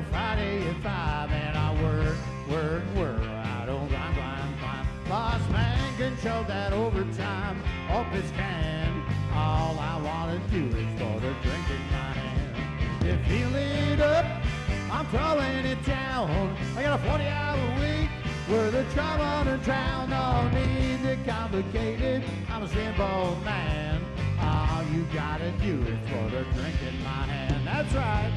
till Friday at 5, and I work. I don't grind. Boss man can shove that overtime up his can. All I want to do is put a drink in my hand. You feel it up, I'm throwing it down. I got a 40-hour week with a trouble to drown. No need to complicate it, I'm a simple man. All you gotta do is put a drink in my hand. That's right.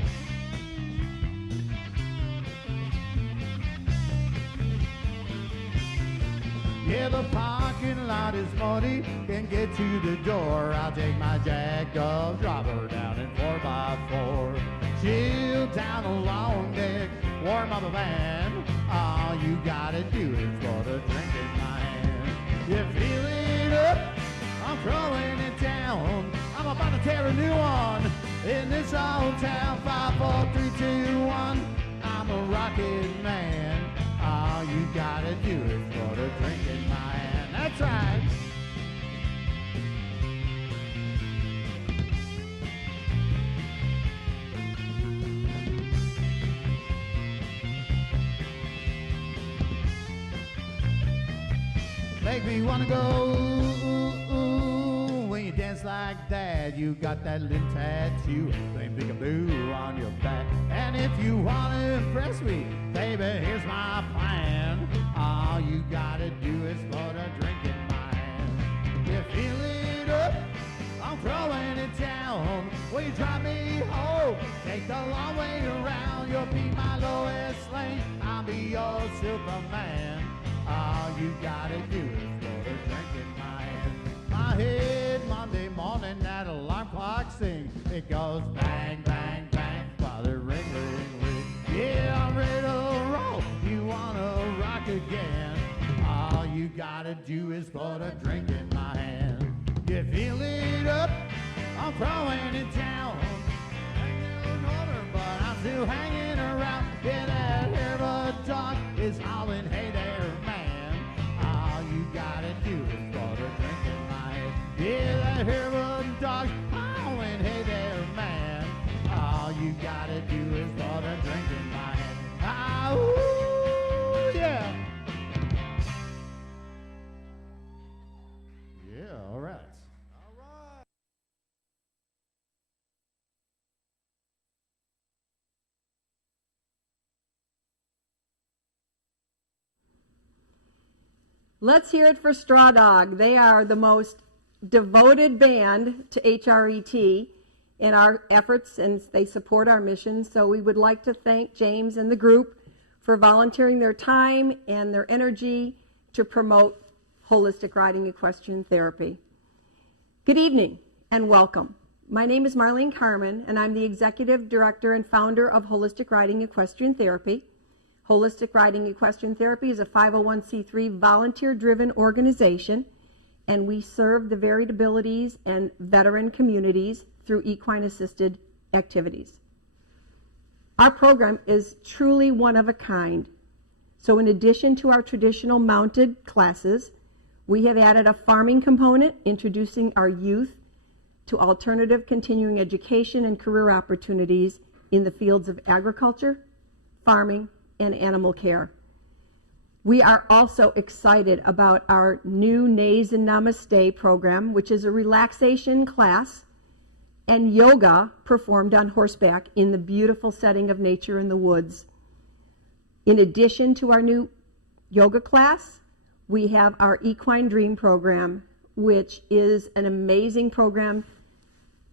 Yeah, the parking lot is muddy, can get to the door. I'll take my jacked up dropper down in 4x4. Chill down a long deck, warm up a van. All you gotta do is put a drink in my hand. You feel it up, I'm throwing it down. I'm about to tear a new one in this old town. 5, 4, 3, 2, 1. I'm a rocket man. All you gotta do is put a drink in my hand. That's right. Make me wanna go when you dance like that. You got that little tattoo, plain big and blue on your back. And if you wanna impress me, baby, here's my plan. All you gotta do is put a drink in my hand. You feel it up, I'm throwing it down. Will you drive me home? Take the long way around. You'll be my Lois Lane, I'll be your Superman. All you gotta do is put a drink in my hand. My head Monday morning, that alarm clock sings. It goes bang, bang, bang, while it ring, ring, ring. Yeah, I'm ready to roll. You wanna rock again? All you gotta do is put a drink in my hand. You feel it up, I'm throwing it down. Hanging over, but I'm still hanging around. Yeah, that hairbud dog is howling, hey there, man. All you gotta do is put a drink in my hand. Yeah, that hairbud dog howling, hey there, man. All you gotta do is put a drink in my hand. Ah, ooh, yeah. Yeah, all right. Let's hear it for Straw Dog. They are the most devoted band to HRET in our efforts, and they support our mission. So we would like to thank James and the group for volunteering their time and their energy to promote holistic riding equestrian therapy. Good evening and welcome. My name is Marlene Carmen, and I'm the Executive Director and founder of Holistic Riding Equestrian Therapy. Holistic Riding Equestrian Therapy is a 501c3 volunteer-driven organization, and we serve the varied abilities and veteran communities through equine-assisted activities. Our program is truly one of a kind. So in addition to our traditional mounted classes, we have added a farming component, introducing our youth to alternative continuing education and career opportunities in the fields of agriculture, farming, and animal care. We are also excited about our new Nays and Namaste program, which is a relaxation class and yoga performed on horseback in the beautiful setting of nature in the woods. In addition to our new yoga class, we have our Equine Dream program, which is an amazing program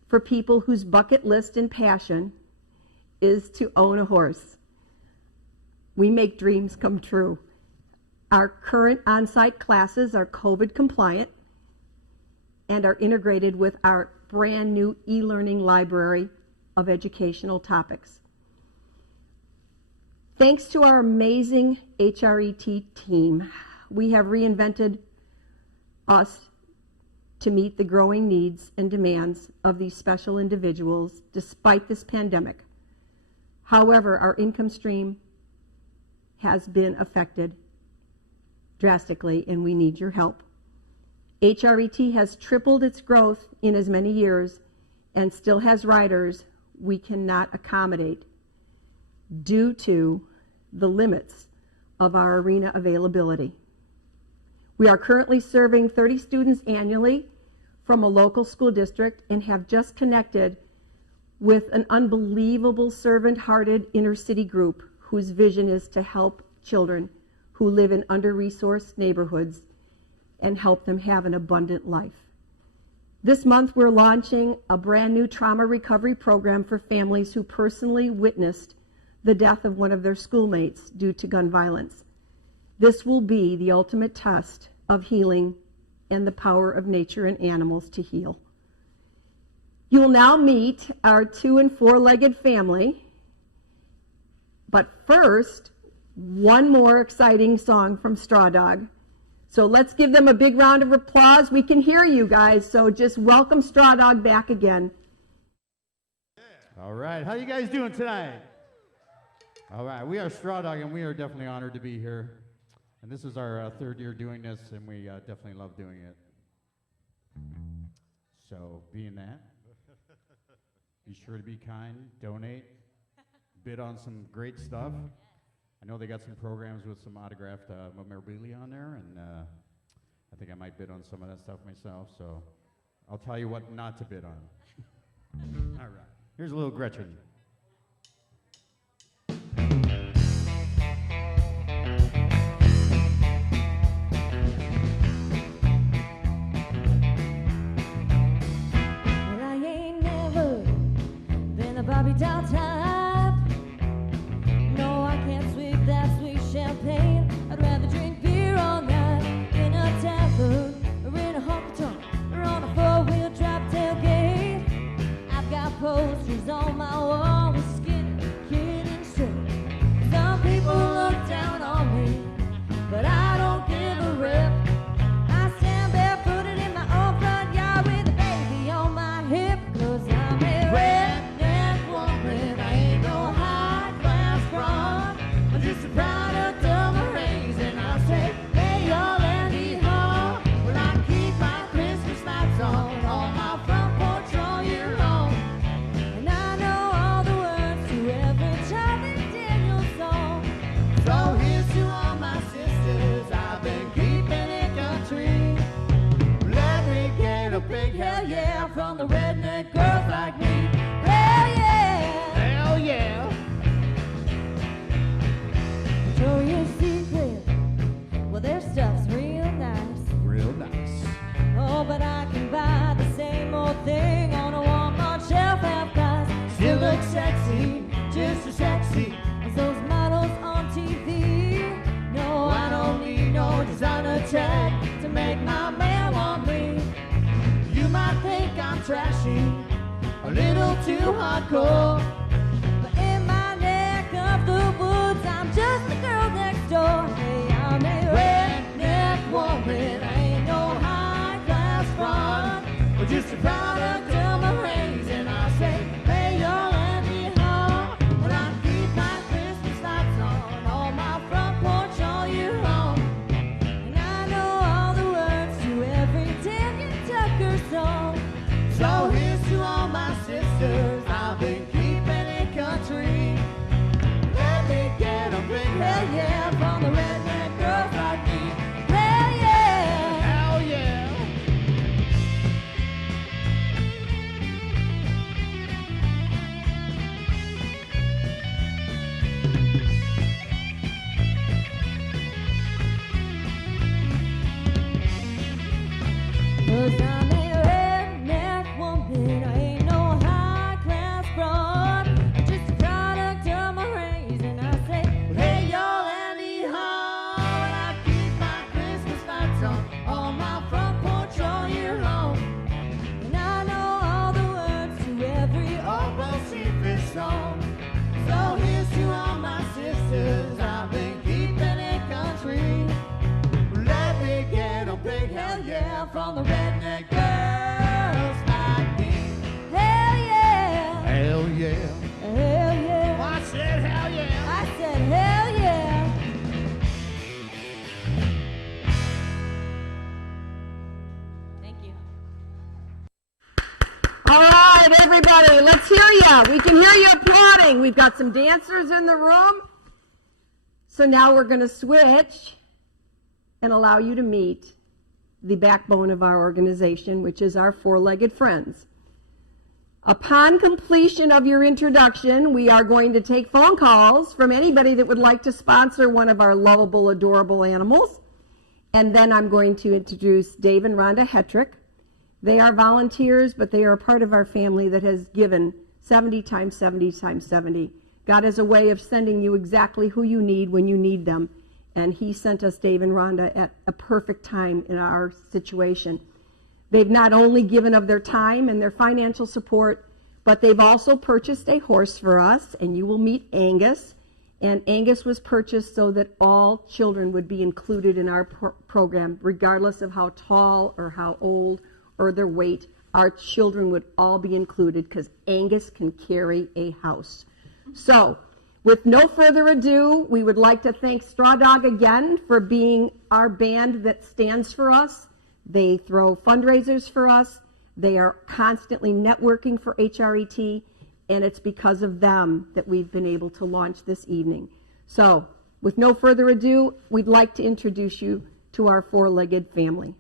for people whose bucket list and passion is to own a horse. We make dreams come true. Our current on-site classes are COVID compliant and are integrated with our brand new e-learning library of educational topics. Thanks to our amazing HRET team, we have reinvented us to meet the growing needs and demands of these special individuals despite this pandemic. However, our income stream has been affected drastically, and we need your help. HRET has tripled its growth in as many years and still has riders we cannot accommodate. due to the limits of our arena availability. We are currently serving 30 students annually from a local school district and have just connected with an unbelievable servant-hearted inner-city group whose vision is to help children who live in under-resourced neighborhoods and help them have an abundant life. This month, we're launching a brand new trauma recovery program for families who personally witnessed the death of one of their schoolmates due to gun violence. This will be the ultimate test of healing and the power of nature and animals to heal. You will now meet our 2- and 4-legged family. But first, one more exciting song from Straw Dog. So let's give them a big round of applause. We can hear you guys, so just welcome Straw Dog back again. All right, how you guys doing tonight? All right, we are Straw Dog, and we are definitely honored to be here. And this is our 3rd year doing this, and we definitely love doing it. So, being that, be sure to be kind, donate, bid on some great stuff. I know they got some programs with some autographed memorabilia on there, and I think I might bid on some of that stuff myself, so I'll tell you what not to bid on. All right, here's a little Gretchen. Bobby doll type. No, I can't sweep that sweet champagne. I'd rather drink beer all night in a tavern or in a honky-tonk or on a 4-wheel drive tailgate. I've got posters on my wall with Skinner, Kid and Straight. Some people look down on me, but I don't give a rip. I stand barefooted in my own front yard with a baby on my hip, 'cause I'm a red. Just a product of my raising. I say, hey, y'all, Andy Hall. Well, I keep my Christmas lights on my front porch all year long. And I know all the words to every Charlie Daniels song. So here's to all my sisters I've been keeping it country. Let me get a big hell yeah from the redneck girls like me. Hell yeah! Hell yeah! Victoria's Secret, well, their stuff's real nice. Real nice. Oh, but I can buy the same old thing on a Walmart shelf half price. Still look sexy, just as sexy as those models on TV. No, I don't need no designer tag to make my man want me. You might think I'm trashy, a little too hardcore. The woods, I'm just the girl next door. Hey, I'm a redneck woman, I ain't no high-class fraud. We're just a product of my raising. I say, hey, y'all, Andy Hall. Well, I keep my Christmas lights on my front porch all year long. And I know all the words to every Daniel Tucker song. So here's to all my sisters I've been keeping everybody. Let's hear you. We can hear you applauding. We've got some dancers in the room. So now we're going to switch and allow you to meet the backbone of our organization, which is our four-legged friends. Upon completion of your introduction, we are going to take phone calls from anybody that would like to sponsor one of our lovable, adorable animals. And then I'm going to introduce Dave and Rhonda Hetrick. They are volunteers, but they are a part of our family that has given 70 times 70 times 70. God has a way of sending you exactly who you need when you need them. And he sent us Dave and Rhonda at a perfect time in our situation. They've not only given of their time and their financial support, but they've also purchased a horse for us, and you will meet Angus. And Angus was purchased so that all children would be included in our program, regardless of how tall or how old or their weight. Our children would all be included because Angus can carry a house. So, with no further ado, we would like to thank Straw Dog again for being our band that stands for us. They throw fundraisers for us. They are constantly networking for HRET, and it's because of them that we've been able to launch this evening. So, with no further ado, we'd like to introduce you to our four-legged family.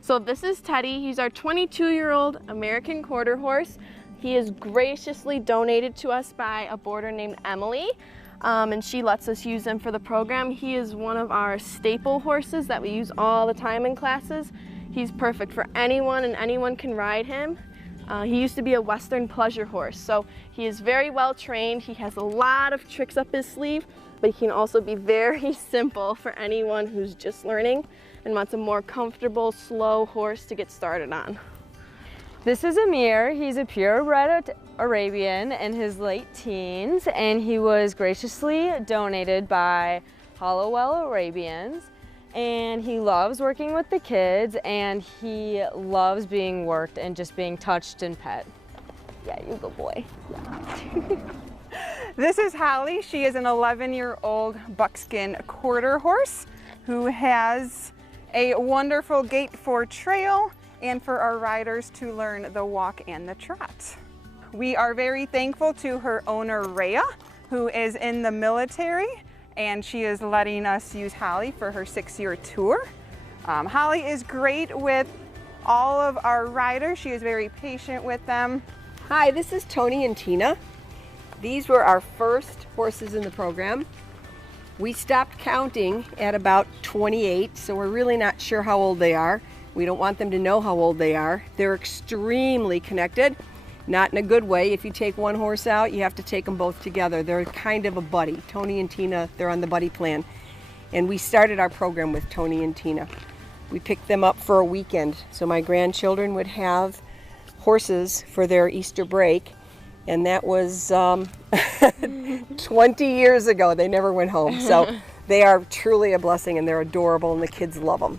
So this is Teddy. He's our 22-year-old American quarter horse. He is graciously donated to us by a boarder named Emily, and she lets us use him for the program. He is one of our staple horses that we use all the time in classes. He's perfect for anyone, and anyone can ride him. He used to be a Western pleasure horse, so he is very well trained. He has a lot of tricks up his sleeve, but he can also be very simple for anyone who's just learning and wants a more comfortable, slow horse to get started on. This is Amir. He's a purebred Arabian in his late teens, and he was graciously donated by Hollowell Arabians. And he loves working with the kids, and he loves being worked and just being touched and pet. Yeah, you good boy. Yeah. This is Holly. She is an 11-year-old buckskin quarter horse who has a wonderful gait for trail and for our riders to learn the walk and the trot. We are very thankful to her owner, Rhea, who is in the military, and she is letting us use Holly for her 6-year tour. Holly is great with all of our riders. She is very patient with them. Hi, this is Tony and Tina. These were our first horses in the program. We stopped counting at about 28, so we're really not sure how old they are. We don't want them to know how old they are. They're extremely connected, not in a good way. If you take one horse out, you have to take them both together. They're kind of a buddy. Tony and Tina, they're on the buddy plan. And we started our program with Tony and Tina. We picked them up for a weekend, so my grandchildren would have horses for their Easter break. And that was 20 years ago. They never went home. So they are truly a blessing, and they're adorable, and the kids love them.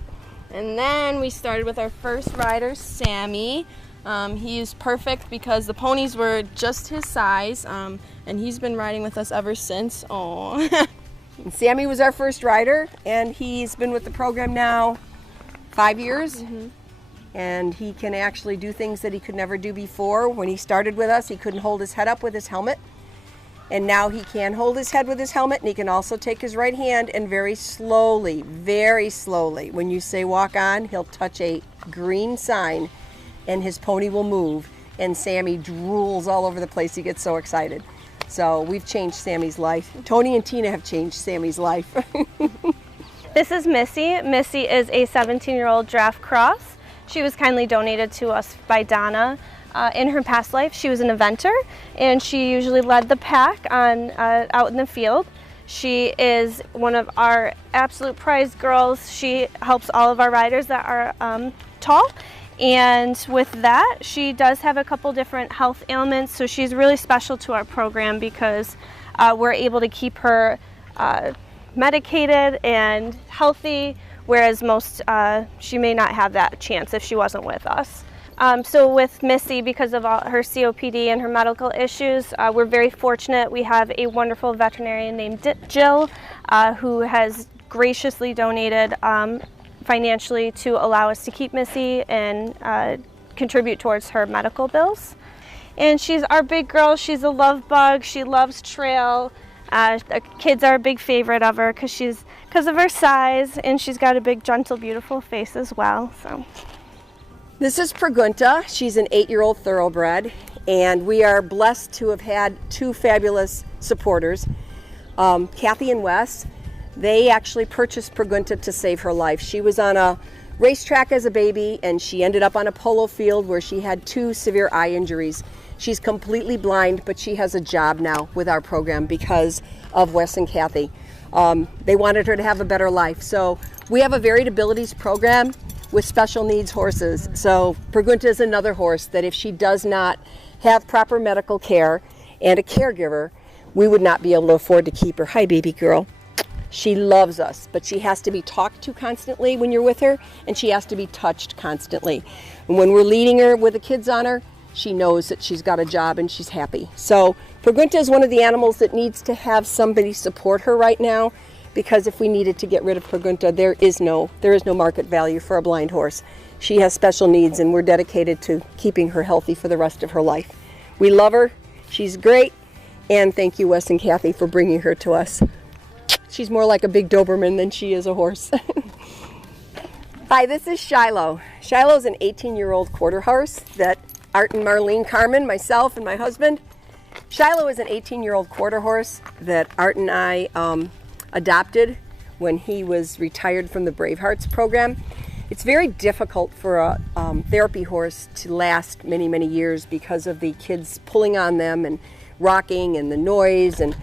And then we started with our first rider, Sammy. He is perfect because the ponies were just his size, and he's been riding with us ever since. Aww. And Sammy was our first rider, and he's been with the program now 5 years. Mm-hmm. And he can actually do things that he could never do before. When he started with us, he couldn't hold his head up with his helmet. And now he can hold his head with his helmet, and he can also take his right hand and very slowly, when you say walk on, he'll touch a green sign and his pony will move. And Sammy drools all over the place. He gets so excited. So we've changed Sammy's life. Tony and Tina have changed Sammy's life. This is Missy. Missy is a 17-year-old draft cross. She was kindly donated to us by Donna. In her past life, she was an eventer, and she usually led the pack on out in the field. She is one of our absolute prized girls. She helps all of our riders that are tall, and with that, she does have a couple different health ailments, so she's really special to our program because we're able to keep her medicated and healthy, whereas most, she may not have that chance if she wasn't with us. So with Missy, because of all her COPD and her medical issues, we're very fortunate. We have a wonderful veterinarian named Jill, who has graciously donated financially to allow us to keep Missy and contribute towards her medical bills. And she's our big girl. She's a love bug. She loves trail. The kids are a big favorite of her because of her size, and she's got a big, gentle, beautiful face as well. So. This is Pregunta. She's an 8-year-old thoroughbred, and we are blessed to have had 2 fabulous supporters, Kathy and Wes. They actually purchased Pregunta to save her life. She was on a racetrack as a baby, and she ended up on a polo field where she had 2 severe eye injuries. She's completely blind, but she has a job now with our program because of Wes and Kathy. They wanted her to have a better life. So we have a varied abilities program with special needs horses. So Pregunta is another horse that if she does not have proper medical care and a caregiver, we would not be able to afford to keep her. Hi, baby girl. She loves us, but she has to be talked to constantly when you're with her, and she has to be touched constantly. And when we're leading her with the kids on her, she knows that she's got a job and she's happy. So Pregunta is one of the animals that needs to have somebody support her right now, because if we needed to get rid of Pregunta, there is no market value for a blind horse. She has special needs, and we're dedicated to keeping her healthy for the rest of her life. We love her. She's great. And thank you, Wes and Kathy, for bringing her to us. She's more like a big Doberman than she is a horse. Hi, this is Shiloh. Shiloh's an 18-year-old quarter horse that Art and Marlene Carmen, myself and my husband. Shiloh is an 18-year-old quarter horse that Art and I adopted when he was retired from the Bravehearts program. It's very difficult for a therapy horse to last many, many years because of the kids pulling on them and rocking and the noise. And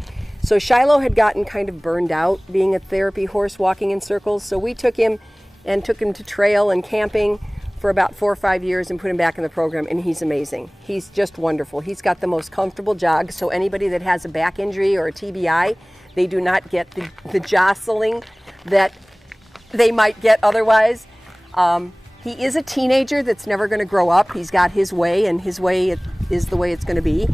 so Shiloh had gotten kind of burned out being a therapy horse walking in circles. So we took him to trail and camping for about 4 or 5 years and put him back in the program, and he's amazing. He's just wonderful. He's got the most comfortable jog, so anybody that has a back injury or a TBI, they do not get the jostling that they might get otherwise. He is a teenager that's never going to grow up. He's got his way, and his way is the way it's going to be.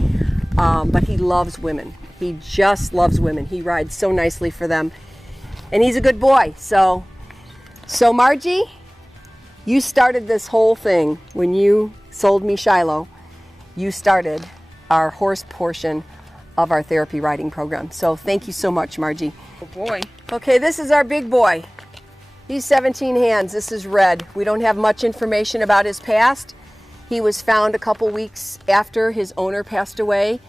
But he loves women. He just loves women. He rides so nicely for them, and he's a good boy. So Margie, you started this whole thing when you sold me Shiloh. You started our horse portion of our therapy riding program. So thank you so much, Margie. Oh boy. Okay, this is our big boy. He's 17 hands. This is Red. We don't have much information about his past. He was found a couple weeks after his owner passed away,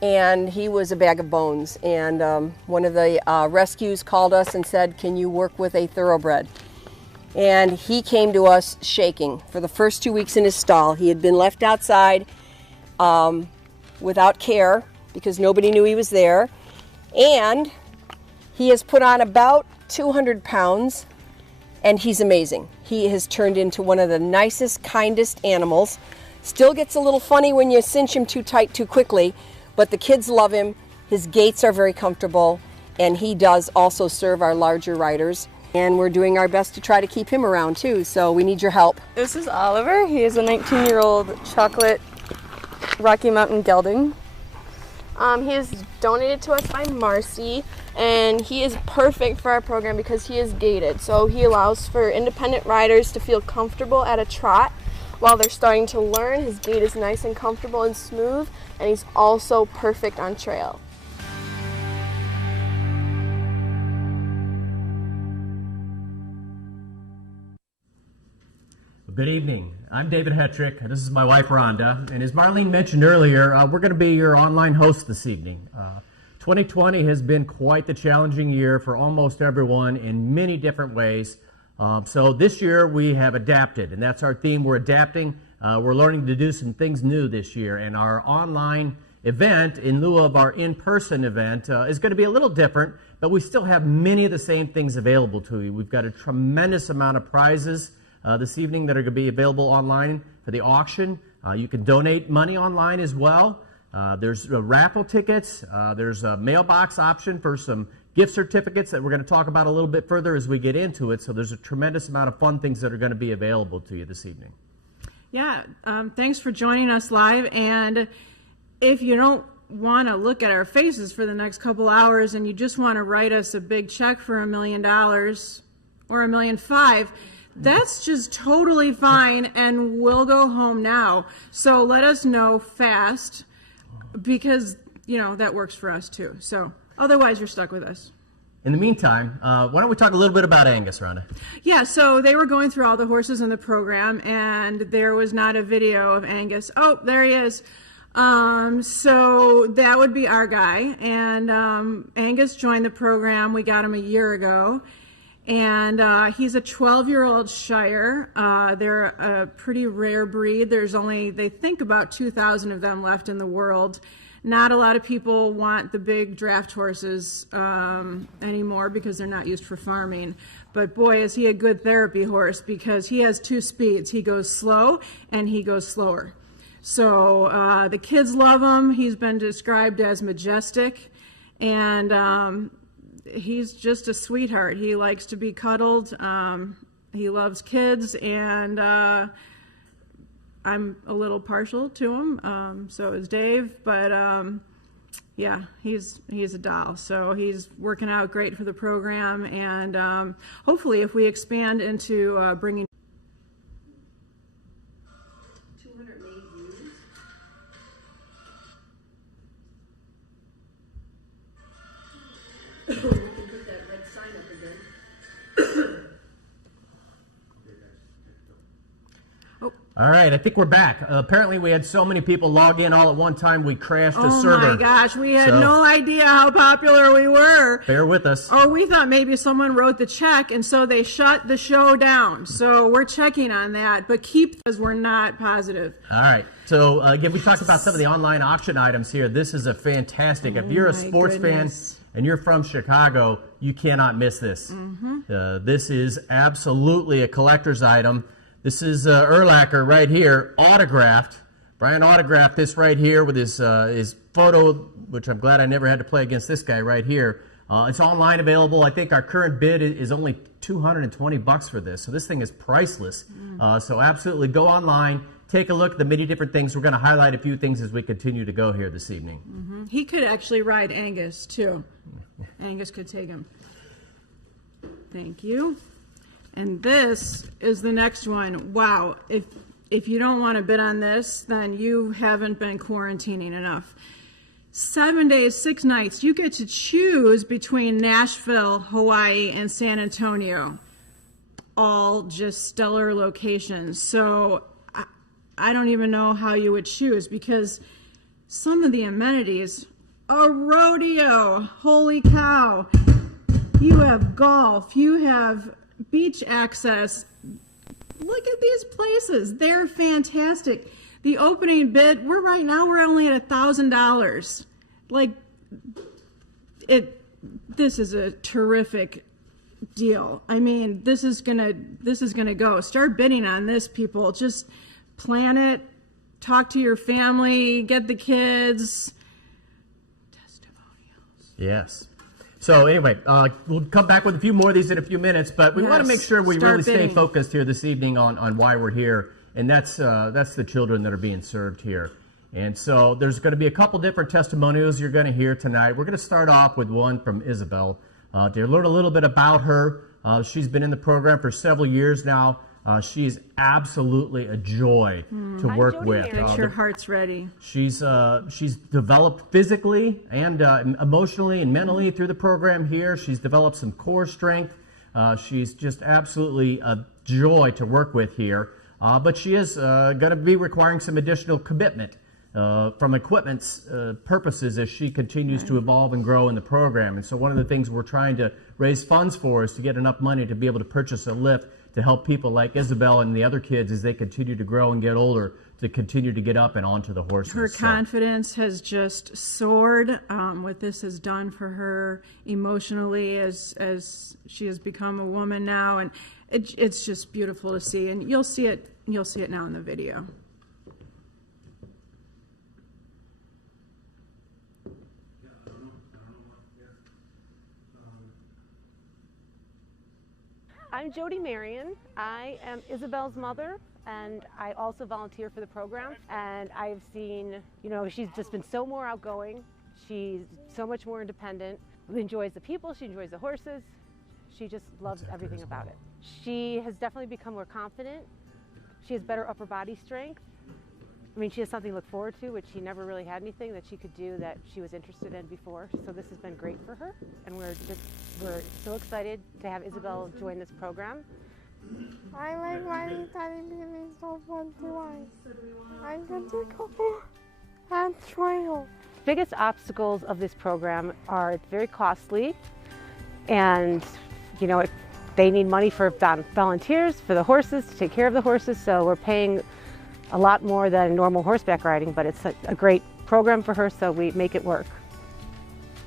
and he was a bag of bones. And one of the rescues called us and said, "Can you work with a thoroughbred?" And he came to us shaking for the first 2 weeks in his stall. He had been left outside without care because nobody knew he was there. And he has put on about 200 pounds, and he's amazing. He has turned into one of the nicest, kindest animals. Still gets a little funny when you cinch him too tight too quickly, but the kids love him. His gaits are very comfortable, and he does also serve our larger riders. And we're doing our best to try to keep him around too, so we need your help. This is Oliver. He is a 19-year-old chocolate Rocky Mountain gelding. He is donated to us by Marcy, and he is perfect for our program because he is gaited. So he allows for independent riders to feel comfortable at a trot while they're starting to learn. His gait is nice and comfortable and smooth, and he's also perfect on trail. Good evening. I'm David Hetrick. This is my wife, Rhonda. And as Marlene mentioned earlier, we're going to be your online host this evening. 2020 has been quite the challenging year for almost everyone in many different ways. So this year we have adapted, and that's our theme. We're adapting. We're learning to do some things new this year. And our online event, in lieu of our in-person event, is going to be a little different, but we still have many of the same things available to you. We've got a tremendous amount of prizes this evening that are going to be available online for the auction. You can donate money online as well. There's raffle tickets. There's a mailbox option for some gift certificates that we're going to talk about a little bit further as we get into it. So there's a tremendous amount of fun things that are going to be available to you this evening. Yeah, thanks for joining us live. And if you don't want to look at our faces for the next couple hours and you just want to write us a big check for $1 million or $1.5 million, that's just totally fine, and we'll go home now. So let us know fast, because, you know, that works for us too. So otherwise, you're stuck with us. In the meantime, why don't we talk a little bit about Angus, Rhonda? Yeah, so they were going through all the horses in the program, and there was not a video of Angus. Oh, there he is. So that would be our guy. And Angus joined the program. We got him a year ago. And he's a 12-year-old Shire. They're a pretty rare breed. There's only, they think, about 2,000 of them left in the world. Not a lot of people want the big draft horses anymore because they're not used for farming. But boy, is he a good therapy horse, because he has two speeds. He goes slow and he goes slower. So the kids love him. He's been described as majestic, and he's just a sweetheart. He likes to be cuddled. He loves kids, and I'm a little partial to him, so is Dave, but yeah, he's a doll. So he's working out great for the program, and hopefully if we expand into bringing 208 views. We can put that red sign up again. All right, I think we're back. Apparently, we had so many people log in all at one time, we crashed a server. Oh my gosh, we had no idea how popular we were. Bear with us. Or we thought maybe someone wrote the check, and so they shut the show down. So we're checking on that, but keep as we're not positive. All right. So again, we talked about some of the online auction items here. This is a fantastic. If you're a sports fan and you're from Chicago, you cannot miss this. This is absolutely a collector's item. This is Urlacher right here, autographed. Brian autographed this right here with his photo, which I'm glad I never had to play against this guy right here. It's online available. I think our current bid is only $220 for this. So this thing is priceless. So absolutely go online, take a look at the many different things. We're going to highlight a few things as we continue to go here this evening. He could actually ride Angus, too. Angus could take him. Thank you. And this is the next one. Wow, if you don't want to bid on this, then you haven't been quarantining enough. 7 days, 6 nights. You get to choose between Nashville, Hawaii, and San Antonio. All just stellar locations. So I don't even know how you would choose, because some of the amenities, a rodeo, holy cow. You have golf, you have beach access. Look at these places. They're fantastic. The opening bid, we're only at $1,000. Like, this is a terrific deal. I mean, this is gonna go. Start bidding on this, people. Just plan it, talk to your family, get the kids. Testimonials. Yes. So anyway, we'll come back with a few more of these in a few minutes, but we want to make sure we really stay focused here this evening on why we're here, and that's the children that are being served here. And so there's going to be a couple different testimonials you're going to hear tonight. We're going to start off with one from Isabel. To learn a little bit about her, she's been in the program for several years now. She's absolutely a joy to work with. Make sure heart's ready. She's developed physically and emotionally and mentally through the program here. She's developed some core strength. She's just absolutely a joy to work with here. But she is going to be requiring some additional commitment from equipment's purposes as she continues to evolve and grow in the program. And so one of the things we're trying to raise funds for is to get enough money to be able to purchase a lift to help people like Isabel and the other kids as they continue to grow and get older to continue to get up and onto the horses. Her confidence has just soared. What this has done for her emotionally as she has become a woman now, and it's just beautiful to see. And you'll see it now in the video. I'm Jody Marion. I am Isabel's mother, and I also volunteer for the program. And I've seen, she's just been so more outgoing. She's so much more independent. She enjoys the people, she enjoys the horses. She just loves everything about it. She has definitely become more confident. She has better upper body strength. I mean, she has something to look forward to, which she never really had anything that she could do that she was interested in before. So this has been great for her, and we're so excited to have Isabel join this program. I like riding teddy because it's so fun to ride. I'm going to go on trail. Biggest obstacles of this program are it's very costly, and you know they need money for volunteers for the horses to take care of the horses. So we're paying a lot more than normal horseback riding, but it's a great program for her, so we make it work.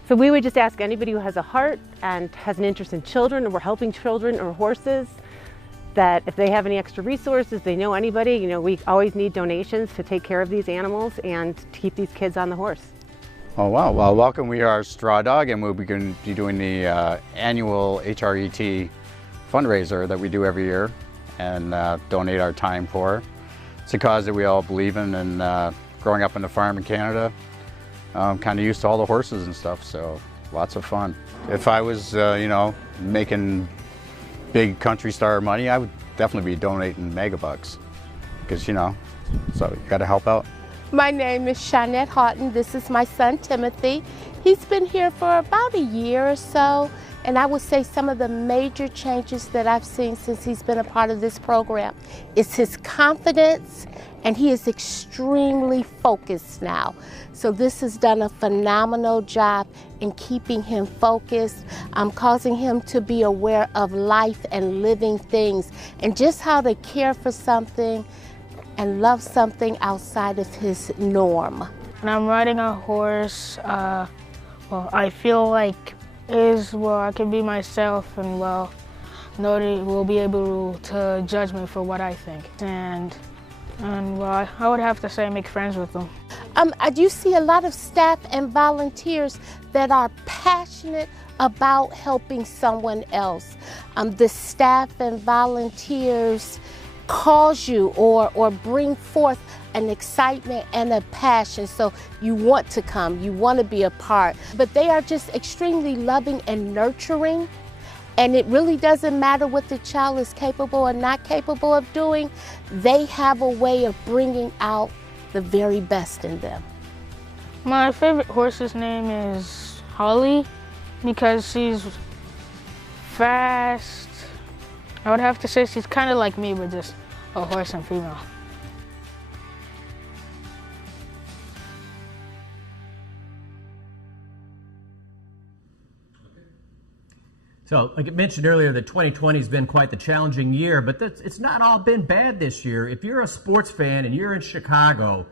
So we would just ask anybody who has a heart and has an interest in children, or helping children or horses, that if they have any extra resources, they know anybody, you know, we always need donations to take care of these animals and to keep these kids on the horse. Oh wow, well welcome. We are Straw Dog, and we'll be going to be doing the annual HRET fundraiser that we do every year and donate our time for. It's a cause that we all believe in, and growing up on the farm in Canada, kind of used to all the horses and stuff, so lots of fun. If I was, you know, making big country star money, I would definitely be donating megabucks, because, you know, so you got to help out. My name is Shanette Houghton. This is my son, Timothy. He's been here for about a year or so, and I would say some of the major changes that I've seen since he's been a part of this program is his confidence, and he is extremely focused now. So this has done a phenomenal job in keeping him focused, causing him to be aware of life and living things, and just how to care for something and love something outside of his norm. When I'm riding a horse, well, I feel like I can be myself, and well, nobody will be able to judge me for what I think. And well, I would have to say make friends with them. I do see a lot of staff and volunteers that are passionate about helping someone else. The staff and volunteers cause you or bring forth an excitement and a passion, so you want to come, you want to be a part. But they are just extremely loving and nurturing, and it really doesn't matter what the child is capable or not capable of doing. They have a way of bringing out the very best in them. My favorite horse's name is Holly because she's fast. I would have to say she's kind of like me, but just a horse and female. So, like I mentioned earlier, that 2020 has been quite the challenging year, but it's not all been bad this year. If you're a sports fan and you're in Chicago,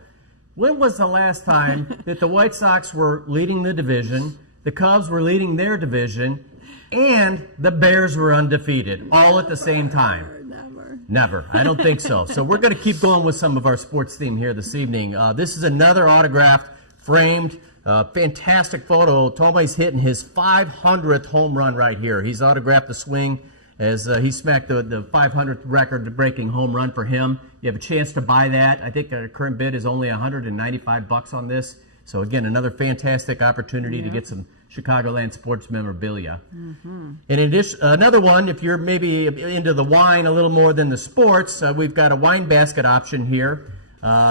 when was the last time that the White Sox were leading the division, the Cubs were leading their division, and the Bears were undefeated, all at the same time? Never. I don't think so. So we're going to keep going with some of our sports theme here this evening. This is another autographed, framed, fantastic photo. Tomei's hitting his 500th home run right here. He's autographed the swing as he smacked the 500th record-breaking home run for him. You have a chance to buy that. I think our current bid is only $195 on this. So again, another fantastic opportunity to get some Chicagoland sports memorabilia. In addition, another one, if you're maybe into the wine a little more than the sports, we've got a wine basket option here.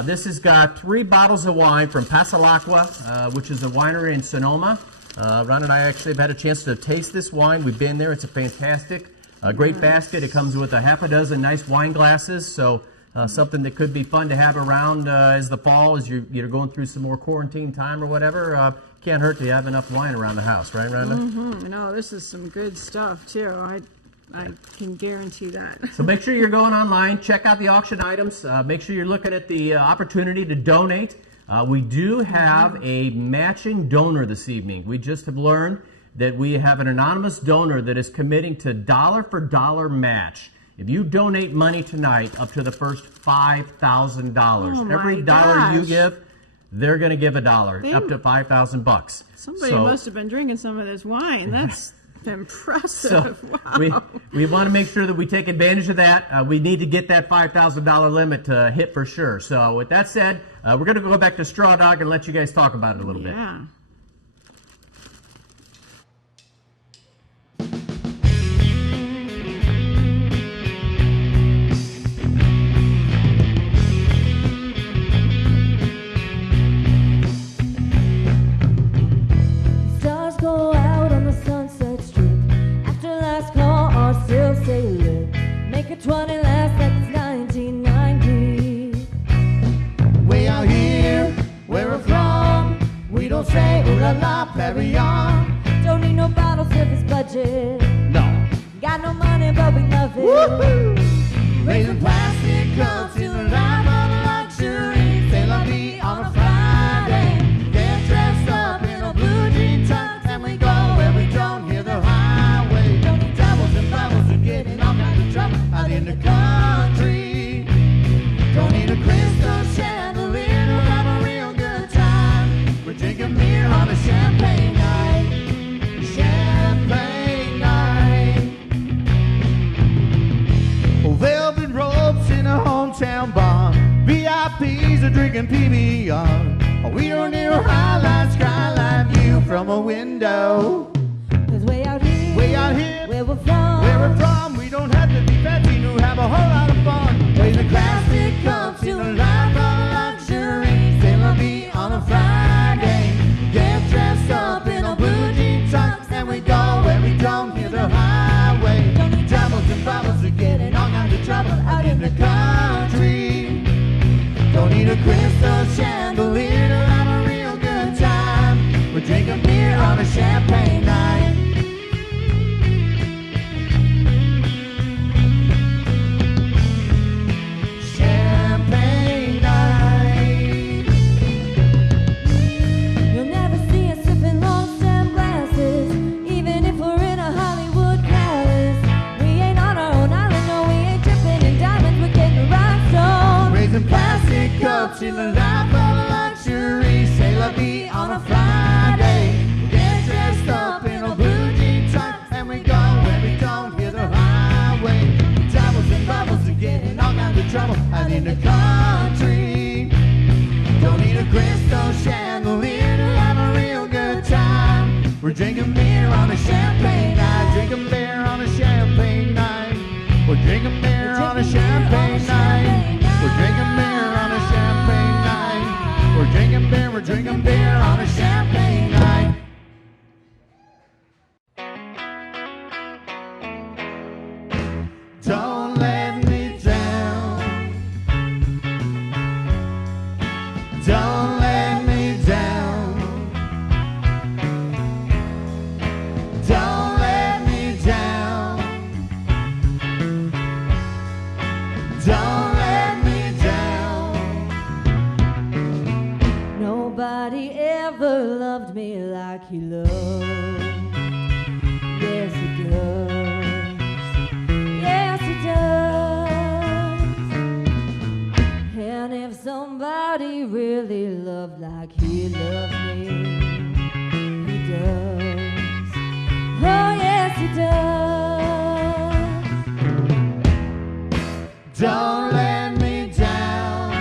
This has got 3 bottles of wine from Pasalacqua, which is a winery in Sonoma. Ron and I actually have had a chance to taste this wine. We've been there. It's a fantastic, great basket. It comes with a half a dozen nice wine glasses, so something that could be fun to have around as the fall, as you're going through some more quarantine time or whatever. Can't hurt to have enough wine around the house, right, Rhonda? No, this is some good stuff, too. I can guarantee that. So make sure you're going online, check out the auction items, make sure you're looking at the opportunity to donate. We do have a matching donor this evening. We just have learned that we have an anonymous donor that is committing to dollar-for-dollar match. If you donate money tonight up to the first $5,000, every dollar you give, they're going to give $1 up to $5,000. Somebody must have been drinking some of this wine. That's impressive. So wow. we want to make sure that we take advantage of that. We need to get that $5,000 limit to hit for sure. So with that said, we're going to go back to Straw Dog and let you guys talk about it a little bit. la la, carry on. Don't need no bottle service budget. No. Got no money, but we love it. Woohoo! Raising plastic cups in the life of luxury. Say la vie on a Friday. Get dressed up in a blue jean tux, and we go where we don't hear the highway. Don't need troubles and bubbles and getting all kinds of trouble out in the country. Don't need a crystal chandelier to have a real good time. We're drinking beer on a champagne night. Champagne night. Velvet ropes in a hometown bar. VIPs are drinking PBR. We don't need a highlight skyline view from a window. 'Cause way out here, where we're from, we don't have to be fancy to have a whole lot of fun. Raising plastic cups in a life of luxury. Say la vie on a Friday. Get dressed up in a blue jean tux, and we go where we don't hear the highway. Don't need troubles and bubbles to get in all kinds of trouble out in the country. Don't need a crystal chandelier to have a real good time. We're drinking beer on a champagne night. Champagne night. you'll never see us sipping long stem glasses. Even if we're in a Hollywood palace, we ain't on our own island, no, we ain't dripping in diamonds, we're getting rhinestones. Raising plastic cups in the life of luxury. Say la vie on a Friday. Get dressed up in a blue jean tux, and we go where we don't hear the highway. Troubles and bubbles are getting all kinds of trouble out in the country. Don't need a crystal chandelier to have a real good time. We're drinking beer on a champagne night. Drinking beer on a champagne night. We're drinking beer on a champagne night. We're drinking beer on a champagne night. We're drinking beer on a champagne night. Don't let me down. Don't let me down. Don't let me down. Don't let me down. Nobody ever loved me like he loved. Yes, he does. Yes, he does. And if somebody really loved like he loved me, he does. Oh, yes, he does. Don't let me down.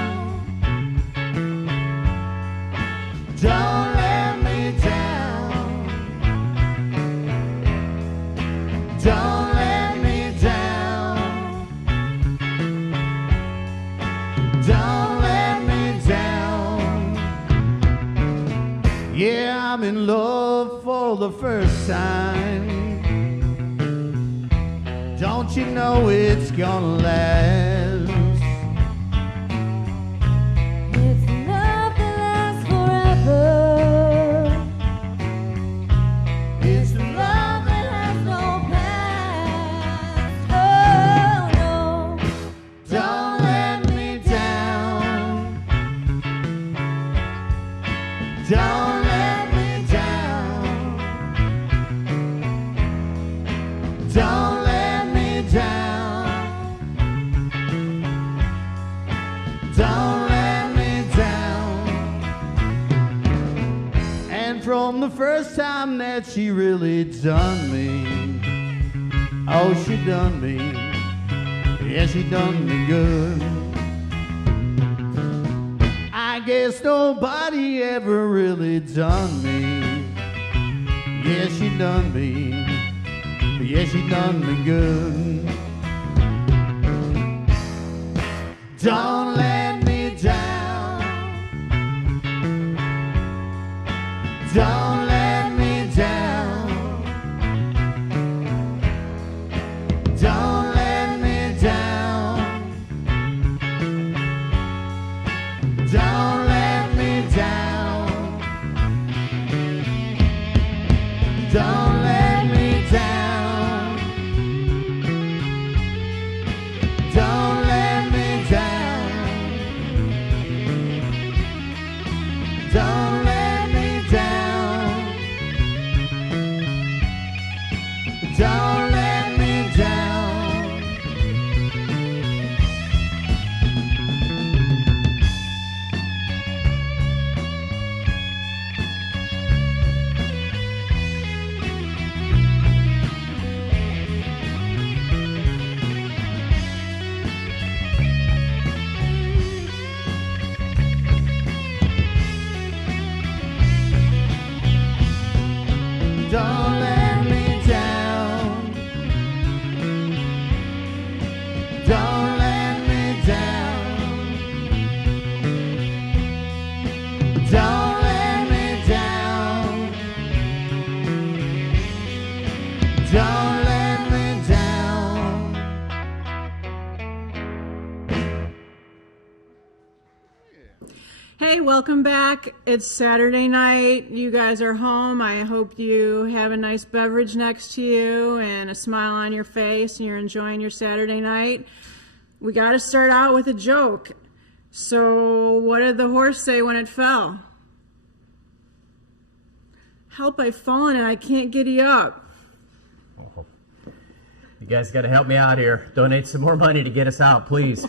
Don't let me down. Don't let me down. Don't let me down. Yeah, I'm in love for the first time. Don't you know it's gonna last? It's love that lasts forever. It's the Love that has no past. Oh no. Don't let me down. Don't let me down. Don't let me down. Don't let me down. And from the first time that she really done me, oh, she done me. Yeah, she done me good. I guess nobody ever really done me. Yeah, she done me. Yeah, she done me good. Don't let me down. Don't let me down. Don't let me down. Don't let me down. Don't let me down. Don't let me down. Don't let me down. Don't let me down. Don't let me down. Don't let me down. Don't let me down. Don't let me down. Hey, welcome back. It's Saturday night. You guys are home. I hope you have a nice beverage next to you and a smile on your face and you're enjoying your Saturday night. We got to start out with a joke. So, what did the horse say when it fell? Help, I've fallen and I can't giddy up. Oh. You guys got to help me out here. Donate some more money to get us out, please.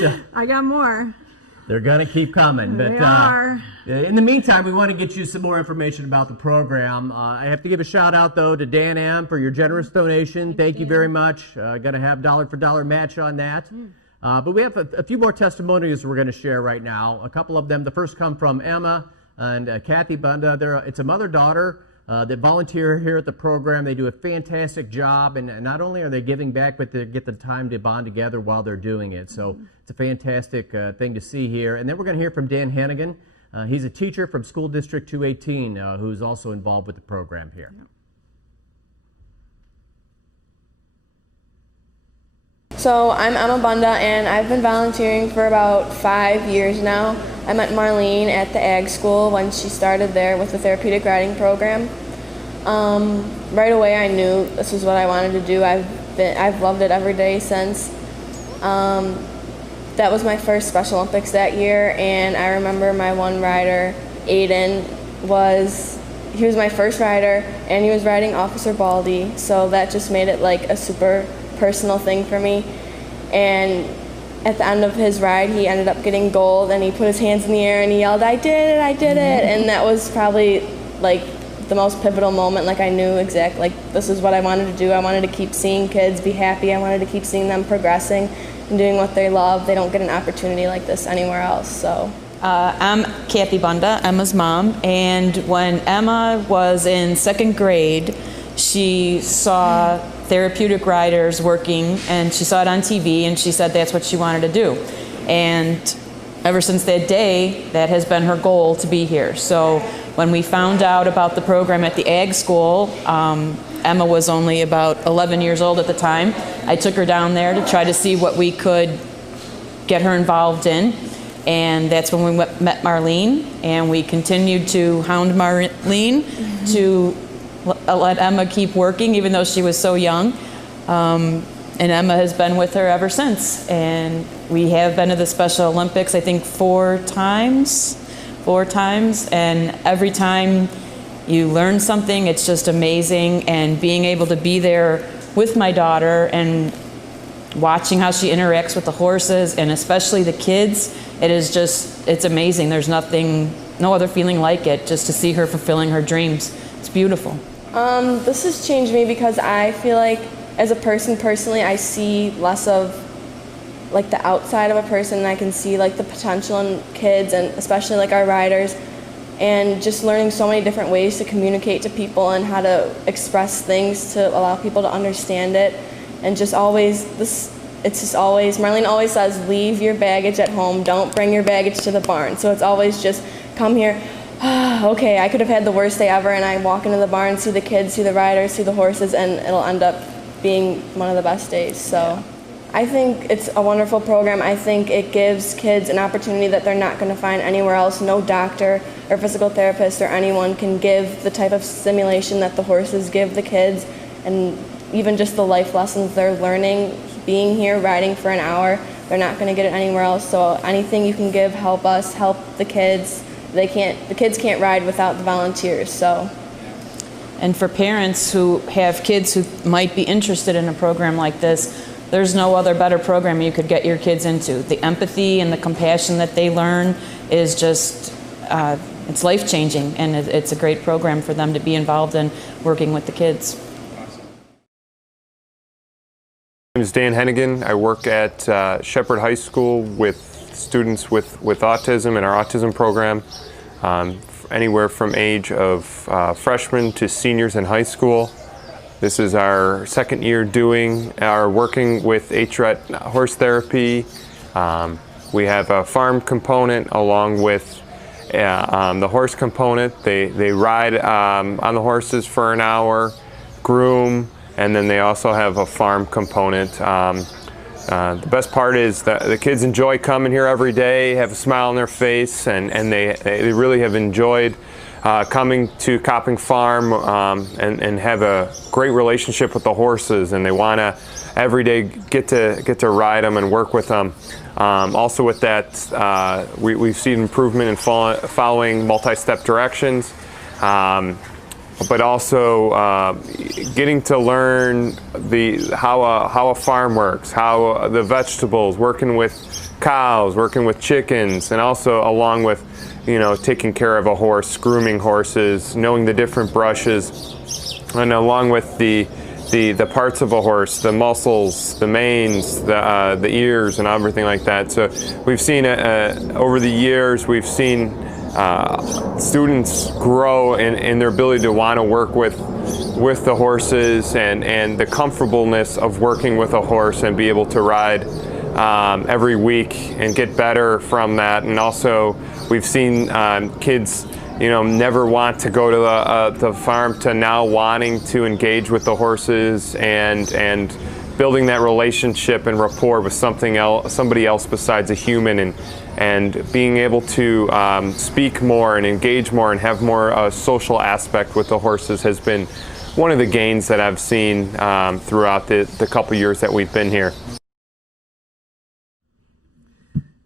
So, I got more. they're going to keep coming. They are. In the meantime, we want to get you some more information about the program. I have to give a shout out, though, to Dan M. for your generous donation. Thank you very much. Going to have dollar for dollar match on that. But we have a few more testimonials we're going to share right now. A couple of them. The first come from Emma and Kathy Bunda. It's a mother-daughter that volunteer here at the program. They do a fantastic job, and not only are they giving back, but they get the time to bond together while they're doing it. So it's a fantastic thing to see here. And then we're going to hear from Dan Hannigan. He's a teacher from School District 218 who's also involved with the program here. So I'm Emma Bunda, and I've been volunteering for about 5 years now. I met Marlene at the ag school when she started there with the therapeutic riding program. Right away I knew this was what I wanted to do. I've loved it every day since. That was my first Special Olympics that year, and I remember my one rider, Aiden, he was my first rider, and he was riding Officer Baldy, so that just made it like a super personal thing for me. And at the end of his ride, he ended up getting gold, and he put his hands in the air and he yelled, "I did it, I did it!" And that was probably like the most pivotal moment. Like I knew exactly, like this is what I wanted to do. I wanted to keep seeing kids be happy. I wanted to keep seeing them progressing and doing what they love. They don't get an opportunity like this anywhere else. So. I'm Kathy Bunda, Emma's mom, and when Emma was in 2nd grade, she saw therapeutic riders working, and she saw it on TV, and she said that's what she wanted to do. And ever since that day, that has been her goal to be here. So when we found out about the program at the ag school, Emma was only about 11 years old at the time. I took her down there to try to see what we could get her involved in. And that's when we met Marlene, and we continued to hound Marlene to let Emma keep working, even though she was so young. And Emma has been with her ever since. And we have been to the Special Olympics, I think, 4 times. And every time you learn something, it's just amazing. And being able to be there with my daughter and watching how she interacts with the horses, and especially the kids, it's amazing. There's no other feeling like it, just to see her fulfilling her dreams. It's beautiful. This has changed me because I feel like as a person personally, I see less of like the outside of a person, and I can see like the potential in kids, and especially like our riders, and just learning so many different ways to communicate to people and how to express things to allow people to understand it. And just always, Marlene always says, leave your baggage at home, don't bring your baggage to the barn. So it's always just, come here, okay, I could have had the worst day ever, and I walk into the barn, see the kids, see the riders, see the horses, and it'll end up being one of the best days. So I think it's a wonderful program. I think it gives kids an opportunity that they're not going to find anywhere else. No doctor or physical therapist or anyone can give the type of stimulation that the horses give the kids, and even just the life lessons they're learning being here, riding for an hour. They're not going to get it anywhere else. So anything you can give, help us, help the kids. The kids can't ride without the volunteers. So. And for parents who have kids who might be interested in a program like this, there's no other better program you could get your kids into. The empathy and the compassion that they learn is just, it's life-changing, and it's a great program for them to be involved in working with the kids. My name is Dan Hennigan. I work at Shepherd High School with students with autism in our autism program, anywhere from age of freshmen to seniors in high school. This is our second year working with HRET horse therapy. We have a farm component along with the horse component. They ride on the horses for an hour, groom, and then they also have a farm component. The best part is that the kids enjoy coming here every day, have a smile on their face, and they really have enjoyed coming to Copping Farm and have a great relationship with the horses, and they want to every day get to ride them and work with them. Also with that, we've seen improvement in following multi-step directions, but also getting to learn how a farm works, how the vegetables, working with cows, working with chickens, and also along with taking care of a horse, grooming horses, knowing the different brushes, and along with the parts of a horse, the muscles, the manes, the ears, and everything like that. So we've seen over the years, we've seen students grow in their ability to want to work with the horses and the comfortableness of working with a horse and be able to ride every week and get better from that. And also we've seen kids never want to go to the farm to now wanting to engage with the horses and building that relationship and rapport with somebody else besides a human, and being able to speak more and engage more and have more social aspect with the horses has been one of the gains that I've seen throughout the couple years that we've been here.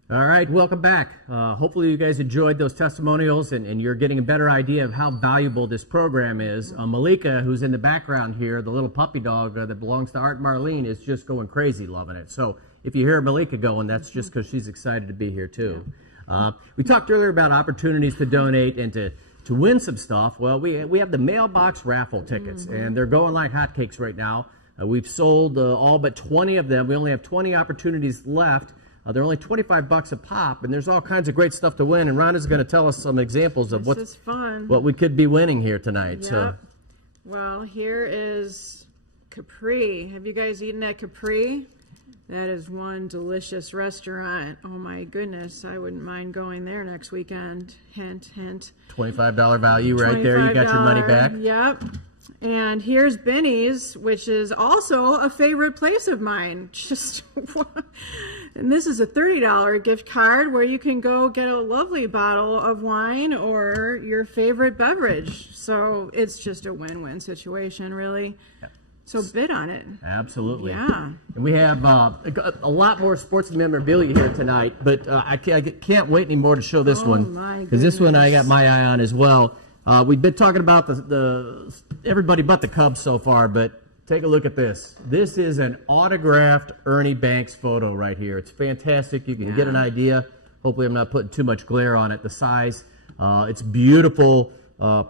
All right, welcome back. Hopefully you guys enjoyed those testimonials and you're getting a better idea of how valuable this program is. Malika, who's in the background here, the little puppy dog that belongs to Art and Marlene, is just going crazy loving it. So if you hear Malika going, that's just because she's excited to be here too. We talked earlier about opportunities to donate and to win some stuff. Well, we have the mailbox raffle tickets, and they're going like hotcakes right now. We've sold all but 20 of them. We only have 20 opportunities left. They're only $25 a pop, and there's all kinds of great stuff to win. And Rhonda's going to tell us some examples of what we could be winning here tonight. Yep. So, well, here is Capri. Have you guys eaten at Capri? That is one delicious restaurant. Oh my goodness, I wouldn't mind going there next weekend. Hint, hint. $25 value right there. You got your money back. Yep. And here's Benny's, which is also a favorite place of mine. And this is a $30 gift card where you can go get a lovely bottle of wine or your favorite beverage. So it's just a win-win situation, really. Yep. So bid on it. Absolutely. Yeah. And we have a lot more sports memorabilia here tonight, but I can't wait anymore to show this one, because this one I got my eye on as well. We've been talking about the everybody but the Cubs so far, but take a look at this. This is an autographed Ernie Banks photo right here. It's fantastic. You can get an idea. Hopefully I'm not putting too much glare on it. The size, it's beautiful,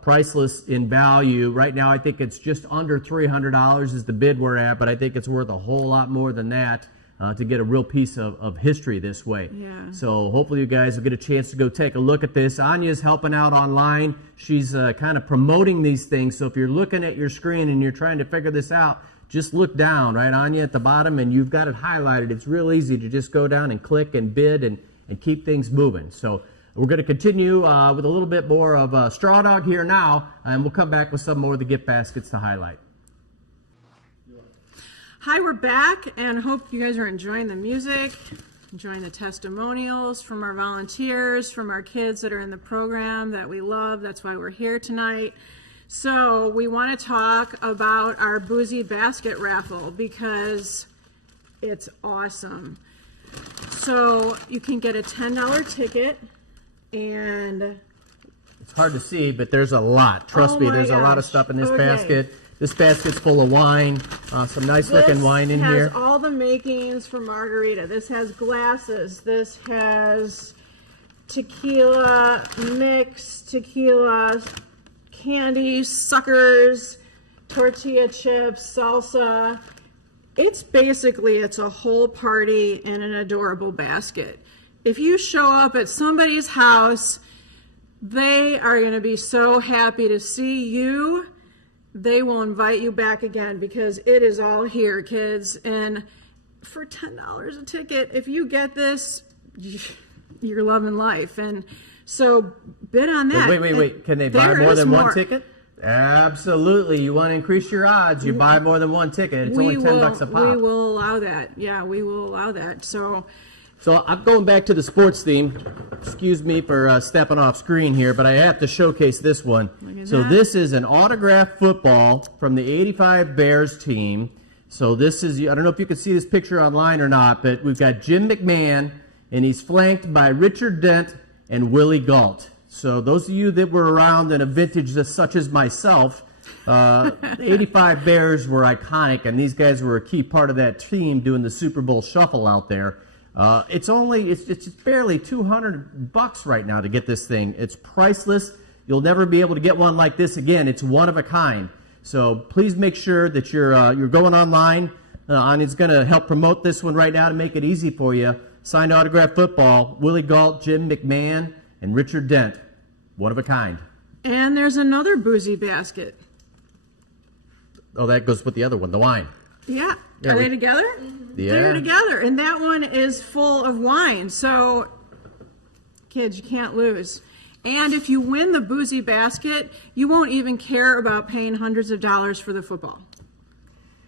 priceless in value. Right now I think it's just under $300 is the bid we're at, but I think it's worth a whole lot more than that to get a real piece of history this way. Yeah. So hopefully you guys will get a chance to go take a look at this. Anya's helping out online. She's kind of promoting these things. So if you're looking at your screen and you're trying to figure this out, just look down, right, Anya, at the bottom, and you've got it highlighted. It's real easy to just go down and click and bid and keep things moving. So we're going to continue with a little bit more of Straw Dog here now, and we'll come back with some more of the gift baskets to highlight. Hi, we're back, and hope you guys are enjoying the music, enjoying the testimonials from our volunteers, from our kids that are in the program that we love. That's why we're here tonight. So we want to talk about our Boozy Basket Raffle because it's awesome. So you can get a $10 ticket, and it's hard to see, but there's a lot. Trust me, there's a lot of stuff in this basket. This basket's full of wine, some nice looking wine in here. This has all the makings for margarita. This has glasses. This has tequila, mixed tequila, candies, suckers, tortilla chips, salsa. It's a whole party in an adorable basket. If you show up at somebody's house, they are going to be so happy to see you. They will invite you back again because it is all here, kids. And for $10 a ticket, if you get this, you're loving life. And so bid on that. Wait. Can they buy more than one ticket? Absolutely. You want to increase your odds, you buy more than one ticket. It's only $10 a pop. We will allow that. Yeah, we will allow that. So I'm going back to the sports theme. Excuse me for stepping off screen here, but I have to showcase this one. So this is an autographed football from the '85 Bears team. So this is, I don't know if you can see this picture online or not, but we've got Jim McMahon, and he's flanked by Richard Dent and Willie Gault. So those of you that were around in a vintage such as myself, the 85 Bears were iconic, and these guys were a key part of that team doing the Super Bowl shuffle out there. It's barely $200 right now to get this thing. It's priceless. You'll never be able to get one like this again. It's one of a kind. So please make sure that you're going online. It's going to help promote this one right now to make it easy for you. Signed autographed football, Willie Gault, Jim McMahon, and Richard Dent. One of a kind. And there's another Boozy basket. Oh, that goes with the other one, the wine. Yeah. Are they together? Yeah. They're together. And that one is full of wine. So, kids, you can't lose. And if you win the Boozy basket, you won't even care about paying hundreds of dollars for the football.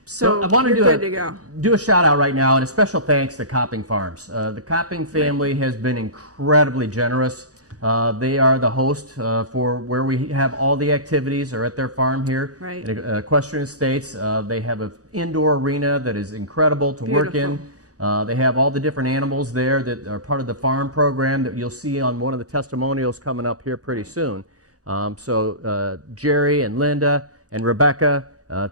So I want you're to good to go. do a shout out right now, and a special thanks to Copping Farms. The Copping family has been incredibly generous. They are the host for where we have all the activities are at their farm here in Equestrian Estates. They have an indoor arena that is incredible to work in. They have all the different animals there that are part of the farm program that you'll see on one of the testimonials coming up here pretty soon. Jerry and Linda and Rebecca,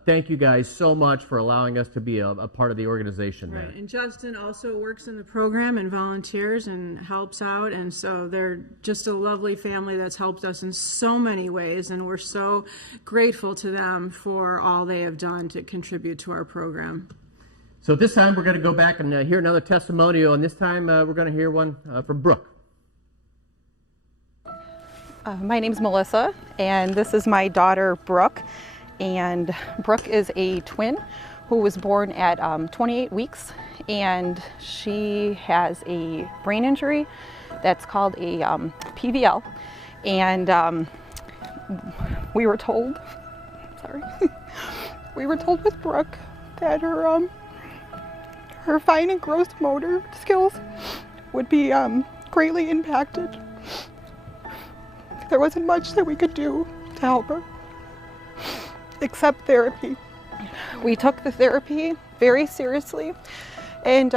thank you guys so much for allowing us to be a part of the organization there. And Justin also works in the program and volunteers and helps out, and so they're just a lovely family that's helped us in so many ways, and we're so grateful to them for all they have done to contribute to our program. So this time we're going to go back and hear another testimonial, and this time we're going to hear one from Brooke. My name's Melissa, and this is my daughter Brooke. And Brooke is a twin who was born at 28 weeks, and she has a brain injury that's called a PVL. And we were told, we were told with Brooke that her fine and gross motor skills would be greatly impacted. There wasn't much that we could do to help her, except therapy. We took the therapy very seriously, and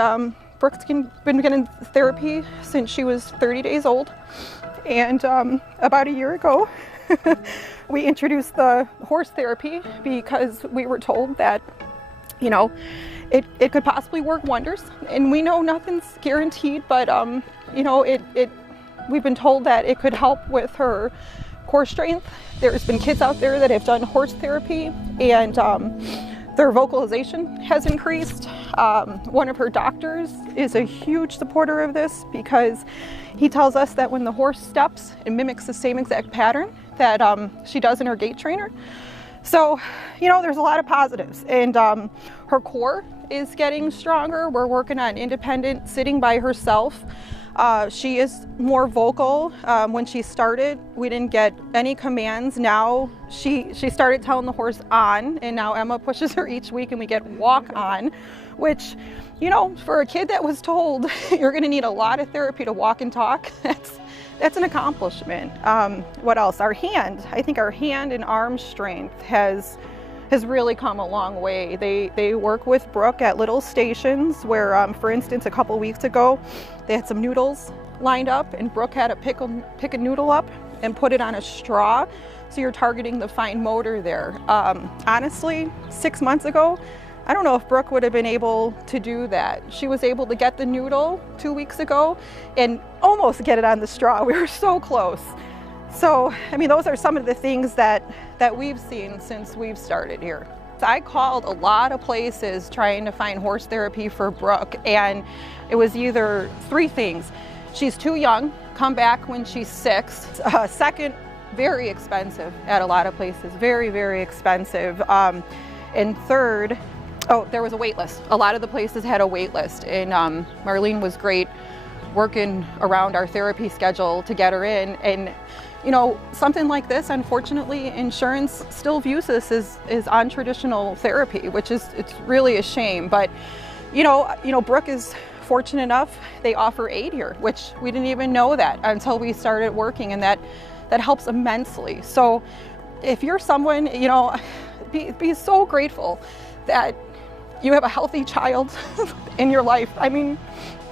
Brooke's been getting therapy since she was 30 days old. And about a year ago, we introduced the horse therapy because we were told that, you know, it could possibly work wonders. And we know nothing's guaranteed, but you know, we've been told that it could help with her core strength. There's been kids out there that have done horse therapy, and their vocalization has increased. One of her doctors is a huge supporter of this because he tells us that when the horse steps, it mimics the same exact pattern that she does in her gait trainer. So, you know, there's a lot of positives, and her core is getting stronger. We're working on independent sitting by herself. She is more vocal. When she started, we didn't get any commands. Now she started telling the horse on, and now Emma pushes her each week and we get walk on, which, you know, for a kid that was told you're going to need a lot of therapy to walk and talk, that's an accomplishment. What else? Our hand. I think our hand and arm strength has really come a long way. They work with Brooke at little stations where, for instance, a couple weeks ago, they had some noodles lined up and Brooke had to pick a noodle up and put it on a straw. So you're targeting the fine motor there. Honestly, 6 months ago, I don't know if Brooke would have been able to do that. She was able to get the noodle 2 weeks ago and almost get it on the straw. We were so close. So, I mean, those are some of the things that we've seen since we've started here. I called a lot of places trying to find horse therapy for Brooke, and it was either 3 things. She's too young, come back when she's 6. Second, very expensive at a lot of places, very, very expensive. And third, there was a wait list. A lot of the places had a wait list, and Marlene was great working around our therapy schedule to get her in. And you know, something like this, unfortunately, insurance still views this as untraditional therapy, which is, it's really a shame. But you know, Brooke is fortunate enough, they offer aid here, which we didn't even know that until we started working, and that helps immensely. So if you're someone, you know, be so grateful that you have a healthy child in your life. I mean,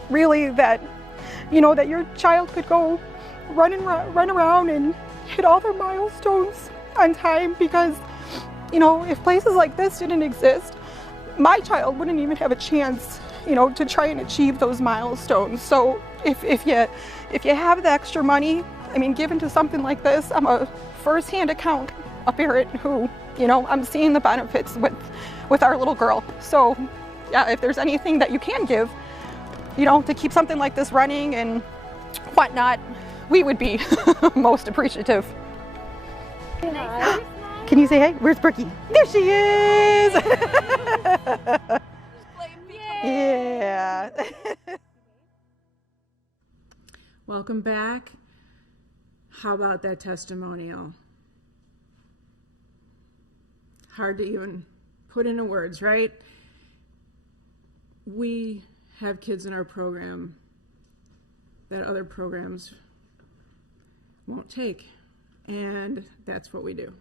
really, that, you know, that your child could go run around and hit all their milestones on time, because, you know, if places like this didn't exist, my child wouldn't even have a chance, you know, to try and achieve those milestones. So if you have the extra money, I mean, given to something like this, I'm a first-hand account, a parent who, you know, I'm seeing the benefits with our little girl. So yeah, if there's anything that you can give, you know, to keep something like this running and whatnot, we would be most appreciative. Can you say hey? Where's Brookie? There she is! Yeah. Welcome back. How about that testimonial? Hard to even put into words, right? We have kids in our program that other programs won't take, and that's what we do.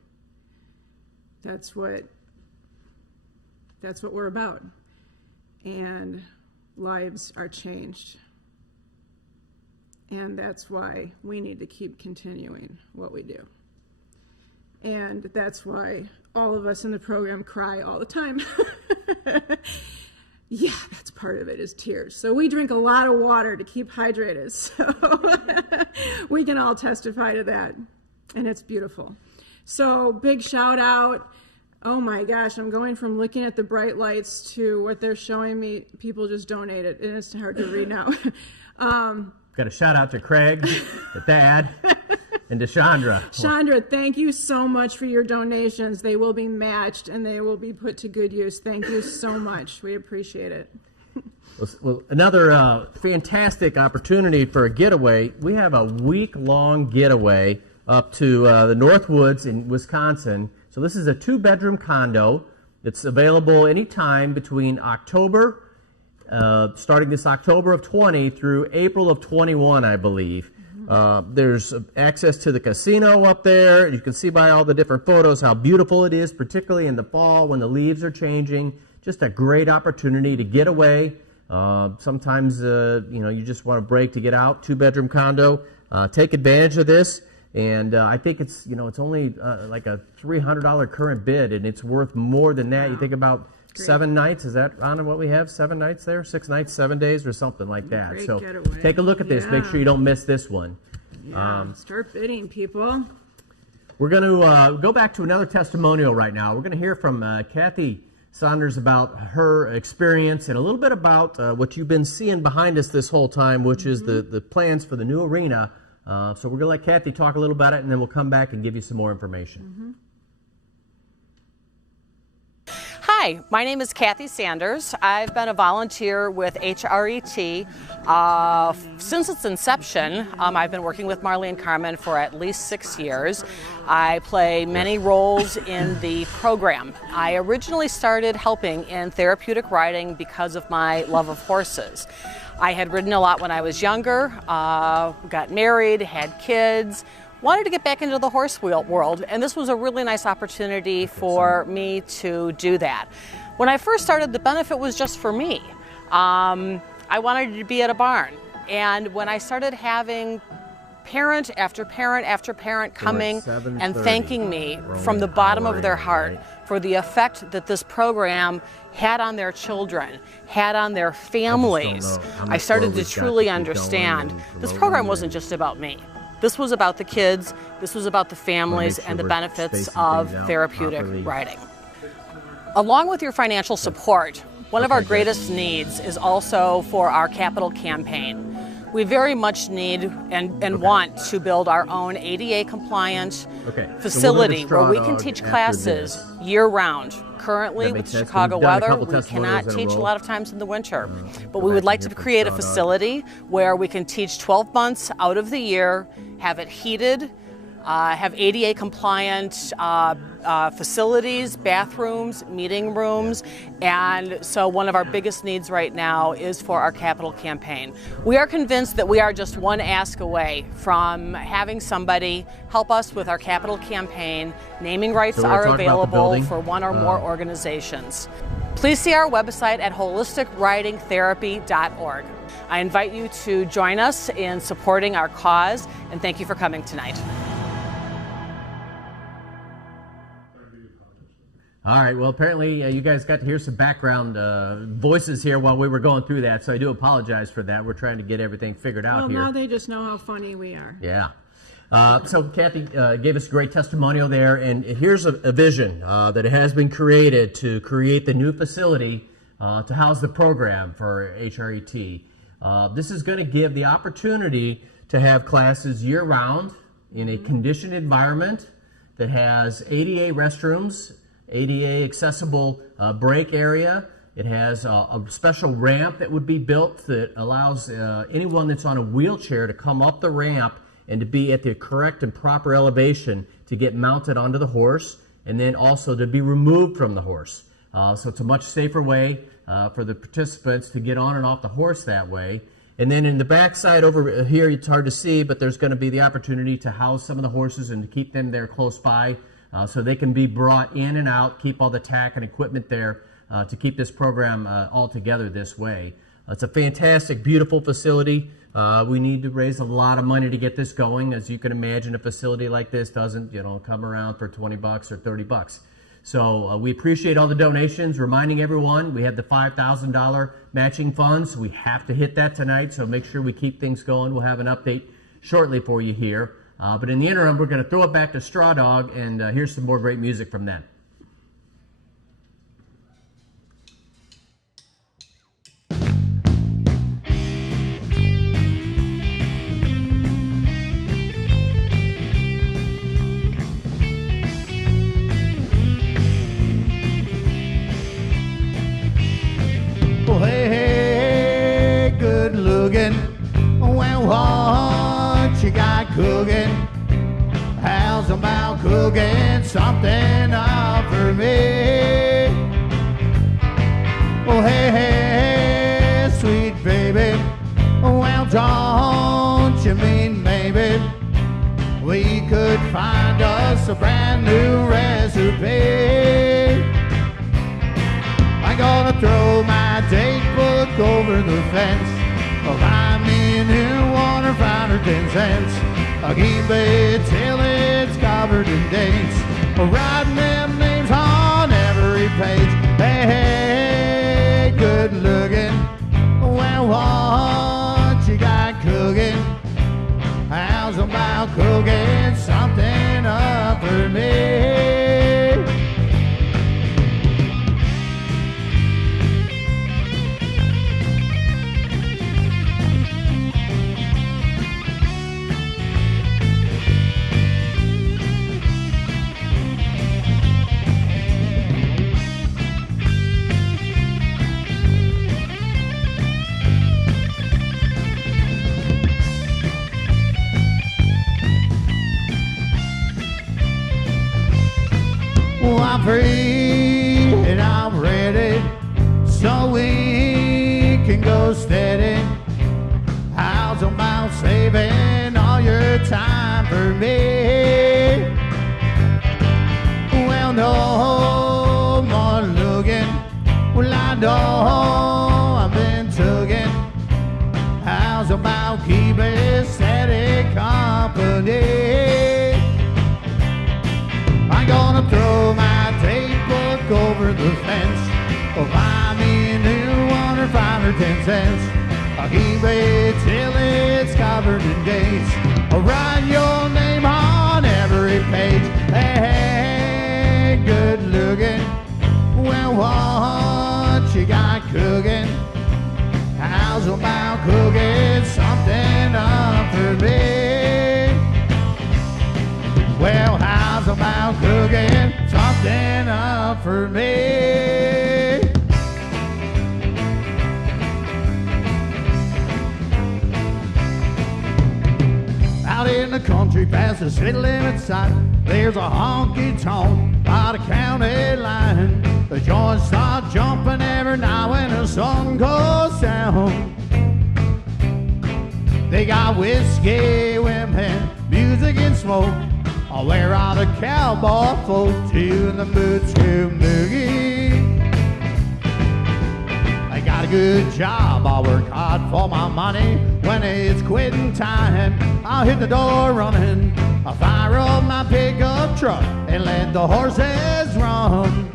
That's what we're about, and lives are changed, and that's why we need to keep continuing what we do, and that's why all of us in the program cry all the time. Yeah, that's part of it, is tears. So we drink a lot of water to keep hydrated. So we can all testify to that. And it's beautiful. So big shout out. Oh my gosh, I'm going from looking at the bright lights to what they're showing me. People just donated, and it's hard to read now. Got a shout out to Craig, the dad, and to Chandra. Chandra, thank you so much for your donations. They will be matched and they will be put to good use. Thank you so much. We appreciate it. Well, another fantastic opportunity for a getaway. We have a week-long getaway up to the North Woods in Wisconsin. So this is a 2-bedroom condo. It's available anytime between October, starting this October of 20 through April of 21, I believe. There's access to the casino up there. You can see by all the different photos how beautiful it is, particularly in the fall when the leaves are changing. Just a great opportunity to get away. Sometimes, you know, you just want a break to get out. 2-bedroom condo. Take advantage of this. And I think it's, you know, it's only like a $300 current bid, and it's worth more than that. Wow. You think about 7 nights. Is that on what we have? 7 nights there? 6 nights, 7 days, or something like that. Great so getaway. Take a look at this. Make sure you don't miss this one. Yeah, start bidding, people. We're going to go back to another testimonial right now. We're going to hear from Kathy Saunders about her experience and a little bit about what you've been seeing behind us this whole time, which is the plans for the new arena. So we're going to let Kathy talk a little about it, and then we'll come back and give you some more information. Hi, Hi, my name is Kathy Sanders. I've been a volunteer with HRET since its inception. I've been working with Marlene Carmen for at least 6 years. I play many roles in the program. I originally started helping in therapeutic riding because of my love of horses. I had ridden a lot when I was younger, got married, had kids, wanted to get back into the horse wheel world, and this was a really nice opportunity for me to do that. When I first started, the benefit was just for me. I wanted to be at a barn, and when I started having parent after parent after parent coming and thanking me from the bottom of their heart for the effect that this program had on their children, had on their families, I started to truly understand this program wasn't just about me. This was about the kids, this was about the families and the benefits of therapeutic riding. Along with your financial support, one of our greatest needs is also for our capital campaign. We very much need and want to build our own ADA compliant facility where we can teach classes year-round. Currently, with Chicago weather, we cannot teach a lot of times in the winter. But we would like to create a facility where we can teach 12 months out of the year, have it heated, have ADA compliant facilities, bathrooms, meeting rooms, and so one of our biggest needs right now is for our capital campaign. We are convinced that we are just one ask away from having somebody help us with our capital campaign. Naming rights are available for one or more organizations. Please see our website at holisticridingtherapy.org. I invite you to join us in supporting our cause, and thank you for coming tonight. All right, well, apparently you guys got to hear some background voices here while we were going through that, so I do apologize for that. We're trying to get everything figured out here. Well, now they just know how funny we are. Yeah. So Kathy gave us a great testimonial there, and here's a vision that has been created to create the new facility to house the program for HRET. This is going to give the opportunity to have classes year-round in a conditioned environment that has ADA restrooms, ADA accessible break area. It has a special ramp that would be built that allows anyone that's on a wheelchair to come up the ramp and to be at the correct and proper elevation to get mounted onto the horse, and then also to be removed from the horse. So it's a much safer way for the participants to get on and off the horse that way. And then in the backside over here, it's hard to see, but there's going to be the opportunity to house some of the horses and to keep them there close by so they can be brought in and out, keep all the tack and equipment there to keep this program all together this way. It's a fantastic, beautiful facility. We need to raise a lot of money to get this going. As you can imagine, a facility like this doesn't, come around for $20 or $30. So we appreciate all the donations, reminding everyone we have the $5,000 matching funds. We have to hit that tonight, so make sure we keep things going. We'll have an update shortly for you here. But in the interim, we're going to throw it back to Straw Dog, and here's some more great music from them. Well, hey, good looking. Well, what you got cooking? How's about cooking something up for me? Well, hey, sweet baby. Well, don't you mean maybe we could find us a brand new recipe? I'm gonna throw my date book over the fence. Buy me a new one or 5 or 10 cents. I'll keep it till it's covered in dates. Writing them names on every page. Hey, good looking. Well, what you got cooking? How's about cooking something up for me? I'm free and I'm ready, so we can go steady. How's about saving all your time for me? Well, no more looking. Well, I know I've been tugging. How's about keeping steady company? I'm gonna throw my tape book over the fence, or buy me a new one or 5 or 10 cents. I'll keep it till it's covered in dates. I'll write your name on every page. Hey, good looking. Well, what you got cooking? How's about cooking something up for me? Well, how's about cooking something up for me? Out in the country past the city limit sign, there's a honky-tonk by the county line. The joints start jumping every night when the sun goes down. They got whiskey, women, music and smoke. Oh, where are the cowboy folk to the boot-scoop boogie? I got a good job, I work hard for my money. When it's quitting time, I'll hit the door running. I'll fire up my pickup truck and let the horses run.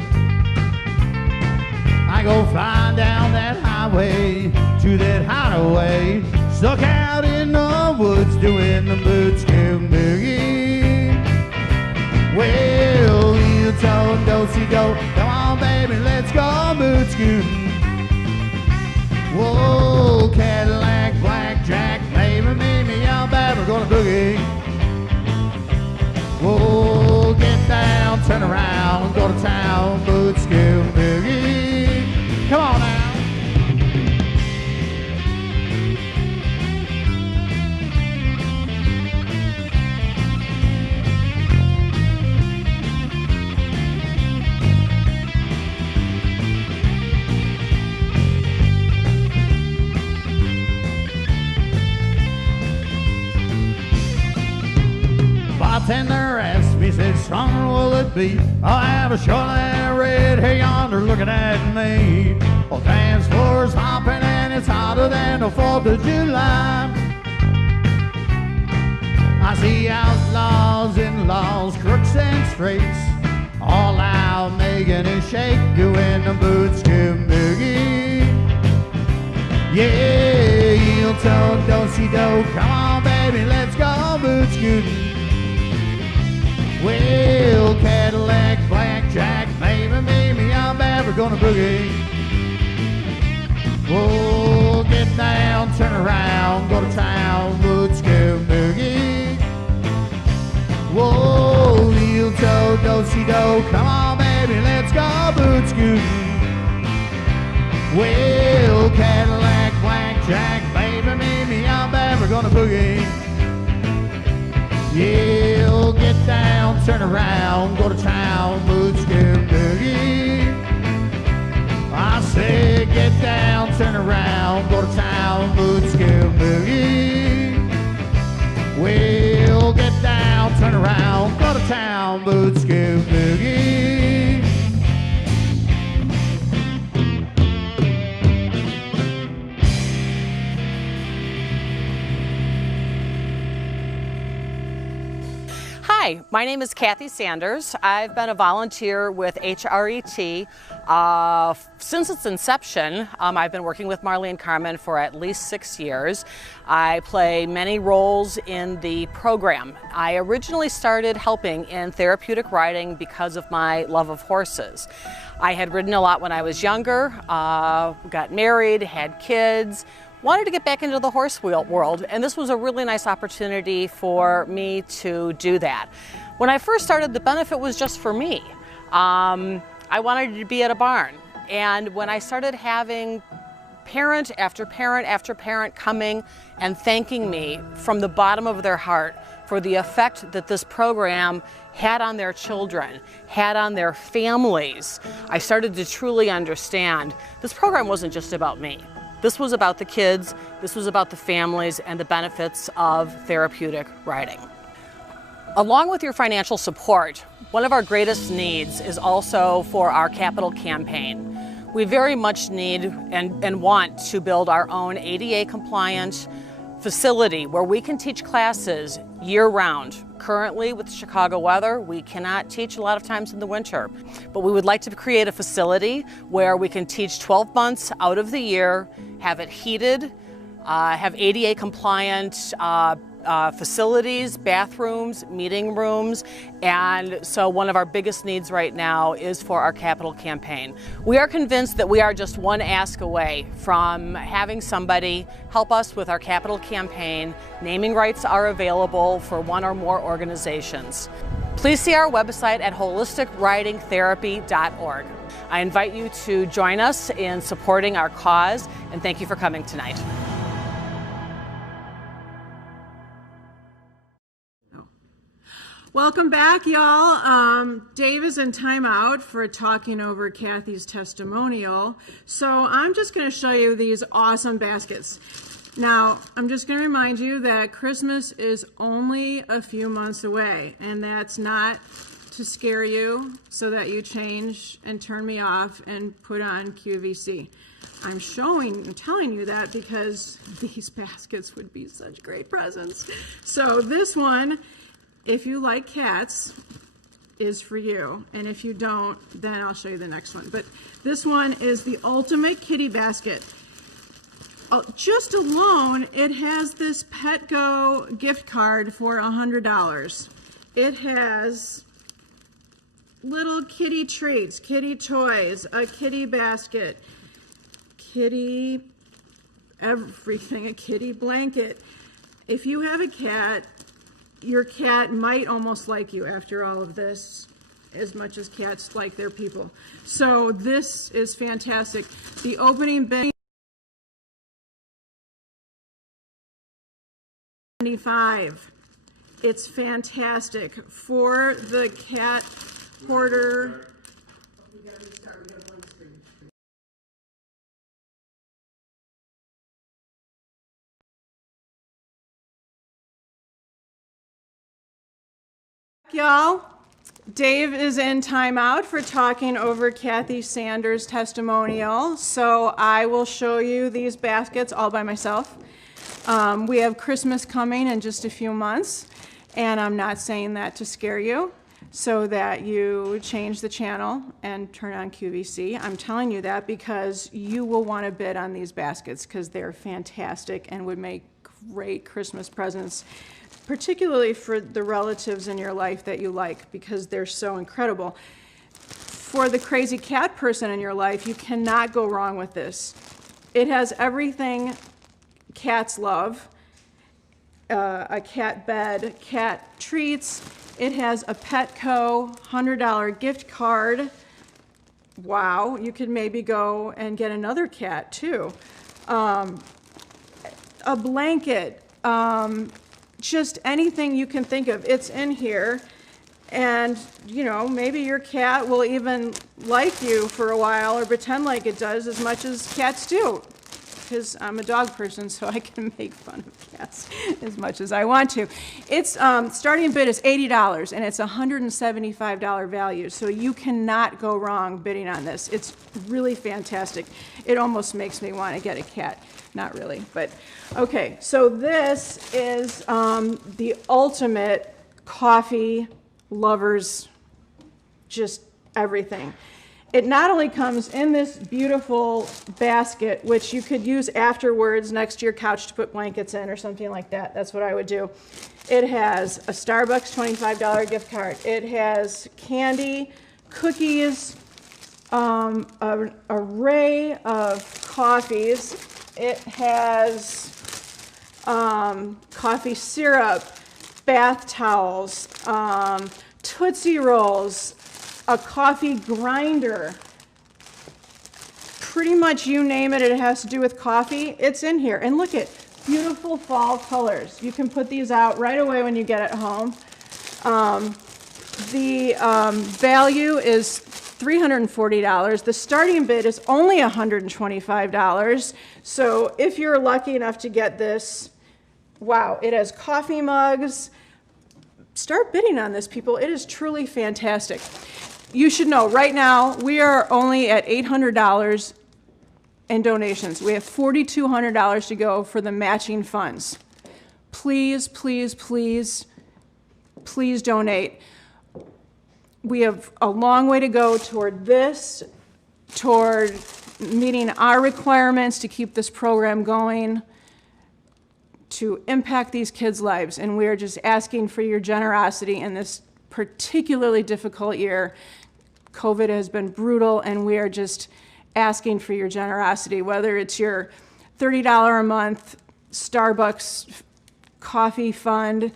I go flying down that highway to that hideaway, stuck out in the woods doing the boot-scoop boogie. Well, you told do-si-do, come on baby, let's go boot-scooting. Whoa, Cadillac, blackjack, baby, meet me out back, we're gonna boogie. Whoa, get down, turn around, go to town, boot-scoop boogie. Come on now. Bartender asked me, said, son, will it be? I have a short and red hair yonder looking at me. Well, dance floor's hopping and it's hotter than the 4th of July. I see outlaws, in-laws, crooks and straights, all out making a shake, doing the boot-scoop boogie. Yeah, heel-toe, do-si-do, come on baby, let's go boot-scooting. Well, Cadillac, blackjack, baby, meet me out back, we're gonna boogie. Whoa, get down, turn around, go to town, boot-scoop boogie. Whoa, heel-toe, do-si-do, come on baby, let's go boot-scooting. Well, Cadillac, blackjack, baby, meet me out back, we're gonna boogie. Yeah, get down, turn around, go to town, boot-scoop boogie. I say get down, turn around, go to town, boot-scoop boogie. Well, get down, turn around, go to town, boot-scoop boogie. Hi, my name is Kathy Sanders. I've been a volunteer with HRET since its inception. I've been working with Marlene Carmen for at least 6 years. I play many roles in the program. I originally started helping in therapeutic riding because of my love of horses. I had ridden a lot when I was younger, got married, had kids, wanted to get back into the horse world, and this was a really nice opportunity for me to do that. When I first started, the benefit was just for me. I wanted to be at a barn, and when I started having parent after parent after parent coming and thanking me from the bottom of their heart for the effect that this program had on their children, had on their families, I started to truly understand this program wasn't just about me. This was about the kids, this was about the families and the benefits of therapeutic riding. Along with your financial support, one of our greatest needs is also for our capital campaign. We very much need and want to build our own ADA compliant facility where we can teach classes year-round. Currently, with Chicago weather, we cannot teach a lot of times in the winter, but we would like to create a facility where we can teach 12 months out of the year, have it heated, have ADA compliant facilities, bathrooms, meeting rooms, and so one of our biggest needs right now is for our capital campaign. We are convinced that we are just one ask away from having somebody help us with our capital campaign. Naming rights are available for one or more organizations. Please see our website at holisticridingtherapy.org. I invite you to join us in supporting our cause, and thank you for coming tonight. Welcome back, y'all. Dave is in timeout for talking over Kathy's testimonial. So I'm just going to show you these awesome baskets. Now, I'm just going to remind you that Christmas is only a few months away, and that's not to scare you so that you change and turn me off and put on QVC. I'm telling you that because these baskets would be such great presents. So this one, if you like cats, is for you. And if you don't, then I'll show you the next one. But this one is the ultimate kitty basket. Just alone, it has this Petco gift card for $100. It has little kitty treats, kitty toys, a kitty basket, kitty everything, a kitty blanket. If you have a cat, your cat might almost like you after all of this, as much as cats like their people. So this is fantastic. The opening bid, $75. It's fantastic for the cat hoarder. Y'all, Dave is in timeout for talking over Kathy Sanders' testimonial, so I will show you these baskets all by myself. We have Christmas coming in just a few months, and I'm not saying that to scare you so that you change the channel and turn on QVC. I'm telling you that because you will want to bid on these baskets because they're fantastic and would make great Christmas presents, particularly for the relatives in your life that you like, because they're so incredible. For the crazy cat person in your life, you cannot go wrong with this. It has everything cats love, a cat bed, cat treats. It has a Petco $100 gift card. Wow, you could maybe go and get another cat too. A blanket, just anything you can think of, it's in here. And, you know, maybe your cat will even like you for a while or pretend like it does as much as cats do. Because I'm a dog person, so I can make fun of cats as much as I want to. Its starting bid is $80, and it's a $175 value, so you cannot go wrong bidding on this. It's really fantastic. It almost makes me want to get a cat. Not really, but okay. So this is the ultimate coffee lovers, just everything. It not only comes in this beautiful basket, which you could use afterwards next to your couch to put blankets in or something like that. That's what I would do. It has a Starbucks $25 gift card. It has candy, cookies, an array of coffees. It has coffee syrup, bath towels, Tootsie Rolls, a coffee grinder. Pretty much you name it, it has to do with coffee, it's in here. And look at beautiful fall colors. You can put these out right away when you get it home. The value is $340. The starting bid is only $125. So if you're lucky enough to get this, wow, it has coffee mugs. Start bidding on this, people. It is truly fantastic. You should know, right now, we are only at $800 in donations. We have $4,200 to go for the matching funds. Please, please, please, please donate. We have a long way to go toward this, toward meeting our requirements to keep this program going, to impact these kids' lives. And we are just asking for your generosity in this particularly difficult year. COVID has been brutal, and we are just asking for your generosity, whether it's your $30 a month Starbucks coffee fund,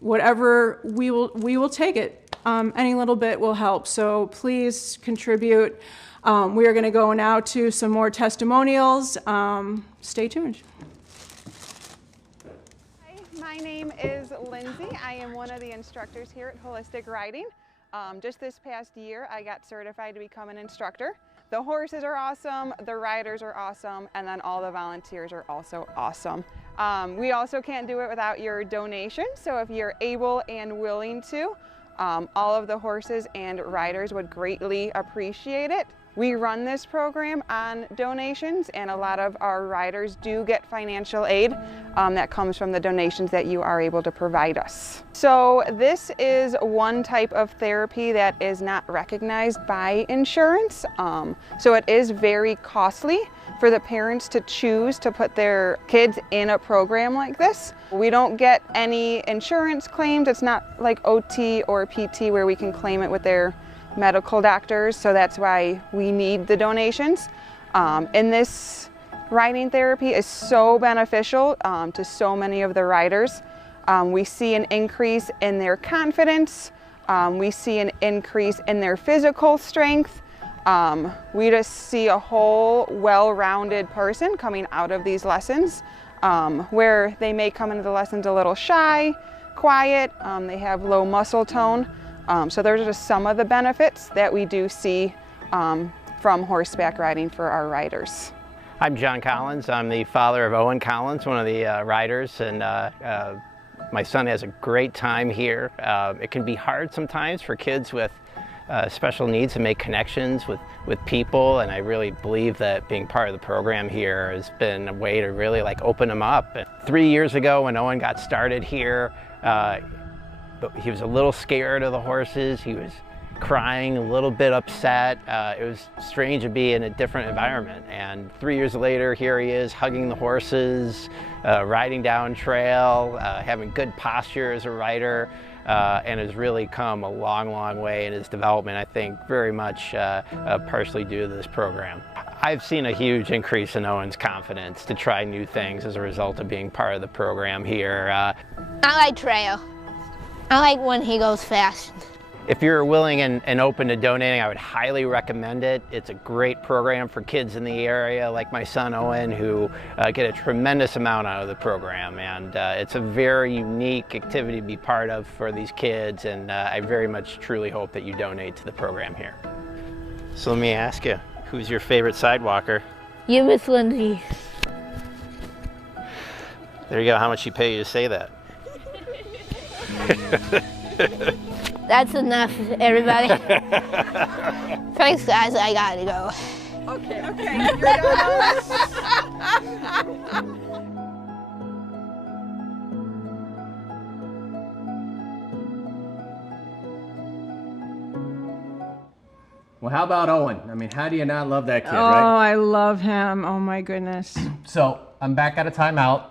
whatever, we will take it. Any little bit will help, so please contribute. We are going to go now to some more testimonials. Stay tuned. Hi, my name is Lindsay. I am one of the instructors here at Holistic Riding. Just this past year, I got certified to become an instructor. The horses are awesome, the riders are awesome, and then all the volunteers are also awesome. We also can't do it without your donation, so if you're able and willing to, all of the horses and riders would greatly appreciate it. We run this program on donations, and a lot of our riders do get financial aid that comes from the donations that you are able to provide us. So this is one type of therapy that is not recognized by insurance. So it is very costly for the parents to choose to put their kids in a program like this. We don't get any insurance claims. It's not like OT or PT where we can claim it with their medical doctors, so that's why we need the donations. And this riding therapy is so beneficial to so many of the riders. We see an increase in their confidence. We see an increase in their physical strength. We just see a whole well-rounded person coming out of these lessons, where they may come into the lessons a little shy, quiet, they have low muscle tone. So those are just some of the benefits that we do see from horseback riding for our riders. I'm John Collins. I'm the father of Owen Collins, one of the riders, and my son has a great time here. It can be hard sometimes for kids with special needs to make connections with people, and I really believe that being part of the program here has been a way to really open them up. 3 years ago when Owen got started here, he was a little scared of the horses. He was crying, a little bit upset. It was strange to be in a different environment. And 3 years later, here he is hugging the horses, riding down trail, having good posture as a rider, and has really come a long, long way in his development, I think very much partially due to this program. I've seen a huge increase in Owen's confidence to try new things as a result of being part of the program here. I like trail. I like when he goes fast. If you're willing and open to donating, I would highly recommend it. It's a great program for kids in the area like my son Owen, who get a tremendous amount out of the program, and it's a very unique activity to be part of for these kids, and I very much truly hope that you donate to the program here. So let me ask you, who's your favorite sidewalker? You, Miss Lindsay. There you go. How much she pay you to say that? That's enough, everybody. Thanks, guys. I gotta go. Okay. You're done. Well, how about Owen? I mean, how do you not love that kid, Oh, right? I love him. Oh my goodness. So I'm back at a timeout,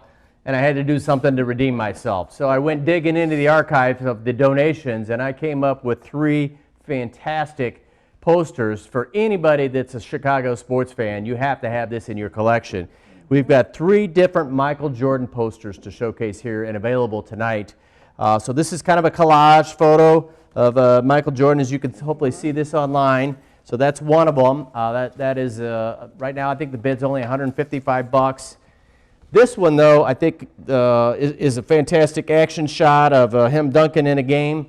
and I had to do something to redeem myself. So I went digging into the archives of the donations, and I came up with 3 fantastic posters for anybody that's a Chicago sports fan. You have to have this in your collection. We've got 3 different Michael Jordan posters to showcase here and available tonight. So this is kind of a collage photo of Michael Jordan, as you can hopefully see this online. So that's one of them. That is right now, I think the bid's only $155. This one, though, I think is a fantastic action shot of him dunking in a game.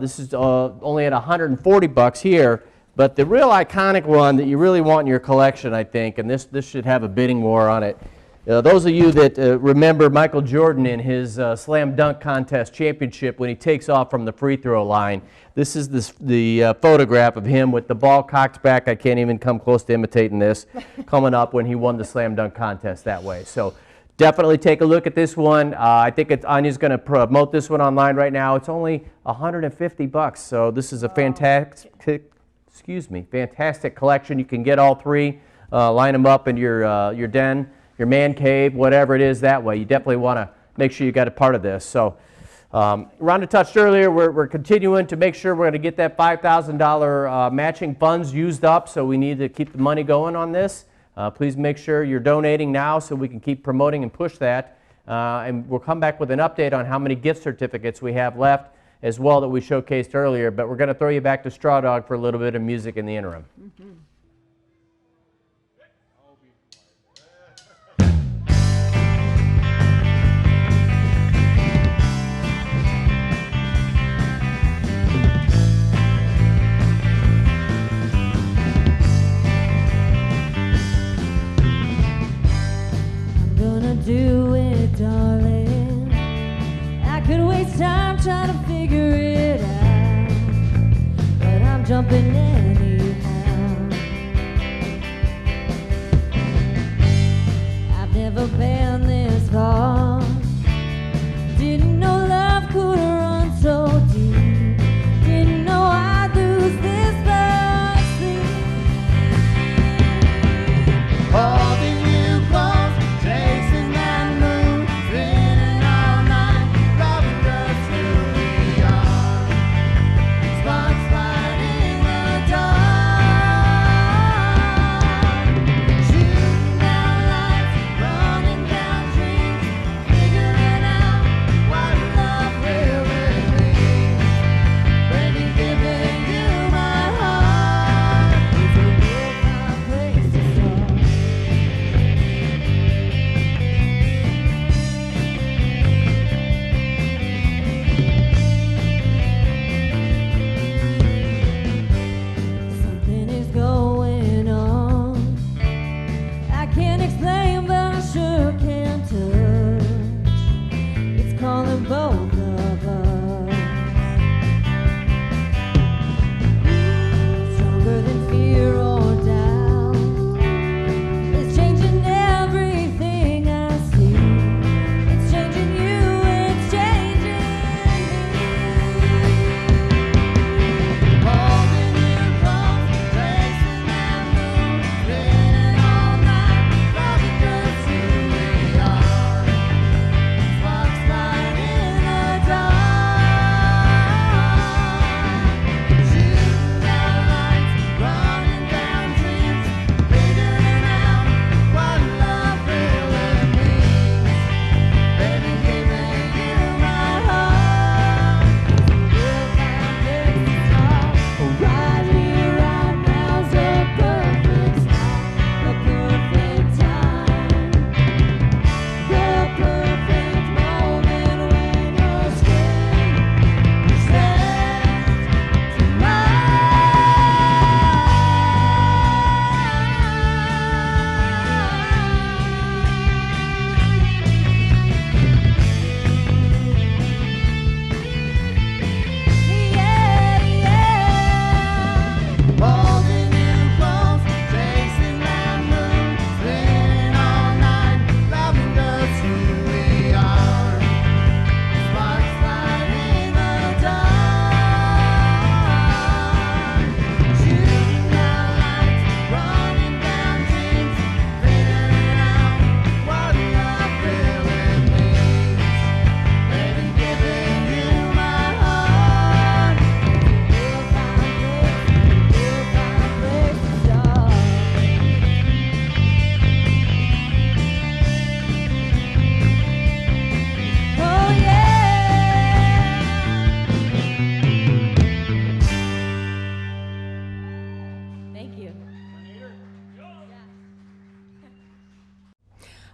This is only at $140 here, but the real iconic one that you really want in your collection, I think, and this should have a bidding war on it. Those of you that remember Michael Jordan in his slam dunk contest championship when he takes off from the free throw line, this is the photograph of him with the ball cocked back. I can't even come close to imitating this, coming up when he won the slam dunk contest that way. So definitely take a look at this one. I think Anya's going to promote this one online right now. It's only $150, so this is a fantastic collection. You can get all three, line them up in your den, your man cave, whatever it is that way. You definitely want to make sure you got a part of this. So Rhonda touched earlier, we're continuing to make sure we're going to get that $5,000 matching funds used up, so we need to keep the money going on this. Please make sure you're donating now so we can keep promoting and push that. And we'll come back with an update on how many gift certificates we have left as well that we showcased earlier. But we're going to throw you back to Straw Dog for a little bit of music in the interim. Mm-hmm. Do it, darling. I could waste time trying to figure it out, but I'm jumping anyhow. I've never been this far. Didn't know love could run so deep. Didn't know I'd lose this much sleep. Holding you close, chasing that moon, spinning all night, loving us who we are. Sparks light in the dark.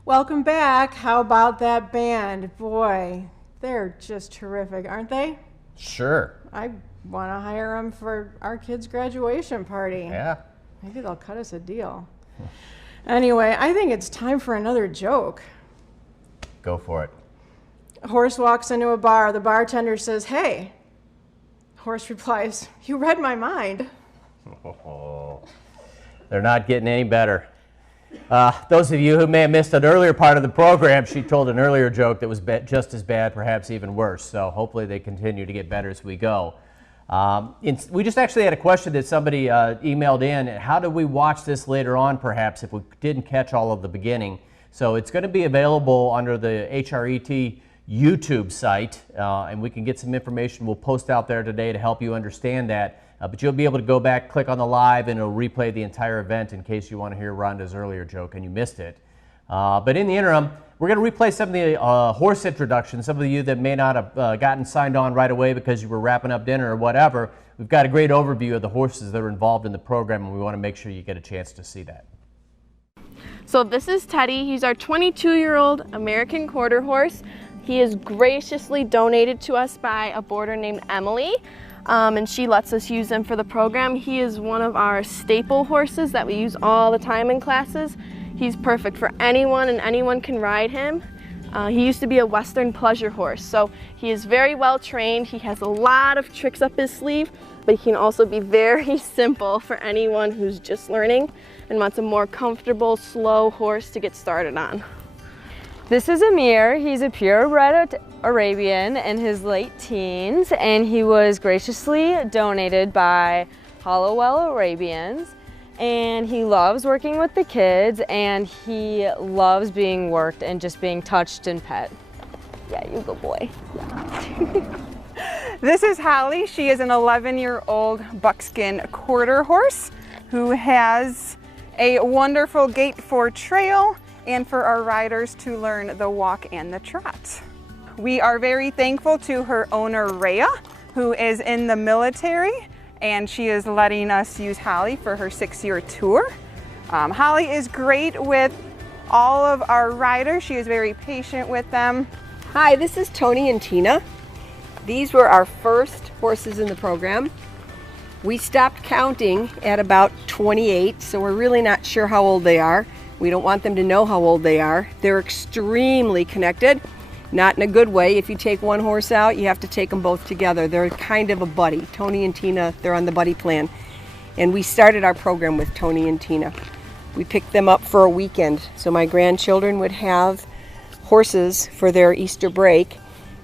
Welcome back. How about that band? Boy, they're just terrific, aren't they? Sure. I want to hire them for our kids' graduation party. Yeah. Maybe they'll cut us a deal. Anyway, I think it's time for another joke. Go for it. A horse walks into a bar. The bartender says, "Hey." Horse replies, "You read my mind." Oh, they're not getting any better. Those of you who may have missed an earlier part of the program, she told an earlier joke that was just as bad, perhaps even worse. So hopefully they continue to get better as we go. We just actually had a question that somebody emailed in. How do we watch this later on, perhaps, if we didn't catch all of the beginning? So it's going to be available under the HRET YouTube site, and we can get some information we'll post out there today to help you understand that. But you'll be able to go back, click on the live, and it'll replay the entire event in case you want to hear Rhonda's earlier joke and you missed it. But in the interim, we're going to replay some of the horse introductions. Some of you that may not have gotten signed on right away because you were wrapping up dinner or whatever, we've got a great overview of the horses that are involved in the program, and we want to make sure you get a chance to see that. So this is Teddy. He's our 22-year-old American quarter horse. He is graciously donated to us by a boarder named Emily. And she lets us use him for the program. He is one of our staple horses that we use all the time in classes. He's perfect for anyone, and anyone can ride him. He used to be a Western pleasure horse, so he is very well trained. He has a lot of tricks up his sleeve, but he can also be very simple for anyone who's just learning and wants a more comfortable, slow horse to get started on. This is Amir. He's a purebred Arabian in his late teens, and he was graciously donated by Hollowell Arabians. And he loves working with the kids, and he loves being worked and just being touched and pet. Yeah, you go boy. This is Holly. She is an 11-year-old buckskin quarter horse who has a wonderful gait for trail and for our riders to learn the walk and the trot. We are very thankful to her owner, Rhea, who is in the military, and she is letting us use Holly for her 6-year tour. Holly is great with all of our riders. She is very patient with them. Hi, this is Tony and Tina. These were our first horses in the program. We stopped counting at about 28, so we're really not sure how old they are. We don't want them to know how old they are. They're extremely connected, not in a good way. If you take one horse out, you have to take them both together. They're kind of a buddy. Tony and Tina, they're on the buddy plan. And we started our program with Tony and Tina. We picked them up for a weekend, so my grandchildren would have horses for their Easter break,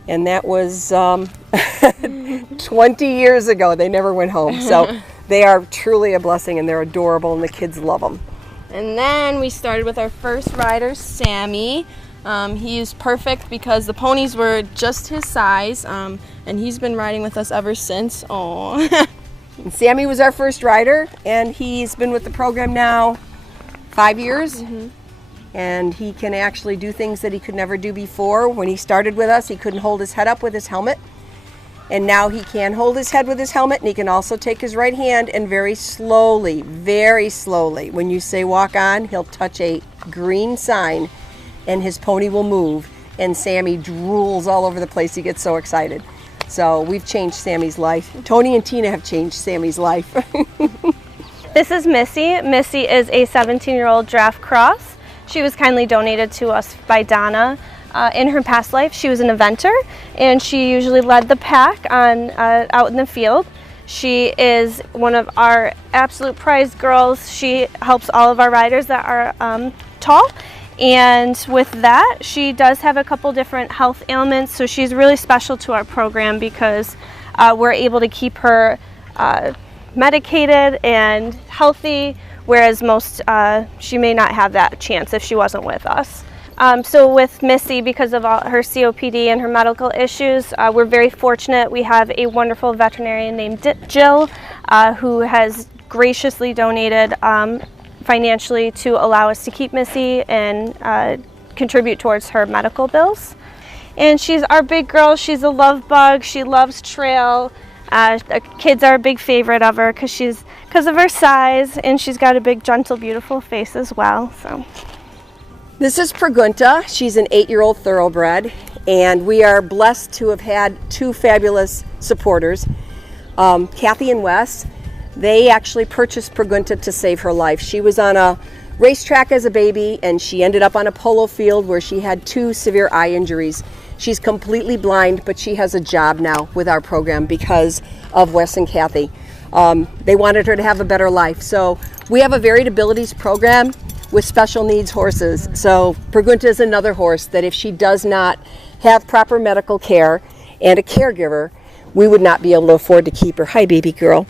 and that was 20 years ago. They never went home. So they are truly a blessing, and they're adorable, and the kids love them. And then we started with our first rider, Sammy. He is perfect because the ponies were just his size, and he's been riding with us ever since. Aww. And Sammy was our first rider, and he's been with the program now 5 years. And he can actually do things that he could never do before. When he started with us, he couldn't hold his head up with his helmet. And now he can hold his head with his helmet, and he can also take his right hand and very slowly, when you say walk on, he'll touch a green sign and his pony will move, and Sammy drools all over the place. He gets so excited. So we've changed Sammy's life. Tony and Tina have changed Sammy's life. This is Missy. Missy is a 17-year-old draft cross. She was kindly donated to us by Donna. In her past life, she was an eventer, and she usually led the pack on out in the field. She is one of our absolute prized girls. She helps all of our riders that are tall, and with that, she does have a couple different health ailments, so she's really special to our program because we're able to keep her medicated and healthy, whereas most, she may not have that chance if she wasn't with us. So with Missy, because of all her COPD and her medical issues, we're very fortunate. We have a wonderful veterinarian named Jill, who has graciously donated financially to allow us to keep Missy and contribute towards her medical bills. And she's our big girl. She's a love bug. She loves trail. The kids are a big favorite of her because of her size, and she's got a big, gentle, beautiful face as well. So. This is Pregunta. She's an 8-year-old thoroughbred, and we are blessed to have had two fabulous supporters, Kathy and Wes. They actually purchased Pregunta to save her life. She was on a racetrack as a baby, and she ended up on a polo field where she had 2 severe eye injuries. She's completely blind, but she has a job now with our program because of Wes and Kathy. They wanted her to have a better life. So we have a varied abilities program with special needs horses. So Pregunta is another horse that if she does not have proper medical care and a caregiver, we would not be able to afford to keep her. Hi, baby girl.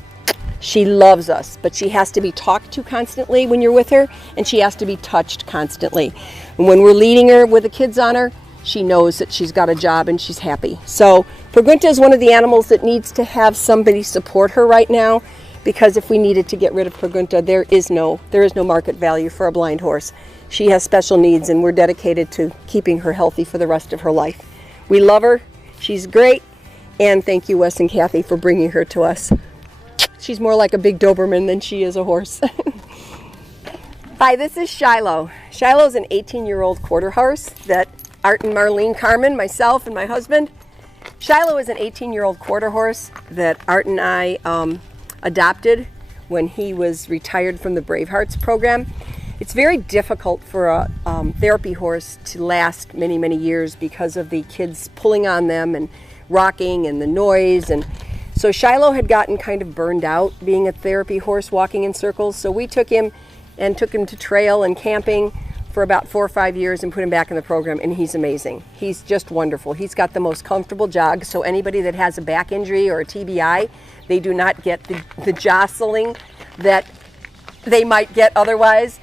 She loves us, but she has to be talked to constantly when you're with her, and she has to be touched constantly. And when we're leading her with the kids on her, she knows that she's got a job and she's happy. So Pregunta is one of the animals that needs to have somebody support her right now, because if we needed to get rid of Pregunta, there is no market value for a blind horse. She has special needs, and we're dedicated to keeping her healthy for the rest of her life. We love her. She's great. And thank you, Wes and Kathy, for bringing her to us. She's more like a big Doberman than she is a horse. Hi, this is Shiloh. Shiloh's an 18-year-old quarter horse that Art and Marlene Carmen, myself and my husband. Shiloh is an 18-year-old quarter horse that Art and I adopted when he was retired from the Bravehearts program. It's very difficult for a therapy horse to last many, many years because of the kids pulling on them and rocking and the noise. And so Shiloh had gotten kind of burned out being a therapy horse walking in circles. So we took him to trail and camping for about 4 or 5 years and put him back in the program, and he's amazing. He's just wonderful. He's got the most comfortable jog, so anybody that has a back injury or a TBI, they do not get the jostling that they might get otherwise.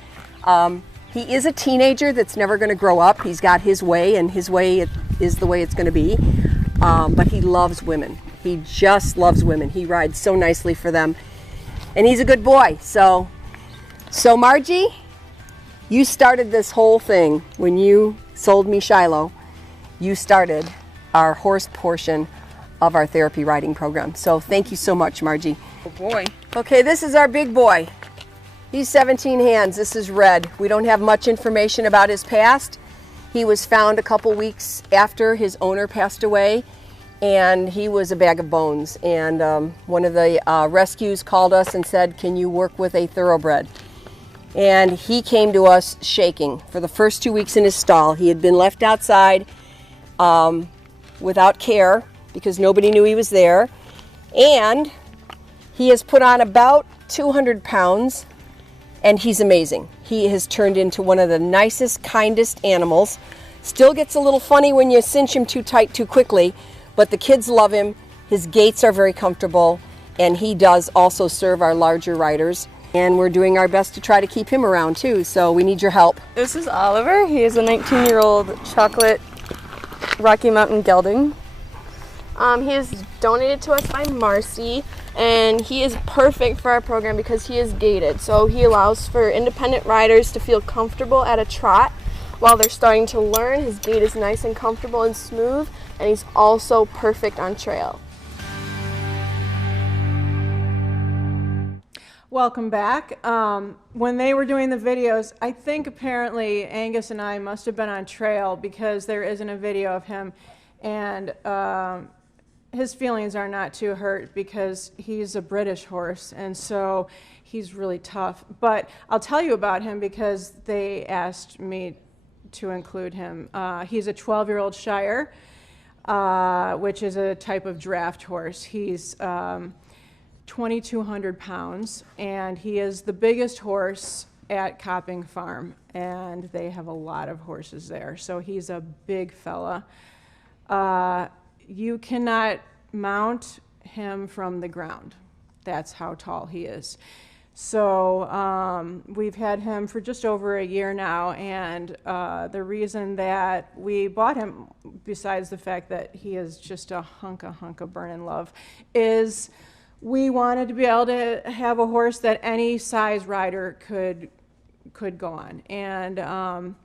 He is a teenager that's never going to grow up. He's got his way, and his way is the way it's going to be. But he loves women. He just loves women. He rides so nicely for them. And he's a good boy. So Margie, you started this whole thing when you sold me Shiloh. You started our horse portion of our therapy riding program. So thank you so much, Margie. Oh boy. Okay, this is our big boy. He's 17 hands. This is Red. We don't have much information about his past. He was found a couple weeks after his owner passed away, and he was a bag of bones. And one of the rescues called us and said, can you work with a thoroughbred? And he came to us shaking for the first 2 weeks in his stall. He had been left outside without care because nobody knew he was there. And he has put on about 200 pounds, and he's amazing. He has turned into one of the nicest, kindest animals. Still gets a little funny when you cinch him too tight too quickly, but the kids love him. His gaits are very comfortable, and he does also serve our larger riders. And we're doing our best to try to keep him around too, so we need your help. This is Oliver. He is a 19-year-old chocolate Rocky Mountain gelding. He is donated to us by Marcy, and he is perfect for our program because he is gaited. So he allows for independent riders to feel comfortable at a trot while they're starting to learn. His gait is nice and comfortable and smooth, and he's also perfect on trail. Welcome back. When they were doing the videos, I think apparently Angus and I must have been on trail because there isn't a video of him, and his feelings are not too hurt because he's a British horse, and so he's really tough. But I'll tell you about him because they asked me to include him. He's a 12-year-old Shire, which is a type of draft horse. He's 2,200 pounds, and he is the biggest horse at Copping Farm, and they have a lot of horses there. So he's a big fella. You cannot mount him from the ground. That's how tall he is. So we've had him for just over a year now, and the reason that we bought him, besides the fact that he is just a hunk of burning love, is we wanted to be able to have a horse that any size rider could go on. And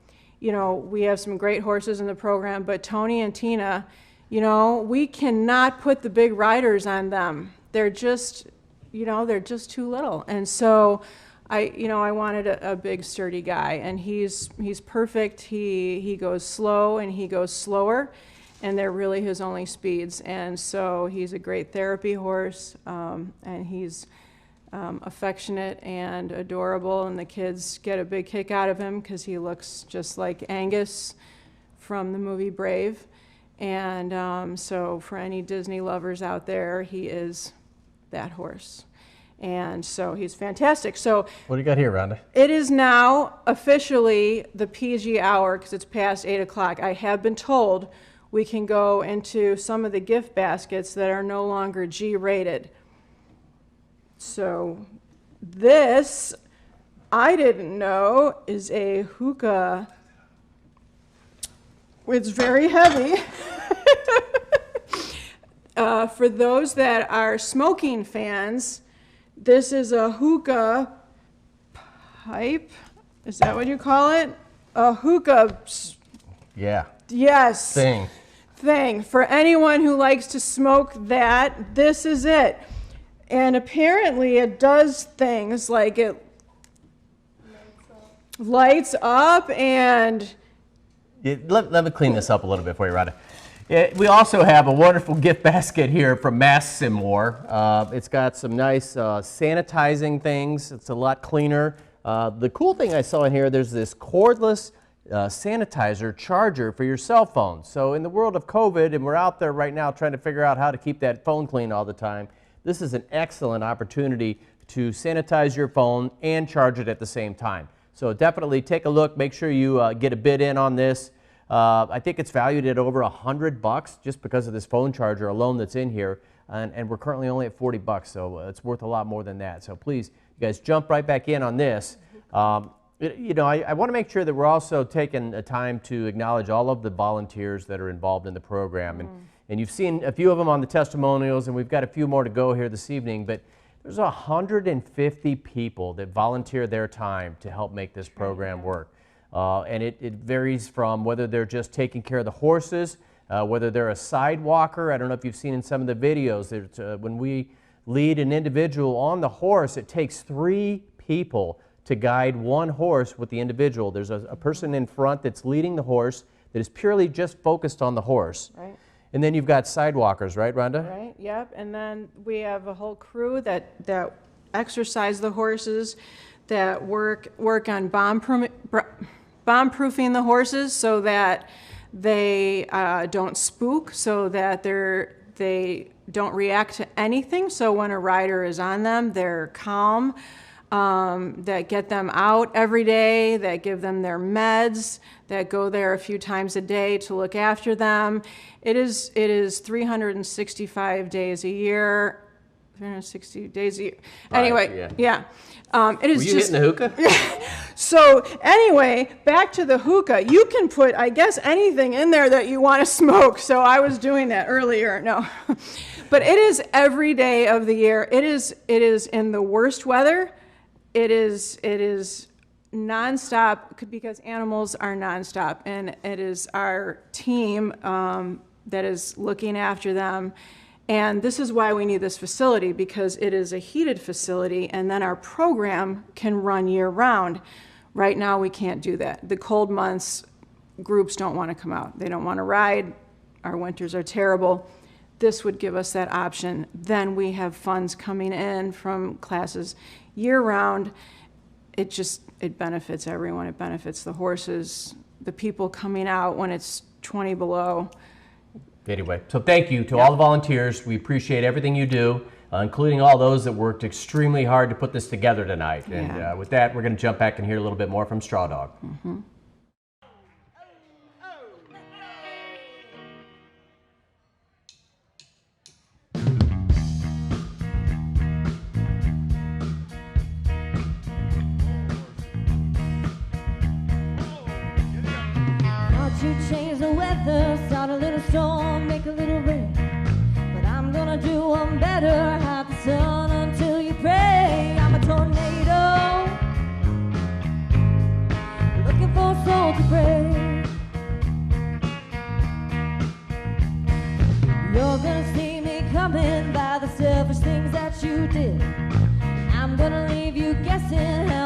you know, we have some great horses in the program, but Tony and Tina, you know, we cannot put the big riders on them. They're just, you know, they're just too little. And so I wanted a big sturdy guy, and he's perfect. He goes slow and he goes slower, and they're really his only speeds. And so he's a great therapy horse, and he's affectionate and adorable, and the kids get a big kick out of him because he looks just like Angus from the movie Brave. And so for any Disney lovers out there, he is that horse. And so he's fantastic. So What do you got here, Rhonda? it is now officially the PG hour because it's past 8 o'clock. I have been told we can go into some of the gift baskets that are no longer G-rated. So this, I didn't know, is a hookah. It's very heavy. For those that are smoking fans, this is a hookah pipe. Is that what you call it? A hookah. Yeah. Yes. Thing. For anyone who likes to smoke that, this is it. And apparently it does things like it lights up and... Let me clean this up a little bit for you, Rhonda. We also have a wonderful gift basket here from Mass and More. It's got some nice sanitizing things. It's a lot cleaner. The cool thing I saw in here, there's this cordless sanitizer charger for your cell phone. So in the world of COVID, and we're out there right now trying to figure out how to keep that phone clean all the time, this is an excellent opportunity to sanitize your phone and charge it at the same time. So definitely take a look. Make sure you get a bid in on this. I think it's valued at over $100 just because of this phone charger alone that's in here, and we're currently only at $40, so it's worth a lot more than that. So please, you guys jump right back in on this. I want to make sure that we're also taking a time to acknowledge all of the volunteers that are involved in the program, and you've seen a few of them on the testimonials, and we've got a few more to go here this evening, but there's 150 people that volunteer their time to help make this program work. And it varies from whether they're just taking care of the horses, whether they're a sidewalker. I don't know if you've seen in some of the videos that when we lead an individual on the horse, it takes 3 people to guide one horse with the individual. There's a person in front that's leading the horse that is purely just focused on the horse. Right. And then you've got sidewalkers, right, Rhonda? Right, yep. And then we have a whole crew that exercise the horses, that work on bomb-proofing the horses so that they don't spook, so that they don't react to anything. So when a rider is on them, they're calm, that get them out every day, that give them their meds, that go there a few times a day to look after them. It is 365 days a year, 360 days a year. Anyway, yeah. It is Were you hitting the hookah? So anyway, back to the hookah. You can put, I guess, anything in there that you want to smoke. So I was doing that earlier. No, but it is every day of the year. It is in the worst weather. It is nonstop because animals are nonstop, and it is our team that is looking after them. And this is why we need this facility, because it is a heated facility, and then our program can run year-round. Right now, we can't do that. The cold months, groups don't want to come out. They don't want to ride. Our winters are terrible. This would give us that option. Then we have funds coming in from classes year-round. It benefits everyone. It benefits the horses, the people coming out when it's 20 below. Anyway, so thank you to all the volunteers. We appreciate everything you do, including all those that worked extremely hard to put this together tonight. And with that, we're going to jump back and hear a little bit more from Straw Dog. Mm-hmm. You change the weather, start a little storm, make a little rain. But I'm gonna do one better, hide the sun until you pray. I'm a tornado, looking for a soul to break. You're gonna see me coming by the selfish things that you did. I'm gonna leave you guessing how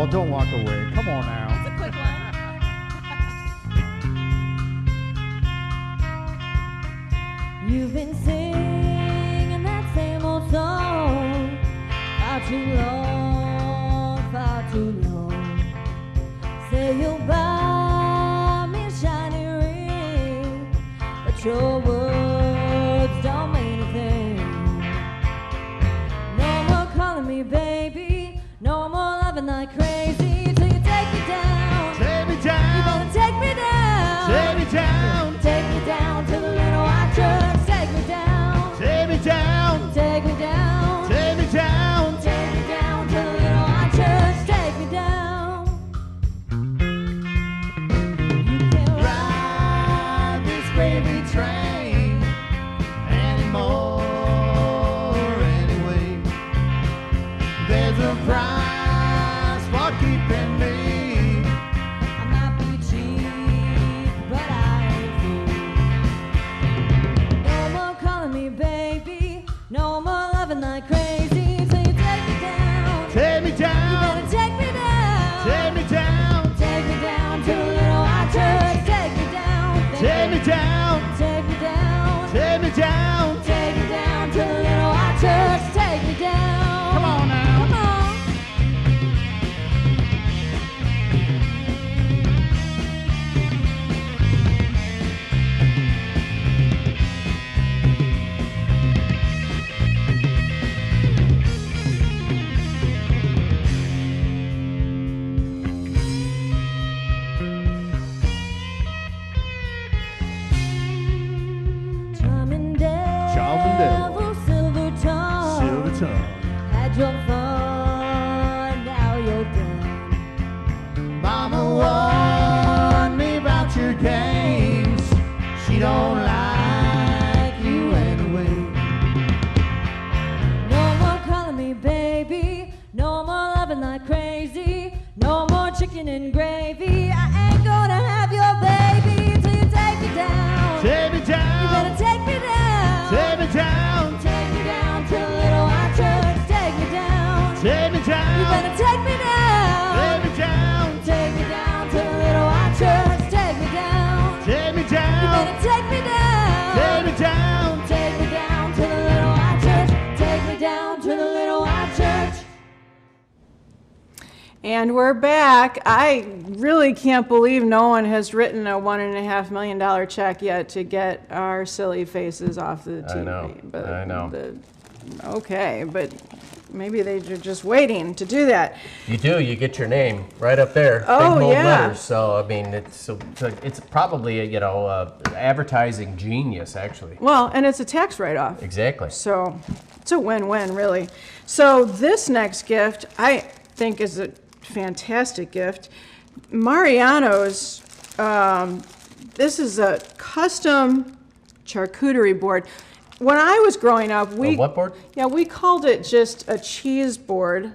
Oh, don't walk away. Come on now. It's a quick one. You've been singing that same old song far too long, far too long. Say you'll buy me a shiny ring, but your words don't mean a thing. No more calling me baby, no more loving like crazy till you take me down. Take me down. You better take me down. Take me down. Take me down to the little white church. Take me down. Take me down. Take me down. Take me down. Take me down to the little white church. Take me down. You can't Ride this gravy train anymore anyway. There's a price for keeping me. I might be cheap, but I ain't fool. No more calling me baby, no more loving like crazy till you take me down. Take me You down. better take me down. Take me down. Take me down to the little white church. Take me down. Take me down. Take me down. Take me down. Take me down to the little white church. Take me down. Come on now. Come on. Charming devil, silver tongue. Silver tongue. Had your fun, now you're done. Mama warned me about your games. She don't like you anyway. No more calling me baby, no more loving like crazy, no more chicken and gravy. I ain't gonna have your baby till you take me down. Take me down. You better take me down. Take me down. Take me down to the little white church. Take me down. Take me down. You better take me down. Take me down. Take me down to the little white church. Take me down. Take me You down. better take me down. Take me down. Take me down to the little white church. Take me down to the little white church. And we're back. I really can't believe no one has written a $1.5 million check yet to get our silly faces off the TV. I know. Okay, but maybe they're just waiting to do that. You do. You get your name right up there. Oh, big bold yeah. letters. So I mean, it's probably a, advertising genius actually. Well, and it's a tax write-off. Exactly. So it's a win-win, really. So this next gift, I think, is a fantastic gift. Mariano's, this is a custom charcuterie board. When I was growing up, what board? Yeah, we called it just a cheese board.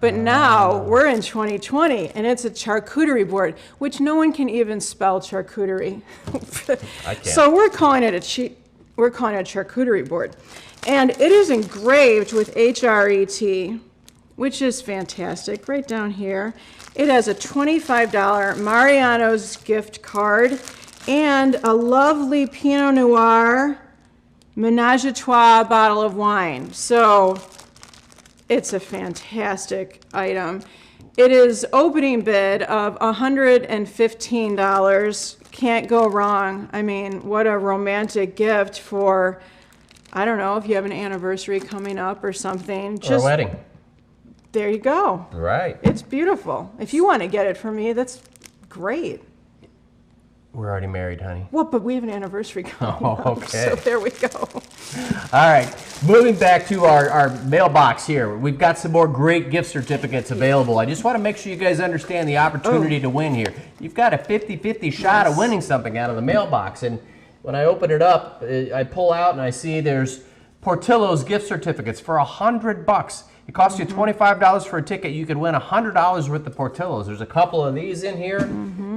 But now we're in 2020 and it's a charcuterie board, which no one can even spell charcuterie. I can't. So we're calling it a charcuterie board. And it is engraved with HRET, which is fantastic, right down here. It has a $25 Mariano's gift card and a lovely Pinot Noir Menage a Trois bottle of wine. So it's a fantastic item. It is opening bid of $115. Can't go wrong. I mean, what a romantic gift for, I don't know, if you have an anniversary coming up or something. Or a wedding. There you go. Right. It's beautiful. If you want to get it for me, that's great. We're already married, honey. Well, but we have an anniversary coming up, okay. so there we go. All right, moving back to our mailbox here. We've got some more great gift certificates available. I just want to make sure you guys understand the opportunity to win here. You've got a 50-50 shot of winning something out of the mailbox. And when I open it up, I pull out and I see there's Portillo's gift certificates for $100. It costs you $25 for a ticket. You could win $100 worth of Portillo's. There's a couple of these in here.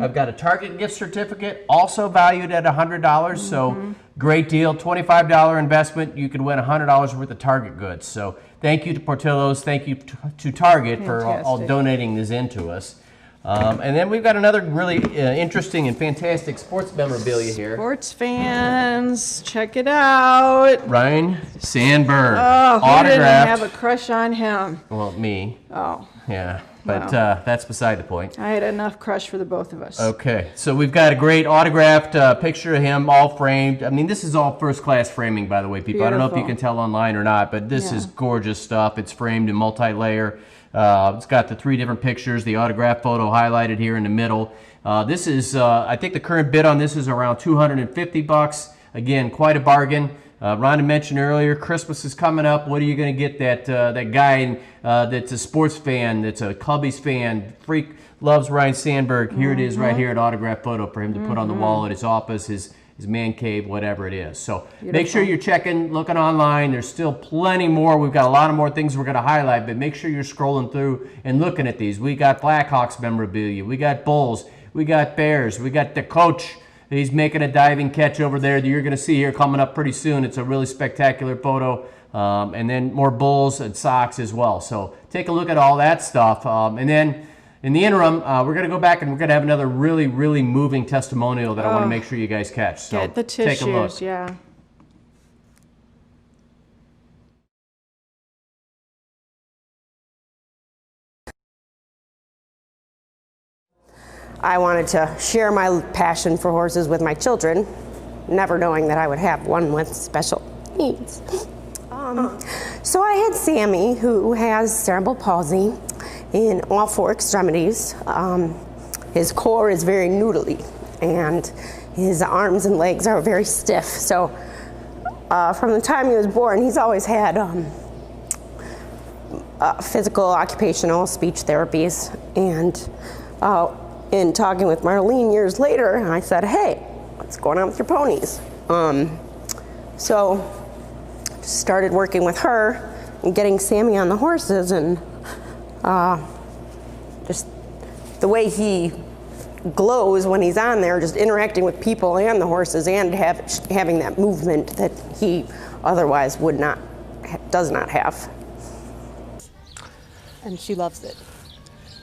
I've got a Target gift certificate, also valued at $100. So great deal, $25 investment. You can win $100 worth of Target goods. So thank you to Portillo's. Thank you to Target for all donating this in to us. And then we've got another really interesting and fantastic sports memorabilia here. Sports fans, check it out. Ryan Sandberg, Oh, who autographed. didn't have a crush on him? Well, me. Oh. Yeah, but Well. that's beside the point. I had enough crush for the both of us. Okay, so we've got a great autographed picture of him, all framed. I mean, this is all first-class framing, by the way, people. I don't know if you Beautiful. can tell online or not, but this is gorgeous stuff. It's framed in multi-layer. It's got the 3 different pictures, the autograph photo highlighted here in the middle. This is, I think the current bid on this is around $250. Again, quite a bargain. Rhonda mentioned earlier, Christmas is coming up. What are you going to get that guy that's a sports fan, that's a Cubbies fan, freak, loves Ryan Sandberg? Here it is right here, an autograph photo for him to put on the wall at his office, his man cave, whatever it is. So make sure you're checking, looking online. There's still plenty more. We've got a lot of more things we're going to highlight, but make sure you're scrolling through and looking at these. We got Blackhawks memorabilia. We got Bulls. We got Bears. We got the coach. He's making a diving catch over there that you're going to see here coming up pretty soon. It's a really spectacular photo. And then more Bulls and Sox as well. So take a look at all that stuff. And then in the interim, we're going to go back and we're going to have another really, really moving testimonial that I want to make sure you guys catch. So Get the tissues, take a look. yeah. I wanted to share my passion for horses with my children, never knowing that I would have one with special needs. So I had Sammy, who has cerebral palsy in all 4 extremities. His core is very noodly, and his arms and legs are very stiff. So from the time he was born, he's always had physical, occupational, speech therapies. And in talking with Marlene years later, I said, hey, what's going on with your ponies? So started working with her and getting Sammy on the horses, and just the way he glows when he's on there, just interacting with people and the horses, and having that movement that he otherwise does not have. And she loves it.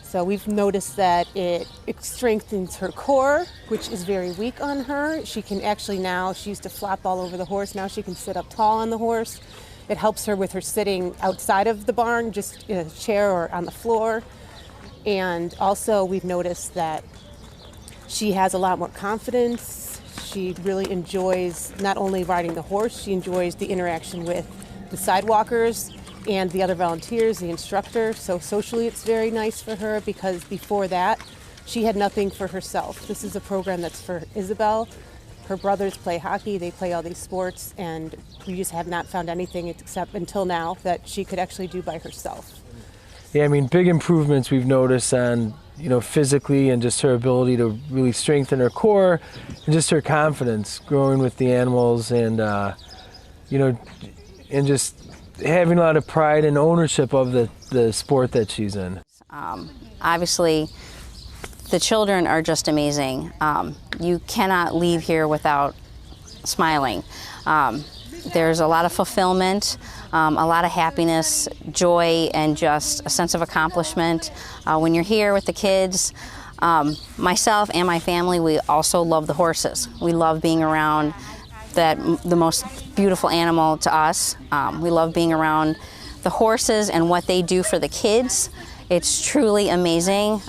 So we've noticed that it strengthens her core, which is very weak on her. She can actually now, she used to flop all over the horse, now she can sit up tall on the horse. It helps her with her sitting outside of the barn, just in a chair or on the floor. And also we've noticed that she has a lot more confidence. She really enjoys not only riding the horse, she enjoys the interaction with the sidewalkers and the other volunteers, the instructor. So socially it's very nice for her, because before that she had nothing for herself. This is a program that's for Isabel. Her brothers play hockey, they play all these sports, and we just have not found anything except until now that she could actually do by herself. Yeah, I mean, big improvements we've noticed on, physically, and just her ability to really strengthen her core and just her confidence growing with the animals, and and just having a lot of pride and ownership of the sport that she's in. Obviously, the children are just amazing. You cannot leave here without smiling. There's a lot of fulfillment, a lot of happiness, joy, and just a sense of accomplishment. When you're here with the kids, myself and my family, we also love the horses. We love being around the most beautiful animal to us. We love being around the horses and what they do for the kids. It's truly amazing.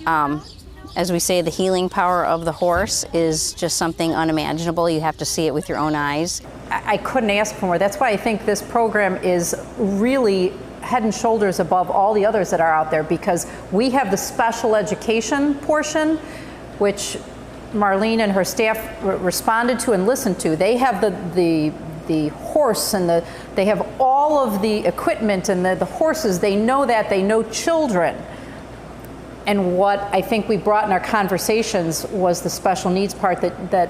As we say, the healing power of the horse is just something unimaginable. You have to see it with your own eyes. I couldn't ask for more. That's why I think this program is really head and shoulders above all the others that are out there, because we have the special education portion, which Marlene and her staff responded to and listened to. They have the horse, and they have all of the equipment and the horses. They know that. They know children. And what I think we brought in our conversations was the special needs part that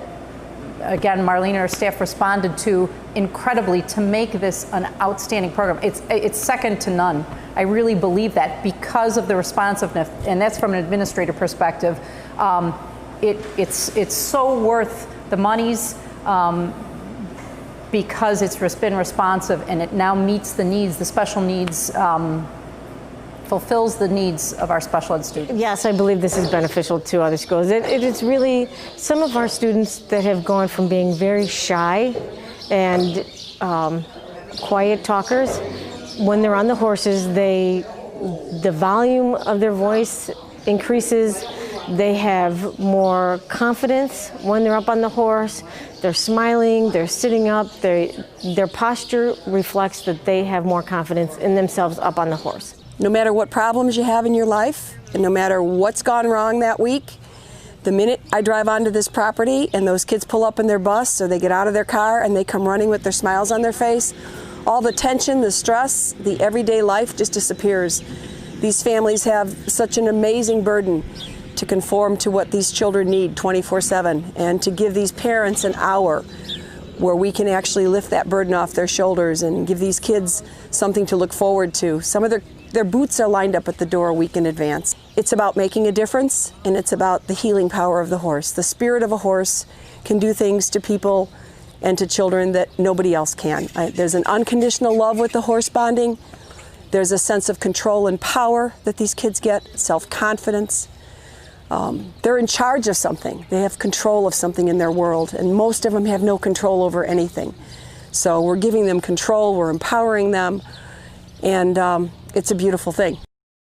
again, Marlene and her staff responded to incredibly to make this an outstanding program. It's second to none. I really believe that, because of the responsiveness, and that's from an administrative perspective. it's so worth the monies because it's been responsive and it now meets the needs, the special needs, fulfills the needs of our special ed students. Yes, I believe this is beneficial to other schools. It's really some of our students that have gone from being very shy and quiet talkers. When they're on the horses, the volume of their voice increases. They have more confidence when they're up on the horse. They're smiling, they're sitting up, their posture reflects that they have more confidence in themselves up on the horse. No matter what problems you have in your life, and no matter what's gone wrong that week, the minute I drive onto this property and those kids pull up in their bus or they get out of their car and they come running with their smiles on their face, all the tension, the stress, the everyday life just disappears. These families have such an amazing burden to conform to what these children need 24/7 and to give these parents an hour where we can actually lift that burden off their shoulders and give these kids something to look forward to. Some of their boots are lined up at the door a week in advance. It's about making a difference, and it's about the healing power of the horse. The spirit of a horse can do things to people and to children that nobody else can. There's an unconditional love with the horse bonding. There's a sense of control and power that these kids get, self-confidence. They're in charge of something. They have control of something in their world, and most of them have no control over anything. So we're giving them control, we're empowering them, and it's a beautiful thing.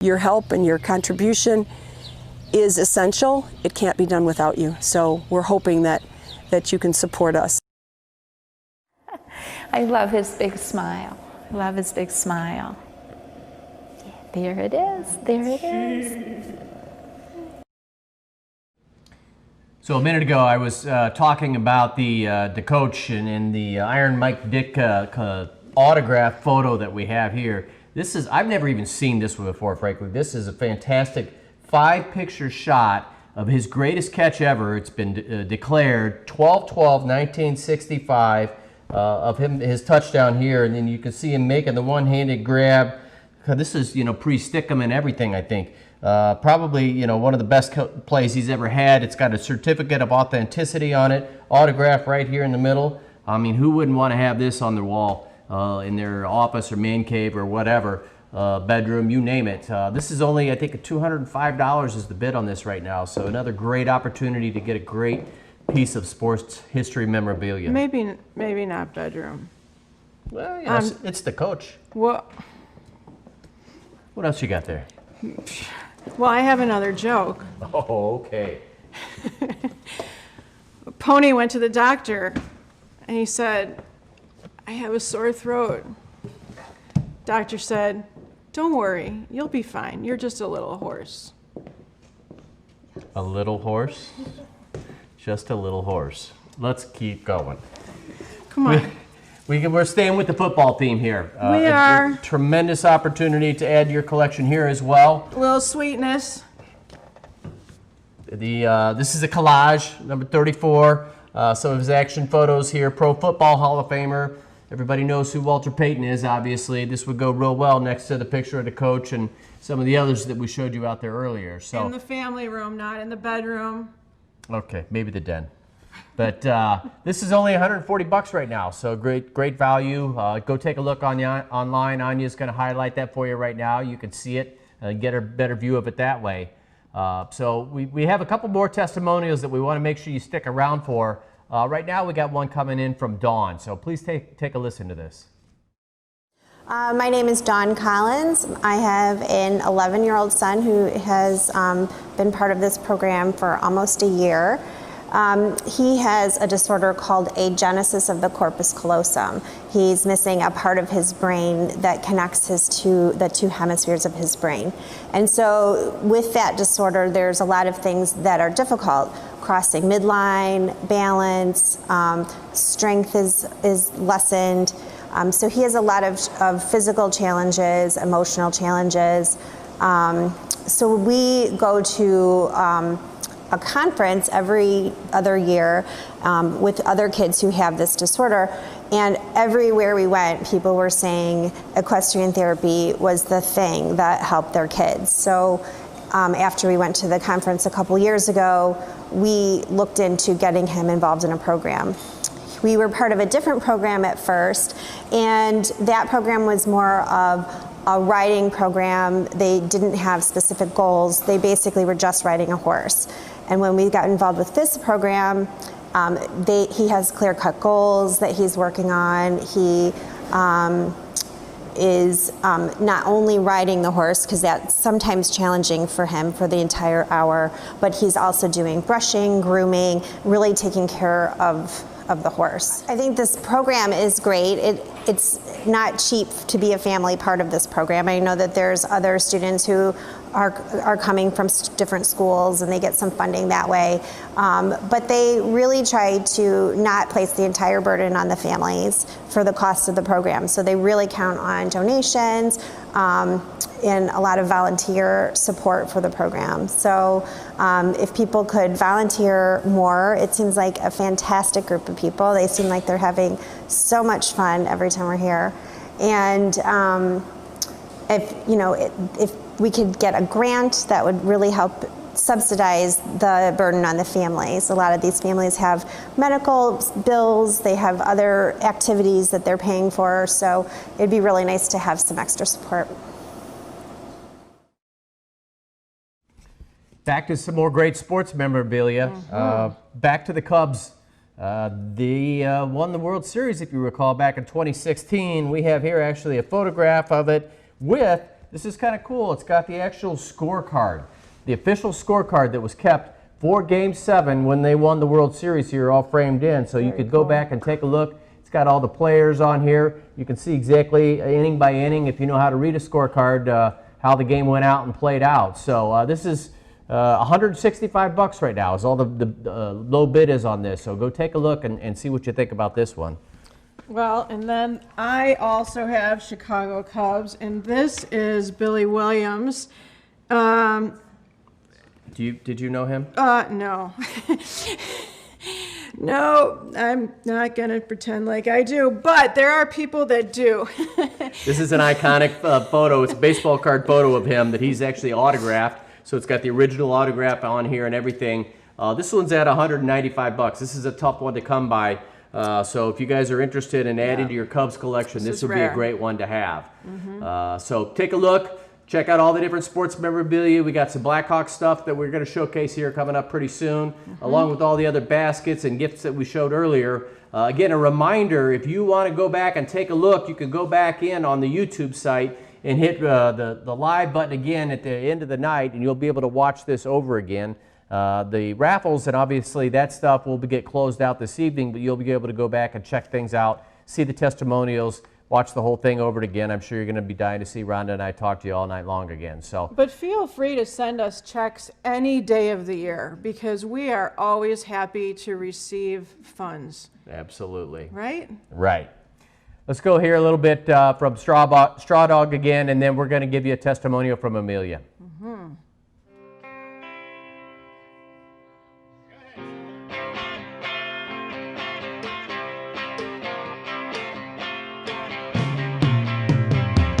Your help and your contribution is essential. It can't be done without you. So we're hoping that you can support us. I love his big smile. Love his big smile. There it is. There it is. So a minute ago, I was talking about the coach and the Iron Mike Dick autograph photo that we have here. This is, I've never even seen this one before, frankly. This is a fantastic 5-picture shot of his greatest catch ever. It's been declared 12/12/1965 of him, his touchdown here, and then you can see him making the one-handed grab. This is, pre-Stickum and everything, I think. Probably, one of the best plays he's ever had. It's got a certificate of authenticity on it, autograph right here in the middle. I mean, who wouldn't want to have this on their wall in their office or man cave or whatever, bedroom, you name it. This is only, I think, $205 is the bid on this right now. So another great opportunity to get a great piece of sports history memorabilia. Maybe not bedroom. Well, yeah, it's the coach. Well, what else you got there? Well, I have another joke. Oh, okay. Pony went to the doctor and he said, I have a sore throat. Doctor said, don't worry, you'll be fine. You're just a little horse. A little horse? Just a little horse. Let's keep going. Come on. We're staying with the football theme here. We are. A tremendous opportunity to add to your collection here as well. A little sweetness. This is a collage, number 34. Some of his action photos here. Pro Football Hall of Famer. Everybody knows who Walter Payton is, obviously. This would go real well next to the picture of the coach and some of the others that we showed you out there earlier. So in the family room, not in the bedroom. Okay, maybe the den. But this is only $140 right now, so great value. Go take a look online. Anya's going to highlight that for you right now. You can see it and get a better view of it that way. So we have a couple more testimonials that we want to make sure you stick around for. Right now we got one coming in from Dawn, so please take a listen to this. My name is Dawn Collins. I have an 11-year-old son who has been part of this program for almost a year. He has a disorder called agenesis of the corpus callosum. He's missing a part of his brain that connects the two hemispheres of his brain. And so with that disorder, there's a lot of things that are difficult. Crossing midline, balance, strength is lessened. So he has a lot of physical challenges, emotional challenges. So we go to a conference every other year with other kids who have this disorder, and everywhere we went, people were saying equestrian therapy was the thing that helped their kids. So after we went to the conference a couple years ago, we looked into getting him involved in a program. We were part of a different program at first, and that program was more of a riding program. They didn't have specific goals. They basically were just riding a horse. And when we got involved with this program, he has clear-cut goals that he's working on. He is not only riding the horse, because that's sometimes challenging for him for the entire hour, but he's also doing brushing, grooming, really taking care of the horse. I think this program is great. It's not cheap to be a family part of this program. I know that there's other students who are coming from different schools and they get some funding that way. But they really try to not place the entire burden on the families for the cost of the program. So they really count on donations and a lot of volunteer support for the program. So if people could volunteer more, it seems like a fantastic group of people. They seem like they're having so much fun every time we're here. And if we could get a grant, that would really help subsidize the burden on the families. A lot of these families have medical bills, they have other activities that they're paying for, so it'd be really nice to have some extra support. Back to some more great sports memorabilia. Back to the Cubs. They won the World Series, if you recall, back in 2016. We have here actually a photograph of it with, this is kind of cool, it's got the actual scorecard, the official scorecard that was kept for Game 7 when they won the World Series here, all framed in. So you could go back and take a look. It's got all the players on here. You can see exactly inning by inning, if you know how to read a scorecard, how the game went out and played out. So this is $165 right now is all the low bid is on this. So go take a look and see what you think about this one. Well, and then I also have Chicago Cubs, and this is Billy Williams. Did you know him? No. No, I'm not going to pretend like I do, but there are people that do. This is an iconic photo. It's a baseball card photo of him that he's actually autographed. So it's got the original autograph on here and everything. This one's at $195. This is a tough one to come by. So if you guys are interested in adding to your Cubs collection, this would be a great one to have. So take a look. Check out all the different sports memorabilia. We got some Blackhawks stuff that we're going to showcase here coming up pretty soon, along with all the other baskets and gifts that we showed earlier. Again, a reminder, if you want to go back and take a look, you can go back in on the YouTube site and hit the live button again at the end of the night, and you'll be able to watch this over again. The raffles and obviously that stuff will get closed out this evening, but you'll be able to go back and check things out, see the testimonials, watch the whole thing over again. I'm sure you're going to be dying to see Rhonda and I talk to you all night long again. So, but feel free to send us checks any day of the year, because we are always happy to receive funds. Absolutely. Right? Right. Let's go here a little bit from Straw Dog again, and then we're going to give you a testimonial from Amelia.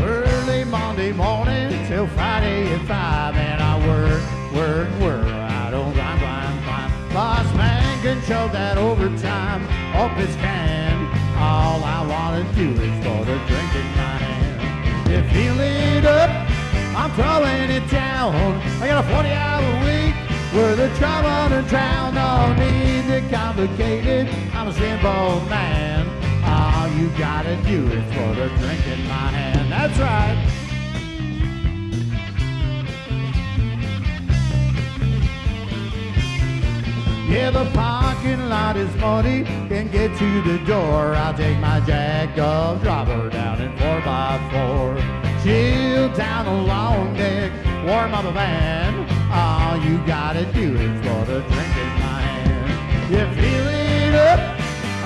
Early Monday morning till Friday at 5, and I work. I don't grind. Boss man can shove that overtime up his can. All I want to do is put a drink in my hand. You feel it up, I'm throwing it down. I got a 40-hour week with a trouble and drown. No need to complicate it, I'm a simple man. All you gotta do is put a drink in my hand. That's right. Yeah, the parking lot is muddy, can't get to the door. I'll take my jacked up driver down in 4x4. Chill down a long deck, warm up a van. All you gotta do is put a drink in my hand. You feel it up,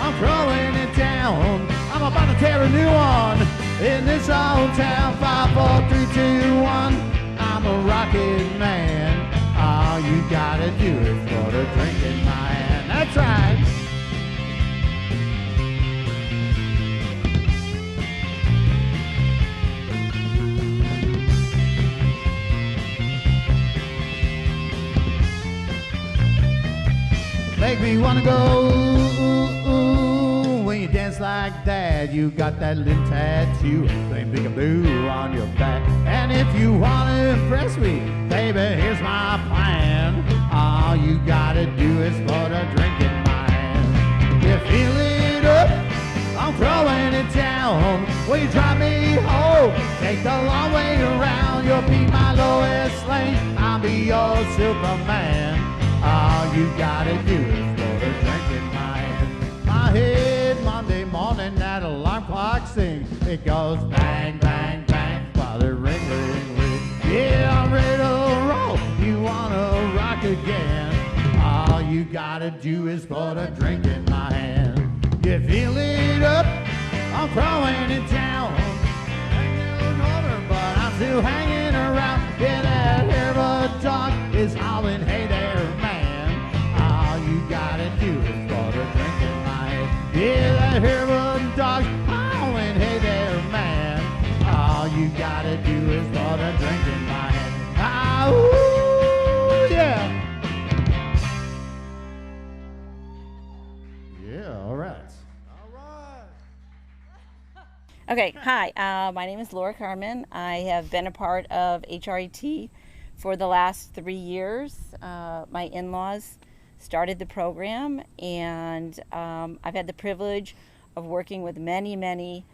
I'm throwing it down. I'm about to tear a new one in this old town. 5, 4, 3, 2, 1. I'm a rocket man. All you gotta do is put a drink in my hand. That's right. make me wanna go. When you dance like that, you got that little tattoo, plain big and blue on your back. And if you wanna impress me, baby, here's my plan. All you gotta do is put a drink in my hand. You feel it up, I'm throwing it down. Will you drive me home? Take the long way around. You'll be my Lois Lane, I'll be your Superman. All you gotta do is put a drink in my hand. My head Monday morning, that alarm clock sings. It goes bang, bang, bang, while it ring, ring, ring. Yeah, I'm ready to roll. You wanna rock again? All you gotta do is put a drink in my hand. You feel it up, I'm throwing it down. Hanging over, but I'm still hanging around. Yeah, that hairbud dog is howling, hey there, man. All you gotta do is put a drink in my hand. Yeah, that hairbud dog howling, hey there, man. All you gotta do is put a drink in my hand. Ah, ooh, yeah. Yeah, all right. Okay, hi, my name is Laura Carmen. I have been a part of HRET for the last 3 years. My in-laws started the program, and I've had the privilege of working with many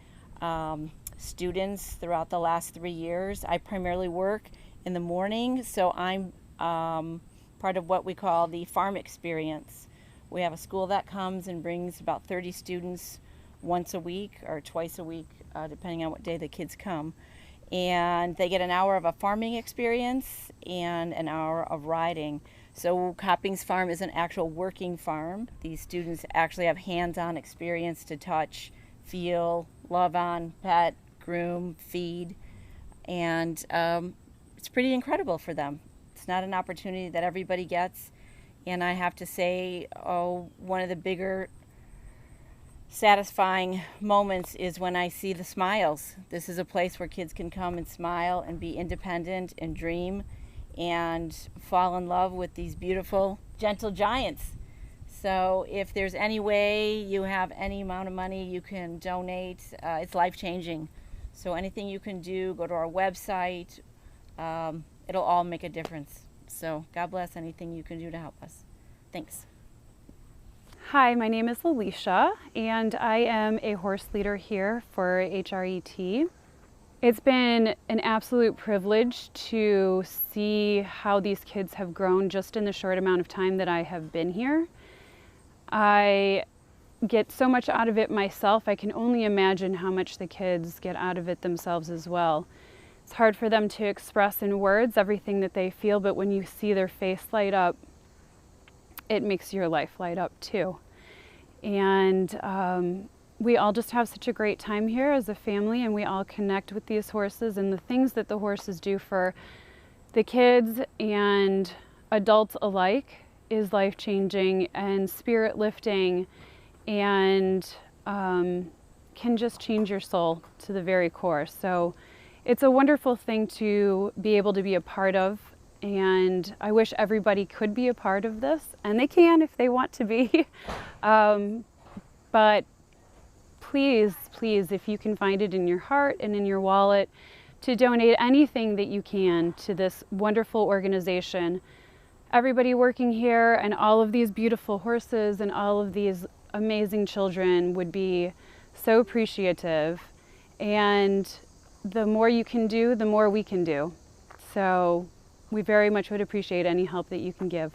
students throughout the last 3 years. I primarily work in the morning, so I'm part of what we call the farm experience. We have a school that comes and brings about 30 students once a week or twice a week, depending on what day the kids come. And they get an hour of a farming experience and an hour of riding. So Coppings Farm is an actual working farm. These students actually have hands-on experience to touch, feel, love on, pet, groom, feed, and it's pretty incredible for them. It's not an opportunity that everybody gets, and I have to say, one of the bigger satisfying moments is when I see the smiles. This is a place where kids can come and smile and be independent and dream and fall in love with these beautiful, gentle giants. So if there's any way you have any amount of money you can donate, it's life-changing. So anything you can do, go to our website, it'll all make a difference. So God bless anything you can do to help us. Thanks. Hi, my name is Alicia, and I am a horse leader here for HRET. It's been an absolute privilege to see how these kids have grown just in the short amount of time that I have been here. I get so much out of it myself. I can only imagine how much the kids get out of it themselves as well. It's hard for them to express in words everything that they feel, but when you see their face light up, it makes your life light up too. And we all just have such a great time here as a family, and we all connect with these horses, and the things that the horses do for the kids and adults alike is life-changing and spirit-lifting, and can just change your soul to the very core. So it's a wonderful thing to be able to be a part of, and I wish everybody could be a part of this, and they can if they want to be. But please, please, if you can find it in your heart and in your wallet, to donate anything that you can to this wonderful organization. Everybody working here and all of these beautiful horses and all of these amazing children would be so appreciative. And the more you can do, the more we can do. So we very much would appreciate any help that you can give.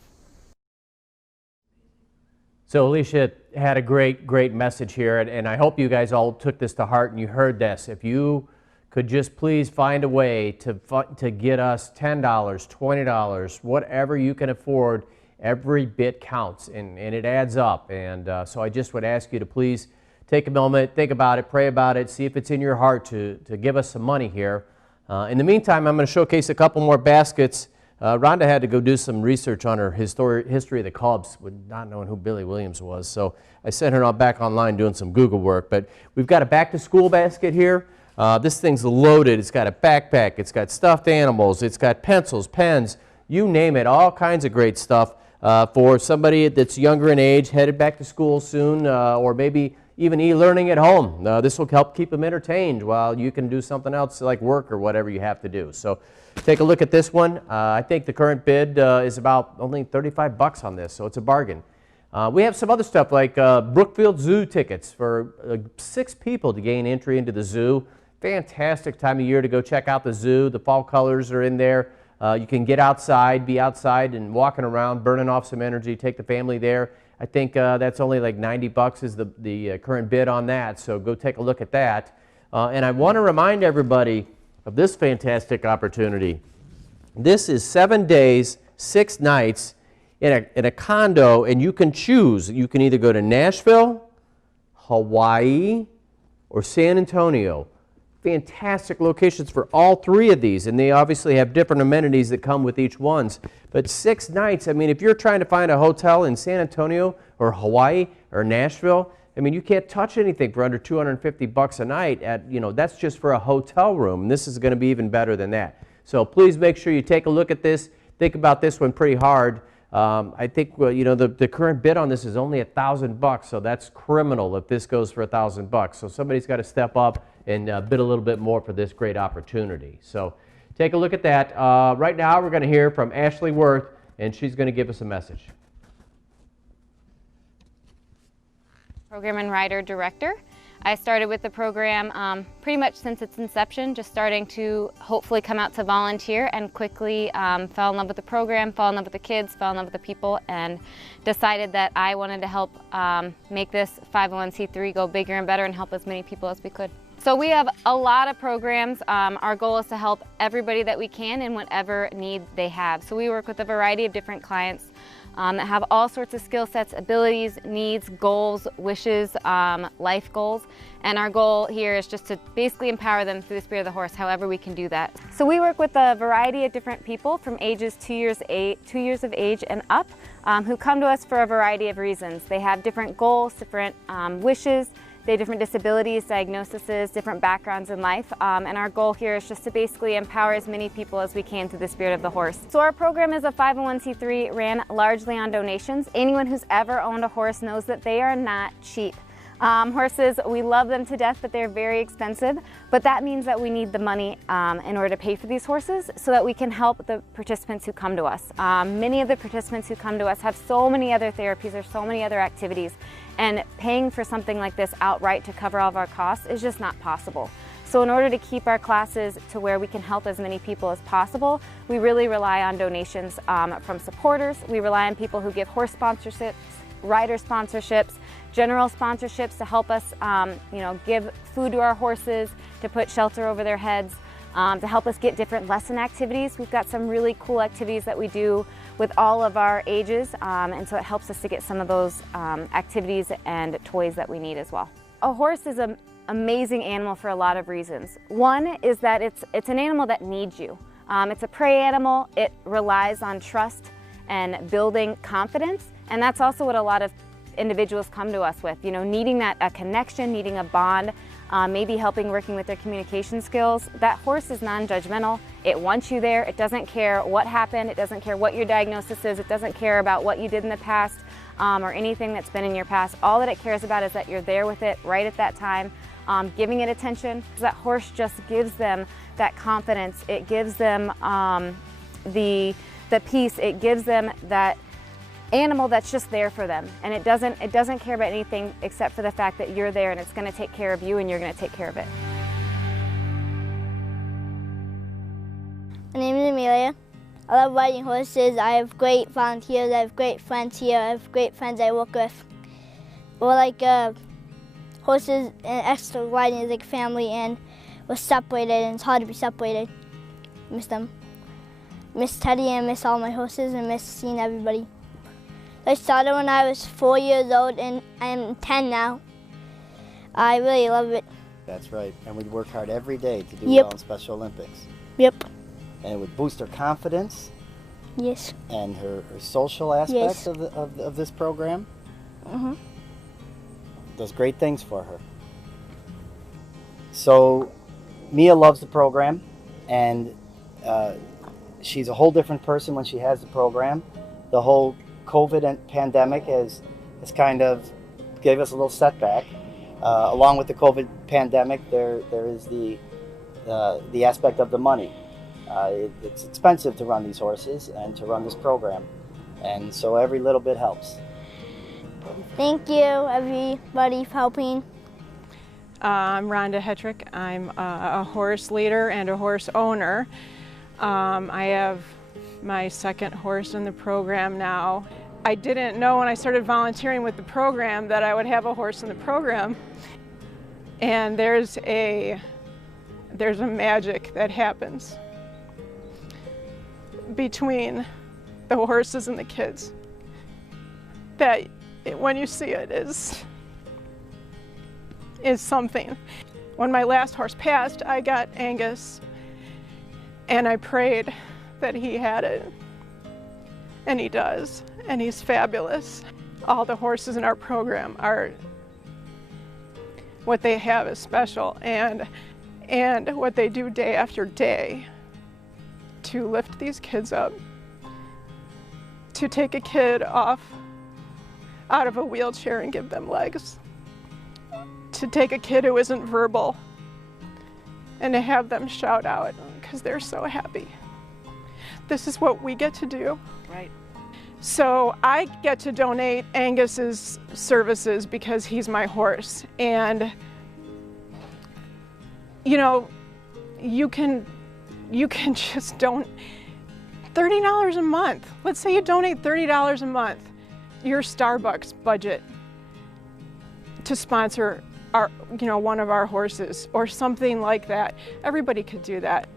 So Alicia had a great message here, and I hope you guys all took this to heart and you heard this. If you could just please find a way to get us $10, $20, whatever you can afford, every bit counts, and it adds up. And so I just would ask you to please take a moment, think about it, pray about it, see if it's in your heart to give us some money here. In the meantime, I'm going to showcase a couple more baskets. Rhonda had to go do some research on her history of the Cubs, with not knowing who Billy Williams was. So I sent her back online doing some Google work. But we've got a back-to-school basket here. This thing's loaded. It's got a backpack. It's got stuffed animals. It's got pencils, pens, you name it, all kinds of great stuff. for somebody that's younger in age, headed back to school soon, or maybe even e-learning at home. This will help keep them entertained while you can do something else like work or whatever you have to do. So take a look at this one. I think the current bid is about only 35 bucks on this, so it's a bargain. We have some other stuff like Brookfield Zoo tickets for 6 people to gain entry into the zoo. Fantastic time of year to go check out the zoo. The fall colors are in there. You can get outside, be outside and walking around, burning off some energy, take the family there. I think that's only like 90 bucks is the current bid on that, so go take a look at that. And I want to remind everybody of this fantastic opportunity. This is 7 days, 6 nights in a condo, and you can choose. You can either go to Nashville, Hawaii, or San Antonio. Fantastic locations for all 3 of these, and they obviously have different amenities that come with each ones. But 6 nights, I mean, if you're trying to find a hotel in San Antonio or Hawaii or Nashville, I mean, you can't touch anything for under 250 bucks a night. That's just for a hotel room. And this is going to be even better than that. So please make sure you take a look at this. Think about this one pretty hard. I think the current bid on this is only $1,000 so that's criminal if this goes for $1,000 so somebody's got to step up and bid a little bit more for this great opportunity. So take a look at that. Right now we're going to hear from Ashley Worth, and she's going to give us a message. Program and Rider Director. I started with the program pretty much since its inception, just starting to hopefully come out to volunteer, and quickly fell in love with the program, fell in love with the kids, fell in love with the people, and decided that I wanted to help make this 501c3 go bigger and better and help as many people as we could. So we have a lot of programs. Our goal is to help everybody that we can in whatever need they have. So we work with a variety of different clients that have all sorts of skill sets, abilities, needs, goals, wishes, life goals. And our goal here is just to basically empower them through the spirit of the horse, however we can do that. So we work with a variety of different people from ages 2 years of age and up who come to us for a variety of reasons. They have different goals, different wishes, they have different disabilities, diagnoses, different backgrounds in life, and our goal here is just to basically empower as many people as we can through the spirit of the horse. So our program is a 501c3 ran largely on donations. Anyone who's ever owned a horse knows that they are not cheap. Horses, we love them to death, but they're very expensive. But that means that we need the money in order to pay for these horses so that we can help the participants who come to us. Many of the participants who come to us have so many other therapies or so many other activities, and paying for something like this outright to cover all of our costs is just not possible. So in order to keep our classes to where we can help as many people as possible, we really rely on donations from supporters. We rely on people who give horse sponsorships, rider sponsorships, general sponsorships to help us give food to our horses, to put shelter over their heads, to help us get different lesson activities. We've got some really cool activities that we do with all of our ages, and so it helps us to get some of those activities and toys that we need as well. A horse is an amazing animal for a lot of reasons. One is that it's an animal that needs you. It's a prey animal. It relies on trust and building confidence, and that's also what a lot of individuals come to us with, needing a connection, needing a bond, maybe working with their communication skills. That horse is non-judgmental. It wants you there. It doesn't care what happened. It doesn't care what your diagnosis is. It doesn't care about what you did in the past or anything that's been in your past. All that it cares about is that you're there with it right at that time, giving it attention. That horse just gives them that confidence. It gives them the peace. It gives them that animal that's just there for them, and it doesn't care about anything except for the fact that you're there, and it's going to take care of you, and you're going to take care of it. My name is Amelia. I love riding horses. I have great volunteers. I have great friends here. I have great friends I work with. Well, horses and extra riding is like family, and we're separated, and it's hard to be separated. Miss them. Miss Teddy and miss all my horses and miss seeing everybody. I started when I was 4 years old, and I'm 10 now. I really love it. That's right, and we work hard every day to do Yep. well in Special Olympics. Yep. And it would boost her confidence. Yes. And her social aspect Yes. of this program. Mm-hmm. Does great things for her. So Mia loves the program, and she's a whole different person when she has the program. The whole COVID and pandemic has kind of gave us a little setback. Along with the COVID pandemic, there is the aspect of the money. It's expensive to run these horses and to run this program, and so every little bit helps. Thank you, everybody, for helping. I'm Rhonda Hetrick. I'm a horse leader and a horse owner. I have my second horse in the program now. I didn't know when I started volunteering with the program that I would have a horse in the program. And there's a magic that happens between the horses and the kids that when you see it is something. When my last horse passed, I got Angus and I prayed that he had it, and he does, and he's fabulous. All the horses in our program are, what they have is special, and what they do day after day to lift these kids up, to take a kid out of a wheelchair and give them legs, to take a kid who isn't verbal and to have them shout out because they're so happy. This is what we get to do. Right. So I get to donate Angus's services because he's my horse. And you know, you can just $30 a month. Let's say you donate $30 a month, your Starbucks budget, to sponsor one of our horses or something like that. Everybody could do that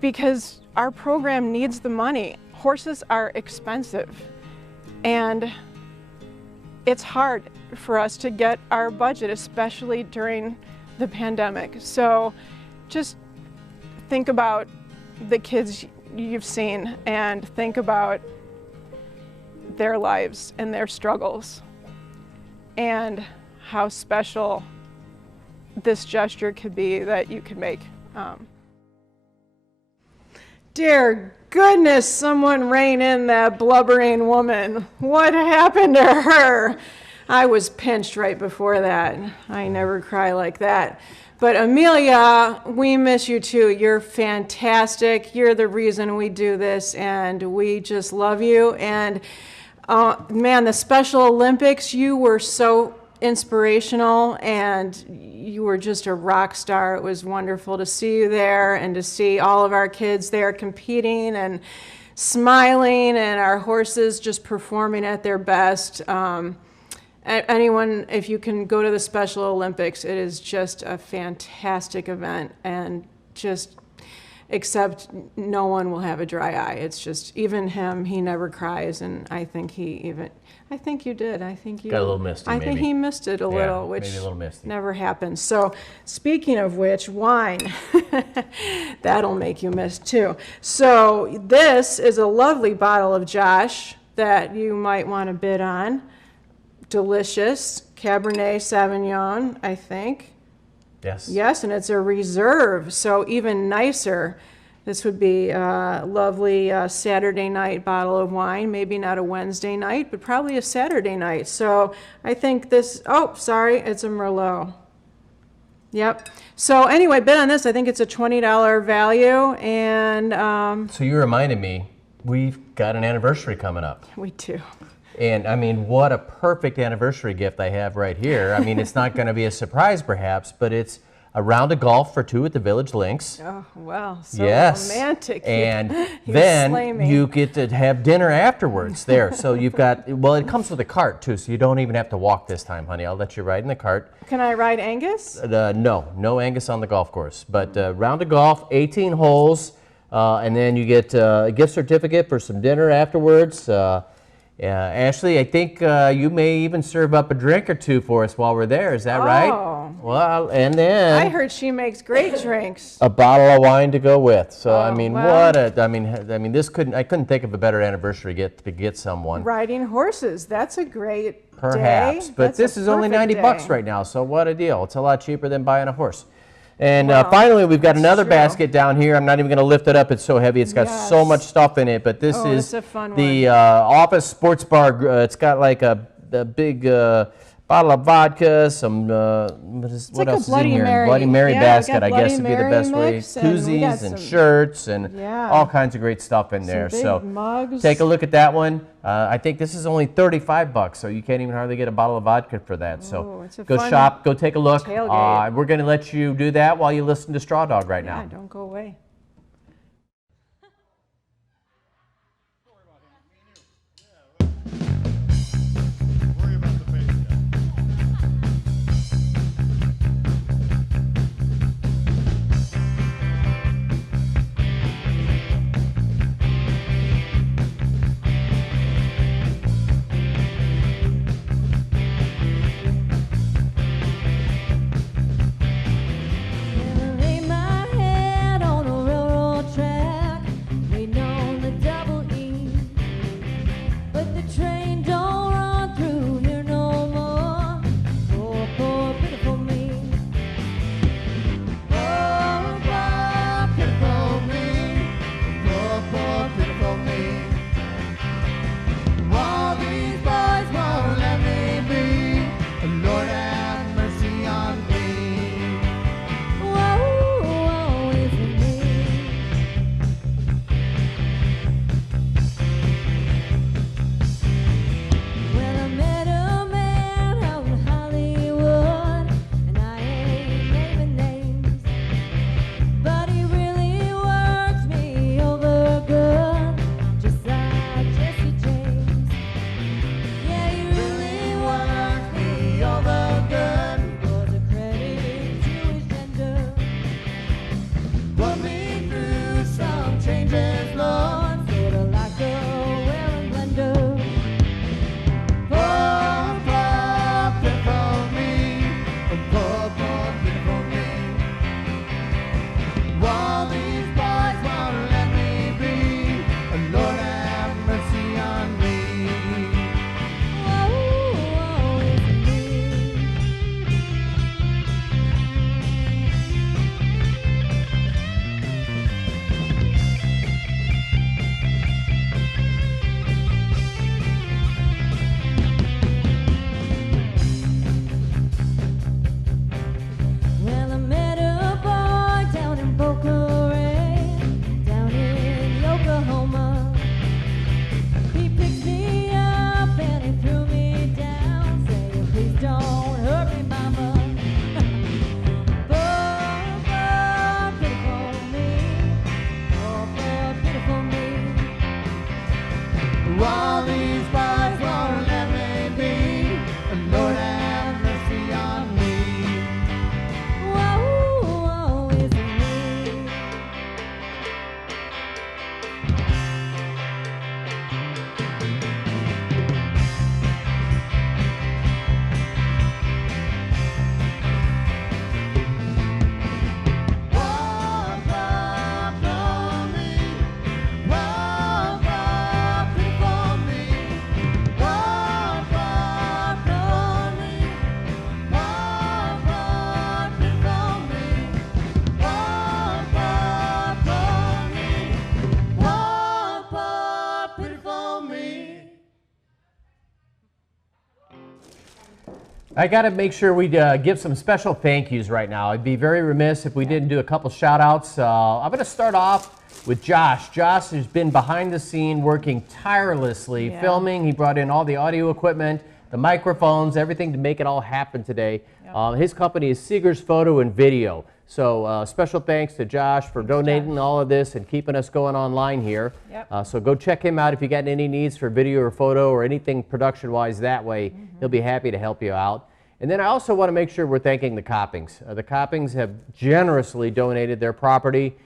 because our program needs the money. Horses are expensive and it's hard for us to get our budget, especially during the pandemic. So just think about the kids you've seen and think about their lives and their struggles and how special this gesture could be that you could make. Dear goodness, someone rein in that blubbering woman. What happened to her? I was pinched right before that. I never cry like that. But Amelia, we miss you too. You're fantastic. You're the reason we do this, and we just love you. And man, the Special Olympics, you were so inspirational and you were just a rock star. It was wonderful to see you there and to see all of our kids there competing and smiling and our horses just performing at their best. Anyone, if you can go to the Special Olympics, it is just a fantastic event, and just except no one will have a dry eye. It's just, even him, he never cries, and I think you did. I think you got a little misty. I think he missed it a little, which maybe a little misty. Never happens. So speaking of which, wine, that'll make you miss too. So this is a lovely bottle of Josh that you might want to bid on. Delicious Cabernet Sauvignon, I think. Yes. Yes, and it's a reserve, so even nicer. This would be a lovely Saturday night bottle of wine, maybe not a Wednesday night, but probably a Saturday night. So I think this, oh, sorry, it's a Merlot. Yep. So anyway, bid on this. I think it's a $20 value. And so you reminded me, we've got an anniversary coming up. We do. And I mean, what a perfect anniversary gift I have right here. I mean, it's not going to be a surprise perhaps, but it's a round of golf for two at the Village Links. Oh, well, so yes. romantic. And then you get to have dinner afterwards there. So you've got, well, it comes with a cart too, so you don't even have to walk this time, honey. I'll let you ride in the cart. Can I ride Angus? No Angus on the golf course. But round of golf, 18 holes, and then you get a gift certificate for some dinner afterwards. Ashley, I think you may even serve up a drink or two for us while we're there. Is that right? Well, and then I heard she makes great drinks. A bottle of wine to go with. So I mean, well, I couldn't think of a better anniversary gift to get someone. Riding horses, that's a great Perhaps, day. but That's this a is only perfect $90 day. right now. So what a deal! It's a lot cheaper than buying a horse. And Wow, finally, we've got another true. basket down here. I'm not even going to lift it up. It's so heavy. It's got so much stuff in it. But this Oh, is it's a fun the office sports bar. It's got like a big bottle of vodka, some, what like a else is in Bloody here? Mary. Bloody Mary Yeah, we basket, got I guess Bloody would be the Mary best way. mix, and we got Koozies and some- shirts and Yeah. all kinds of great stuff in Some there. big So mugs. take a look at that one. I think this is only 35 bucks, so you can't even hardly get a bottle of vodka for that. So it's a go fun shop, go take a look. tailgate. We're going to let you do that while you listen to Straw Dog right now. Yeah, don't go away. Lay my head on a railroad track, waiting on the double E. But the train don't run through here no more. Poor, poor, pitiful me. Poor, poor, pitiful me. Poor, poor, pitiful me. All these boys won't let me be. Lord have mercy on me. Whoa, woe is me. Well, I met a man out in Hollywood, and I ain't naming names, but he really works me over good, just like Jesse James. Yeah, he really works me over good. He was a credit to his gender. Put me through some changes, Lord. Sorta like a wearing blender. Poor, poor, pitiful me. Poor, poor, pitiful me. All these boys won't let me be. Lord have mercy on me. Woe is me. Well, I met a boy down in Boca Raton, down in Oklahoma. He picked me up and he threw me down, saying, "Please don't hurt me, mama." Poor, poor, pitiful me. Poor, poor, pitiful me. All these boys won't let me be. Lord have mercy on me. Woe is me. I got to make sure we give some special thank yous right now. I'd be very remiss if we didn't do a couple shout outs. I'm going to start off with Josh. Josh has been behind the scene working tirelessly, filming. He brought in all the audio equipment, the microphones, everything to make it all happen today. His company is Seeger's Photo and Video. So special thanks to Josh for donating all of this and keeping us going online here. So go check him out if you got any needs for video or photo or anything production-wise that way. He'll be happy to help you out. And then I also want to make sure we're thanking the Coppings. The Coppings have generously donated their property.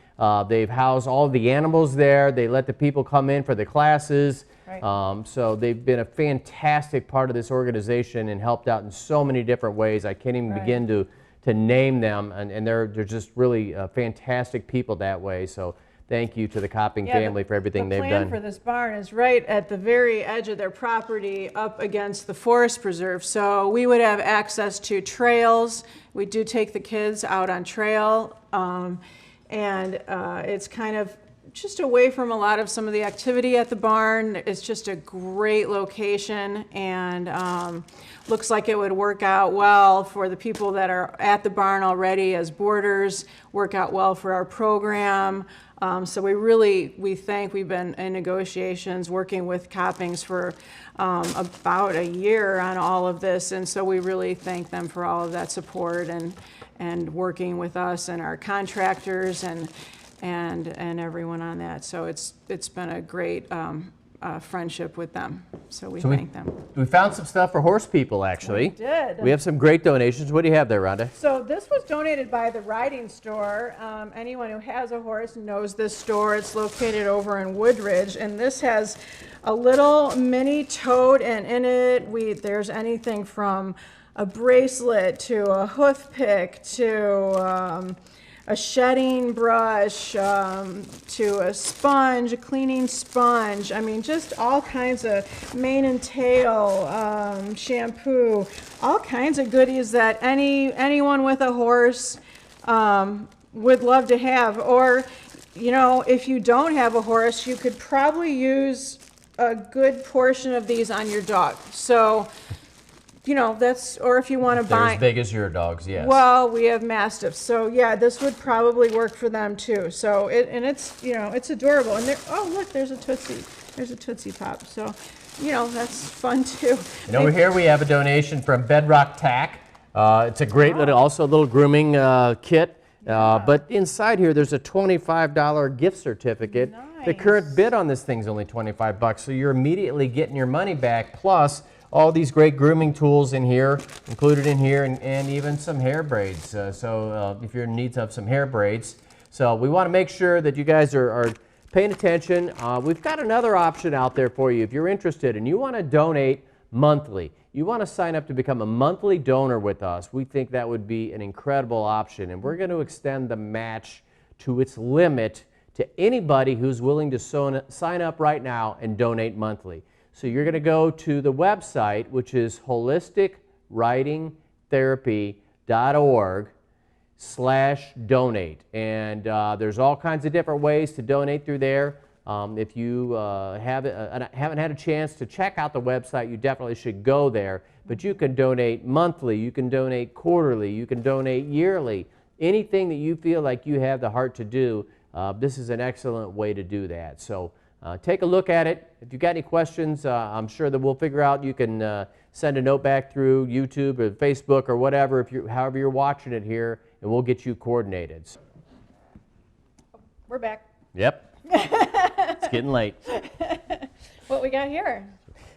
They've housed all the animals there. They let the people come in for the classes. So they've been a fantastic part of this organization and helped out in so many different ways. I can't even begin to name them, and they're just really fantastic people that way. So thank you to the Copping Yeah, family for everything they've The done. plan for this barn is right at the very edge of their property up against the forest preserve. So we would have access to trails. We do take the kids out on trail. It's kind of just away from a lot of some of the activity at the barn. It's just a great location, and looks like it would work out well for the people that are at the barn already as boarders, work out well for our program. So we've been in negotiations working with Coppings for about a year on all of this, and so we really thank them for all of that support and working with us and our contractors and everyone on that. So it's been a great friendship with them. So we thank them. We found some stuff for horse people, actually. We did. We have some great donations. What do you have there, Rhonda? So this was donated by the riding store. Anyone who has a horse knows this store. It's located over in Woodridge, and this has a little mini tote, and in it there's anything from a bracelet to a hoof pick to a shedding brush, to a sponge, a cleaning sponge. I mean, just all kinds of mane and tail, shampoo, all kinds of goodies that anyone with a horse would love to have. Or, if you don't have a horse, you could probably use a good portion of these on your dog. So, or if you want to buy. They're as big as your dogs, yes. Well, we have Mastiffs, so yeah, this would probably work for them too. So it's adorable. And look, there's a Tootsie. There's a Tootsie Pop. So, that's fun too. And over here we have a donation from Bedrock Tack. It's a great little grooming kit. But inside here there's a $25 gift certificate. Nice. The current bid on this thing's only $25, so you're immediately getting your money back. Plus, all these great grooming tools in here, included in here, and even some hair braids. If you're in need of some hair braids. So we want to make sure that you guys are paying attention. We've got another option out there for you if you're interested and you want to donate monthly. You want to sign up to become a monthly donor with us. We think that would be an incredible option, and we're going to extend the match to its limit to anybody who's willing to sign up right now and donate monthly. So you're going to go to the website, which is holisticridingtherapy.org/donate. And there's all kinds of different ways to donate through there. If you haven't had a chance to check out the website, you definitely should go there. But you can donate monthly, you can donate quarterly, you can donate yearly. Anything that you feel like you have the heart to do, this is an excellent way to do that. So take a look at it. If you've got any questions, I'm sure that we'll figure out. You can send a note back through YouTube or Facebook or whatever, however you're watching it here, and we'll get you coordinated. We're back. Yep. It's getting late. What we got here?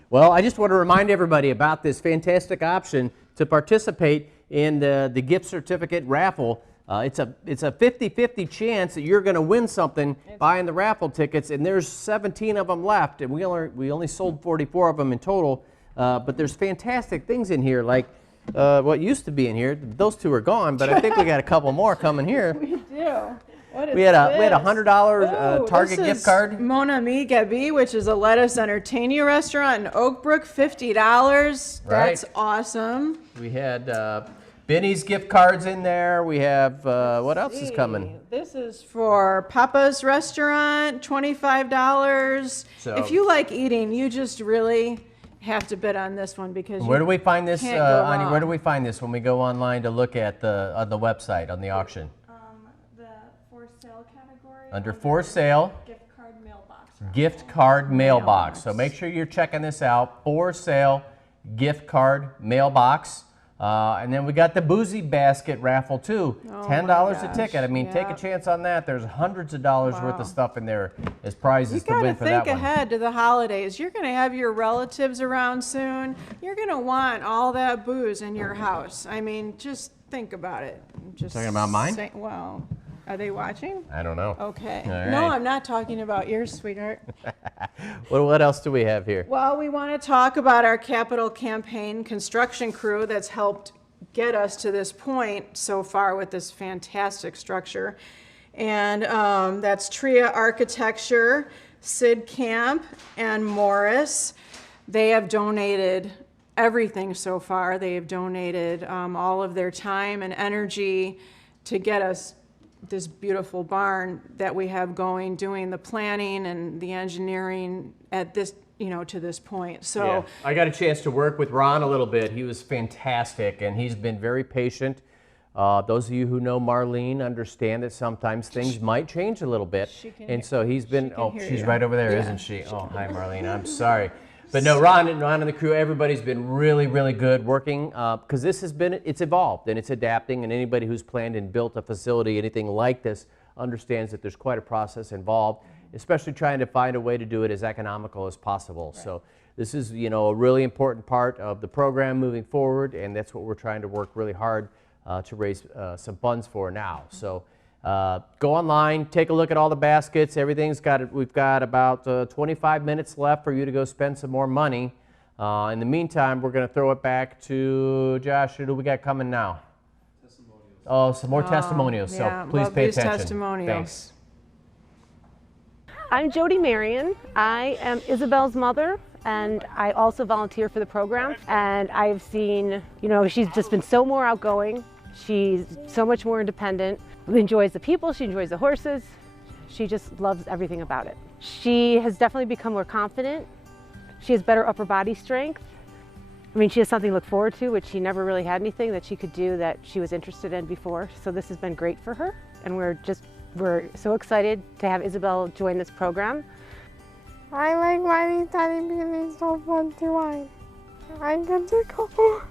Well, I just want to remind everybody about this fantastic option to participate in the gift certificate raffle. It's a 50-50 chance that you're going to win something buying the raffle tickets, and there's 17 of them left, and we only sold 44 of them in total. But there's fantastic things in here, like what used to be in here. Those two are gone, but I think we got a couple more coming here. We do. What is we had a $100 Target gift card. Mon Ami Gabi, which is a Let Us Entertain You restaurant in Oak Brook, $50. Right. That's awesome. We had Benny's gift cards in there. We have, what else is coming? This is for Papa's Restaurant, $25. So, if you like eating, you just really have to bid on this one because where do we find this, can't go Ani? wrong. Where do we find this when we go online to look at on the website, on the auction? The for sale category. Under for sale. Gift card mailbox. Gift card mailbox. So make sure you're checking this out. For sale gift card mailbox. And then we got the boozy basket raffle too. $10 a ticket. I mean, take a chance on that. There's hundreds of dollars worth of stuff in there as prizes to win for that one. You got to think ahead to the holidays. You're going to have your relatives around soon. You're going to want all that booze in your house. I mean, just think about it. Just talking about mine? Well, are they watching? I don't know. Okay. All right. No, I'm not talking about yours, sweetheart. What else do we have here? Well, we want to talk about our capital campaign construction crew that's helped get us to this point so far with this fantastic structure. And that's Tria Architecture, Sid Camp, and Morris. They have donated everything so far. They have donated all of their time and energy to get us this beautiful barn that we have going, doing the planning and the engineering at this, to this point. So yeah. I got a chance to work with Ron a little bit. He was fantastic, and he's been very patient. Those of you who know Marlene understand that sometimes things might change a little bit. And so he's been, she's right over there, isn't she? Oh, hi, Marlene. I'm sorry. But no, Ron and the crew, everybody's been really, really good working because this has been, it's evolved and it's adapting, and anybody who's planned and built a facility, anything like this, understands that there's quite a process involved, especially trying to find a way to do it as economical as possible. Right. So this is, a really important part of the program moving forward, and that's what we're trying to work really hard to raise some funds for now. So go online, take a look at all the baskets. Everything's got, we've got about 25 minutes left for you to go spend some more money. In the meantime, we're going to throw it back to Josh. Who do we got coming now? Testimonials. Oh, some more testimonials. Yeah, so please pay attention. Testimonials. Thanks. I'm Jody Marion. I am Isabel's mother, and I also volunteer for the program. And I've seen, she's just been so more outgoing. She's so much more independent. She enjoys the people, she enjoys the horses. She just loves everything about it. She has definitely become more confident. She has better upper body strength. I mean, she has something to look forward to, which she never really had anything that she could do that she was interested in before. So this has been great for her. And we're so excited to have Isabel join this program. I like riding Teddy because it's so fun to ride. I get to go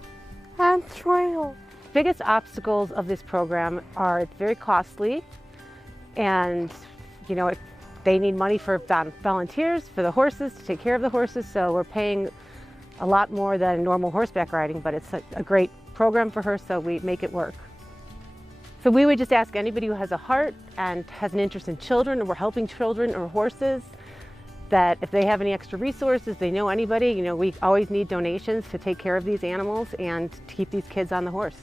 on trail. Biggest obstacles of this program are it's very costly, and they need money for volunteers for the horses to take care of the horses, so we're paying a lot more than normal horseback riding, but it's a great program for her, so we make it work. So we would just ask anybody who has a heart and has an interest in children, or we're helping children or horses, that if they have any extra resources, they know anybody, we always need donations to take care of these animals and to keep these kids on the horse.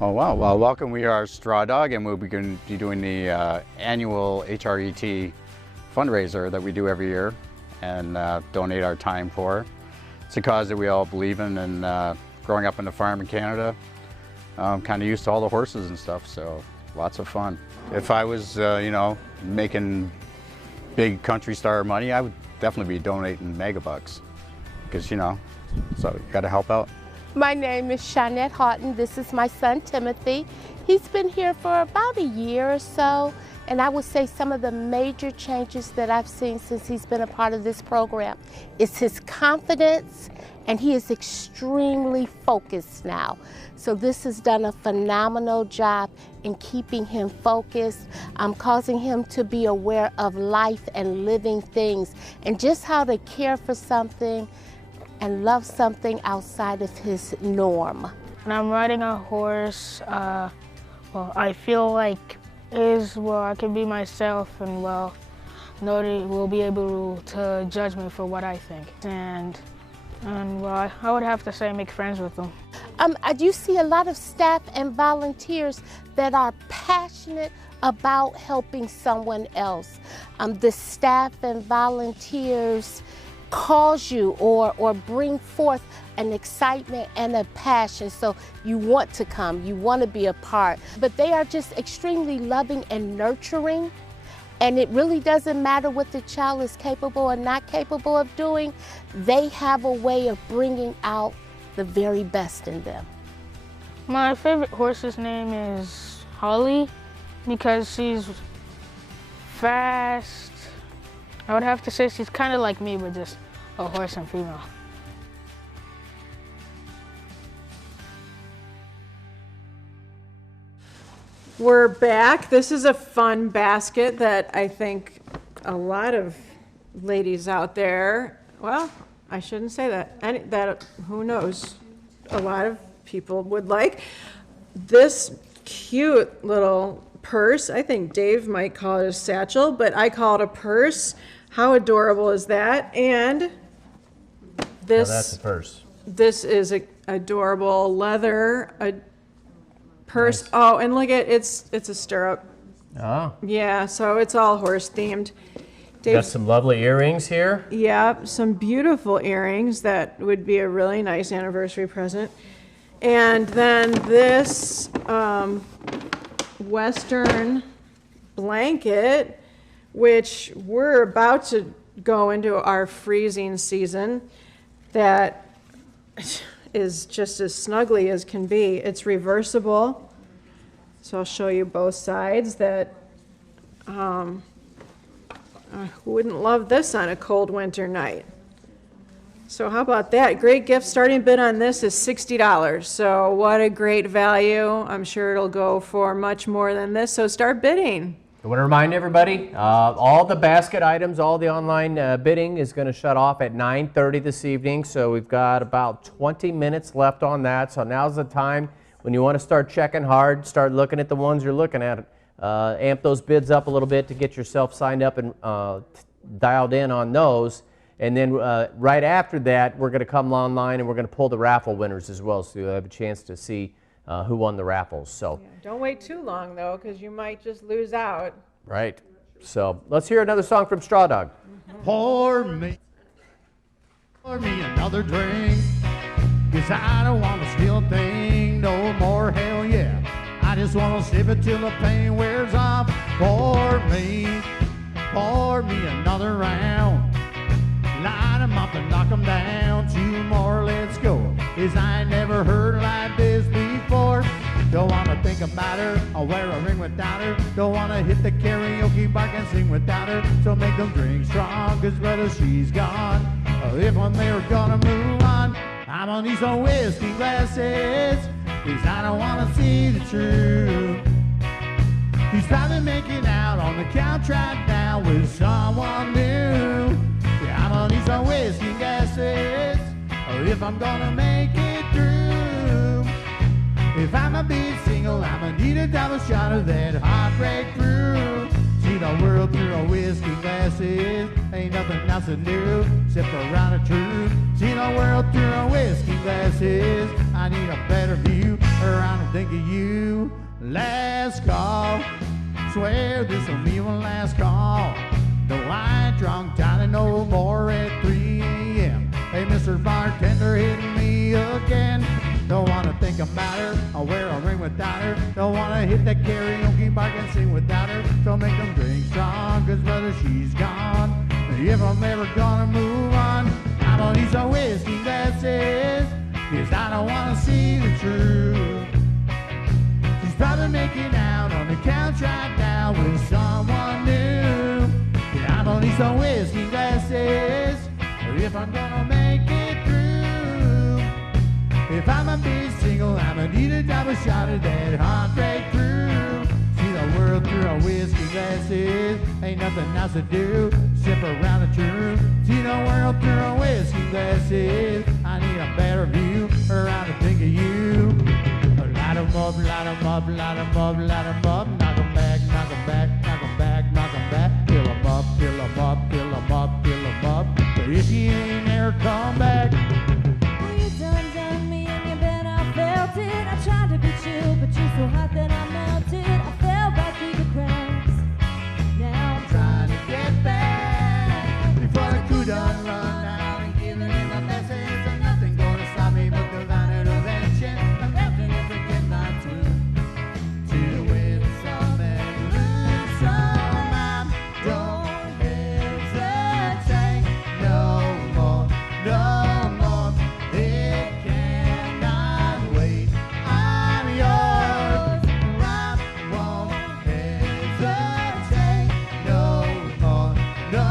Oh wow, well welcome, we are Straw Dog, and we'll be going to be doing the annual HRET fundraiser that we do every year and donate our time for. It's a cause that we all believe in, and growing up on the farm in Canada, I'm kind of used to all the horses and stuff, so lots of fun. If I was, making big country star money, I would definitely be donating megabucks because, so you got to help out. My name is Shanette Houghton. This is my son, Timothy. He's been here for about a year or so, and I would say some of the major changes that I've seen since he's been a part of this program is his confidence, and he is extremely focused now. So this has done a phenomenal job in keeping him focused, causing him to be aware of life and living things, and just how to care for something and love something outside of his norm. When I'm riding a horse, I feel like I can be myself, and nobody will be able to judge me for what I think. And I would have to say make friends with them. I do see a lot of staff and volunteers that are passionate about helping someone else. The staff and volunteers cause you or bring forth an excitement and a passion, so you want to come, you want to be a part. But they are just extremely loving and nurturing, and it really doesn't matter what the child is capable or not capable of doing. They have a way of bringing out the very best in them. My favorite horse's name is Holly because she's fast. I would have to say she's kind of like me, but just a horse and female. We're back. This is a fun basket that I think a lot of ladies out there, well, I shouldn't say that. Who knows? A lot of people would like. This cute little purse, I think Dave might call it a satchel, but I call it a purse. How adorable is that? And this, that's a purse. This is a adorable leather purse. Nice. Oh, and look at it's a stirrup. Oh. Yeah, so it's all horse themed. Got some lovely earrings here. Yeah, some beautiful earrings that would be a really nice anniversary present. And then this Western blanket, which we're about to go into our freezing season, that is just as snuggly as can be. It's reversible, so I'll show you both sides. That who wouldn't love this on a cold winter night? So how about that? Great gift. Starting bid on this is $60. So what a great value. I'm sure it'll go for much more than this. So start bidding. I want to remind everybody, all the basket items, all the online bidding is going to shut off at 9:30 this evening. So we've got about 20 minutes left on that. So now's the time when you want to start checking hard, start looking at the ones you're looking at. Amp those bids up a little bit to get yourself signed up and dialed in on those. And then right after that, we're going to come online and we're going to pull the raffle winners as well, so you'll have a chance to see who won the raffles. So Don't wait too long, though, because you might just lose out. right. So let's hear another song from Straw Dog. Pour me another drink, 'cause I don't want to steal a thing no more, hell yeah. I just want to sip it till the pain wears off. Pour me another round. Line 'em up and knock 'em down. 2 more, let's go. 'Cause I ain't never heard like this before. Don't wanna think about her, I'll wear a ring without her. Don't wanna hit the karaoke bar and sing without her. So make them drink strong, 'cause brother, she's gone. If I'm never gonna move on, I'm gonna need some whiskey glasses, 'cause I don't wanna see the truth. He's probably making out on the couch right now with someone new. Yeah, I'm gonna need some whiskey glasses if I'm gonna make it through. If I'm a big single, I'm gonna need a double shot of that heartbreak brew. See the world through a whiskey glasses, ain't nothing else to do except around the truth. See the world through a whiskey glasses, I need a better view around and think of you. Last call, swear this will be my last call. Though I ain't drunk, tired no more at 3 a.m. Hey, Mr. Bartender, hitting me again. Don't wanna think about her, I'll wear a ring without her. Don't wanna hit that karaoke bar and sing without her. Don't make them drink strong, 'cause brother, she's gone. If I'm ever gonna move on, I'm gonna need some whiskey glasses, 'cause I don't wanna see the truth. She's probably making out on the couch right now with someone new. Yeah, I'm gonna need some whiskey glasses if I'm gonna make it through. If I'm a big single, I'm gonna need a double shot of that heartbreak brew. See the world through a whiskey glasses, ain't nothing else to do, sip around the truth. See the world through a whiskey glasses, I need a better view around to think of you. Light 'em up, light 'em up, light 'em up, light 'em up, knock 'em back, knock 'em back, knock 'em back, knock 'em back, fill 'em up, fill 'em up, fill 'em up, fill 'em up. But if you ain't there, come back. Well, you done me and you bet I felt it. I tried to be chill, but you're so hot that I melted. I fell back through the cracks. Now I'm Trying to get back before the crew done run out and giving in my message. And nothing gonna stop me but divine intervention. I'm helping you forget my tune. To win some and lose some. I don't hesitate no more, no more. It cannot wait. I'm yours. I won't hesitate no more, no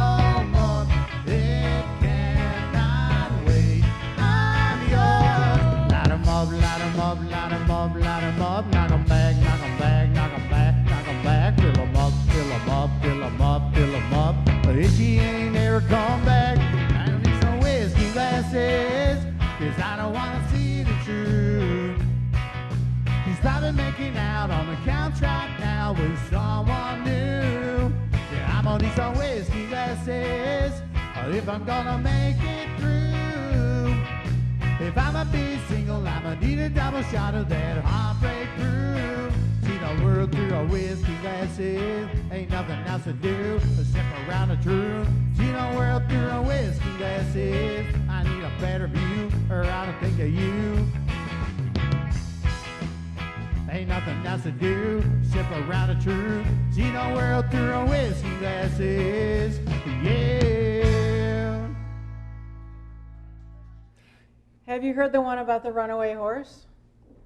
more. It cannot wait. I'm yours. Light 'em up, light 'em up, light 'em up, light 'em up. Knock 'em back, knock 'em back, knock 'em back, knock 'em back. Fill 'em up, fill 'em up, fill 'em up, fill 'em up. But if she ain't never come back, I don't need some whiskey glasses, 'cause I don't wanna see the truth. He's probably making out on the couch right now with someone new. Yeah, I'm gonna need some whiskey glasses if I'm gonna make it through. If I'm a big single, I'm gonna need a double shot of that heartbreak brew. See the the world through a whiskey glasses. Ain't nothing else to do but sip around the truth. See the world through a whiskey glasses. I need a better view, or I don't think of you. Ain't nothing else to do, sip around the truth. See the world through a whiskey glasses. Yeah. Have you heard the one about the runaway horse?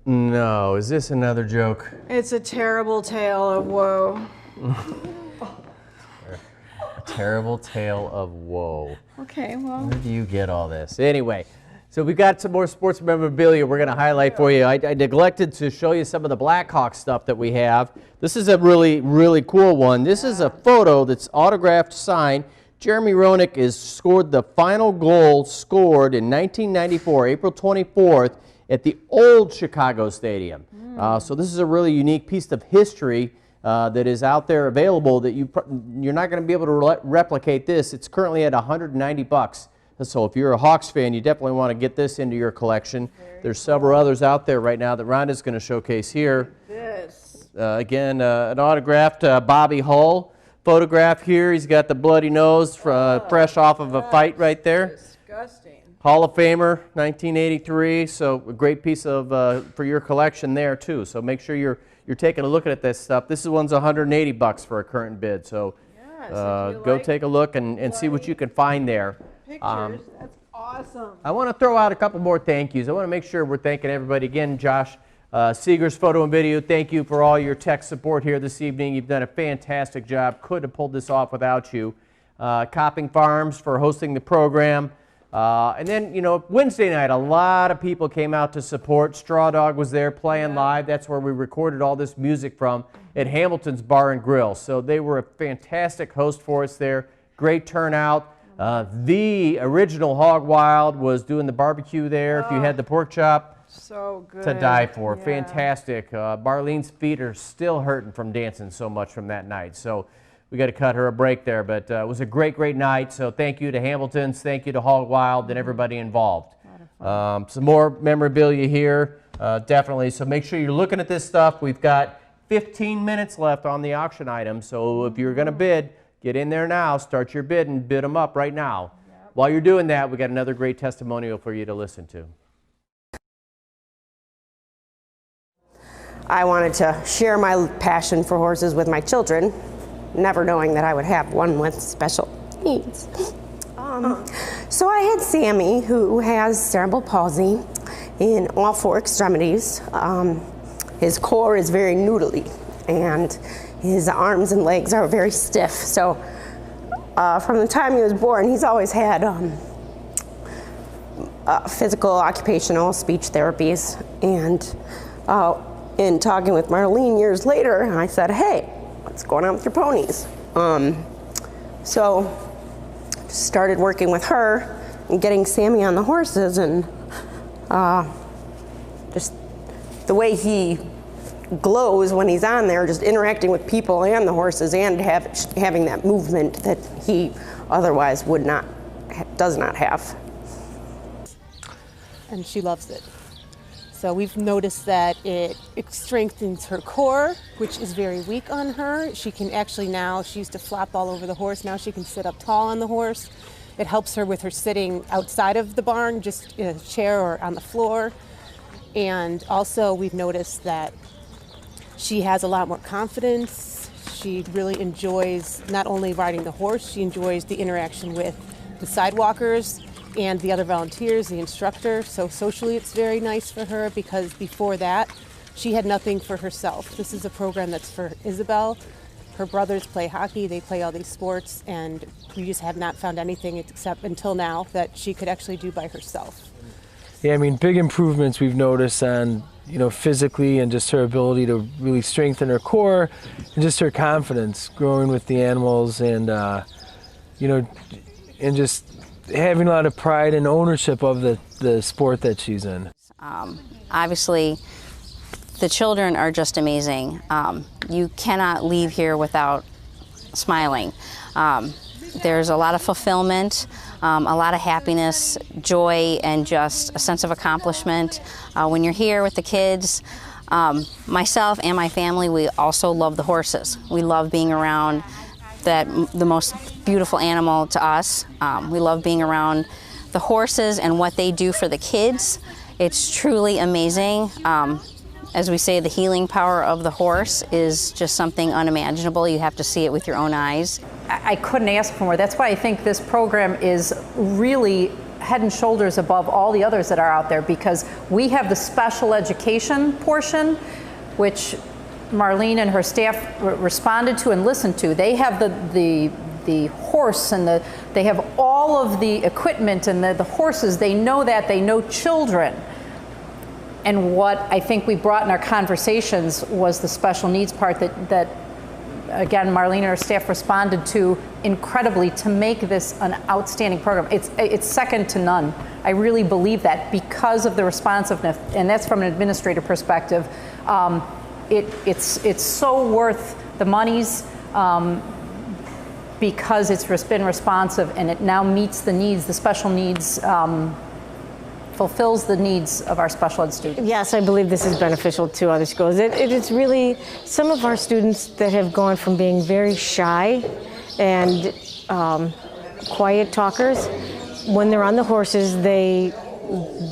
No, is this another joke? It's a terrible tale of woe. A terrible tale of woe. Okay, well. Where do you get all this? Anyway, so we've got some more sports memorabilia we're going to highlight for you. I neglected to show you some of the Blackhawks stuff that we have. This is a really, really cool one. This is a photo that's autographed, signed. Jeremy Roenick has scored the final goal scored in 1994, April 24th, at the old Chicago Stadium. So this is a really unique piece of history that is out there available that you're not going to be able to replicate this. It's currently at $190. So if you're a Hawks fan, you definitely want to get this into your collection. There's several others out there right now that Rhonda's going to showcase here. Again, an autographed Bobby Hull photograph here. He's got the bloody nose fresh off of a fight right there. Disgusting. Hall of Famer, 1983. So a great piece of for your collection there too. So make sure you're taking a look at this stuff. This one's $180 for a current bid. So go take a look and see what you can find there. Pictures, that's awesome. I want to throw out a couple more thank yous. I want to make sure we're thanking everybody again. Josh Seeger's Photo and Video, thank you for all your tech support here this evening. You've done a fantastic job. Couldn't have pulled this off without you. Copping Farms for hosting the program. And then, you know, Wednesday night, a lot of people came out to support. Straw Dog was there playing live. That's where we recorded all this music from at Hamilton's Bar and Grill. So they were a fantastic host for us there. Great turnout. The original Hog Wild was doing the barbecue there. If you had the pork chop, so good. To die for. Yeah. Fantastic. Marlene's feet are still hurting from dancing so much from that night. So we got to cut her a break there. But it was a great, great night. So thank you to Hamilton's. Thank you to Hog Wild and everybody involved. Some more memorabilia here, definitely. So make sure you're looking at this stuff. We've got 15 minutes left on the auction item. So if you're going to bid, get in there now. Start your bid and bid them up right now. Yep. While you're doing that, we got another great testimonial for you to listen to. I wanted to share my passion for horses with my children, never knowing that I would have one with special needs. So I had Sammy, who has cerebral palsy in all four extremities. His core is very noodly, and his arms and legs are very stiff. So from the time he was born, he's always had physical, occupational, speech therapies. And in talking with Marlene years later, I said, hey, what's going on with your ponies? So started working with her and getting Sammy on the horses, and just the way he glows when he's on there, just interacting with people and the horses, and having that movement that he otherwise does not have. And she loves it. So we've noticed that it strengthens her core, which is very weak on her. She can actually now, she used to flop all over the horse, now she can sit up tall on the horse. It helps her with her sitting outside of the barn, just in a chair or on the floor. And also we've noticed that she has a lot more confidence. She really enjoys not only riding the horse, she enjoys the interaction with the sidewalkers and the other volunteers, the instructor. So socially it's very nice for her, because before that she had nothing for herself. This is a program that's for Isabel. Her brothers play hockey, they play all these sports, and we just have not found anything except until now that she could actually do by herself. Yeah, I mean, big improvements we've noticed on, you know, physically, and just her ability to really strengthen her core and just her confidence growing with the animals, and you know, and just having a lot of pride and ownership of the sport that she's in. Obviously, the children are just amazing. You cannot leave here without smiling. There's a lot of fulfillment, a lot of happiness, joy, and just a sense of accomplishment when you're here with the kids. Myself and my family, we also love the horses. We love being around the most beautiful animal to us. We love being around the horses and what they do for the kids. It's truly amazing. As we say, the healing power of the horse is just something unimaginable. You have to see it with your own eyes. I couldn't ask for more. That's why I think this program is really head and shoulders above all the others that are out there, because we have the special education portion, which Marlene and her staff responded to and listened to. They have the horse and they have all of the equipment and the horses. They know that. They know children. And what I think we brought in our conversations was the special needs part that again, Marlene and her staff responded to incredibly to make this an outstanding program. It's second to none. I really believe that because of the responsiveness, and that's from an administrator perspective. It's so worth the monies because it's been responsive and it now meets the needs, the special needs, fulfills the needs of our special ed students. Yes, I believe this is beneficial to other schools. It is really some of our students that have gone from being very shy and quiet talkers. When they're on the horses, the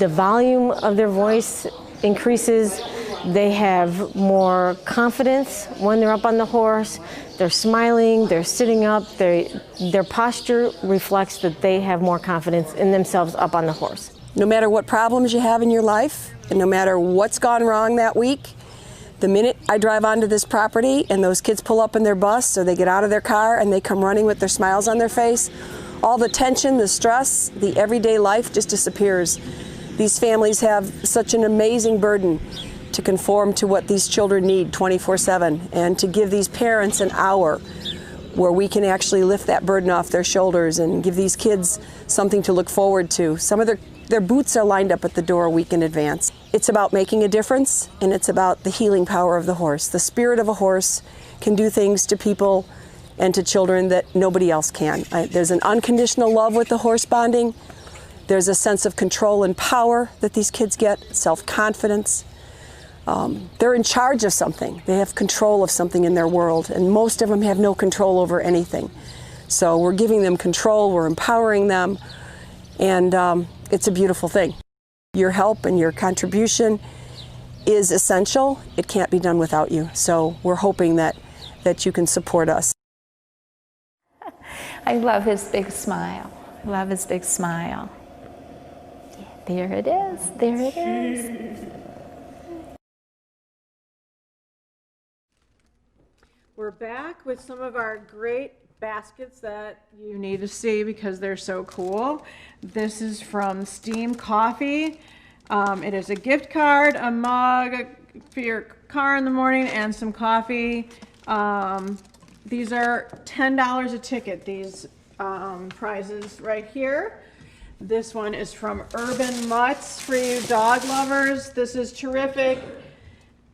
volume of their voice increases. They have more confidence when they're up on the horse. They're smiling, they're sitting up, their posture reflects that they have more confidence in themselves up on the horse. No matter what problems you have in your life, and no matter what's gone wrong that week, the minute I drive onto this property and those kids pull up in their bus or they get out of their car and they come running with their smiles on their face, all the tension, the stress, the everyday life just disappears. These families have such an amazing burden to conform to what these children need 24/7, and to give these parents an hour where we can actually lift that burden off their shoulders and give these kids something to look forward to. Some of their boots are lined up at the door a week in advance. It's about making a difference, and it's about the healing power of the horse. The spirit of a horse can do things to people and to children that nobody else can. There's an unconditional love with the horse bonding. There's a sense of control and power that these kids get, self-confidence. They're in charge of something. They have control of something in their world, and most of them have no control over anything. So we're giving them control, we're empowering them, and it's a beautiful thing. Your help and your contribution is essential. It can't be done without you. So we're hoping that you can support us. I love his big smile. Love his big smile. Yeah, there it is. There it is. We're back with some of our great baskets that you need to see because they're so cool. This is from Steam Coffee. It is a gift card, a mug for your car in the morning, and some coffee. These are $10 a ticket, these prizes right here. This one is from Urban Mutts for you dog lovers. This is terrific.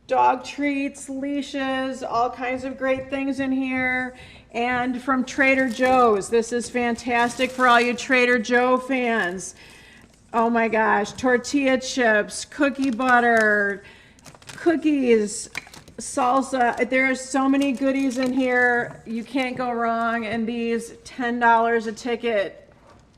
Dog treats, leashes, all kinds of great things in here. And from Trader Joe's, this is fantastic for all you Trader Joe fans. Oh my gosh, tortilla chips, cookie butter, cookies, salsa. There are so many goodies in here. You can't go wrong. And these $10 a ticket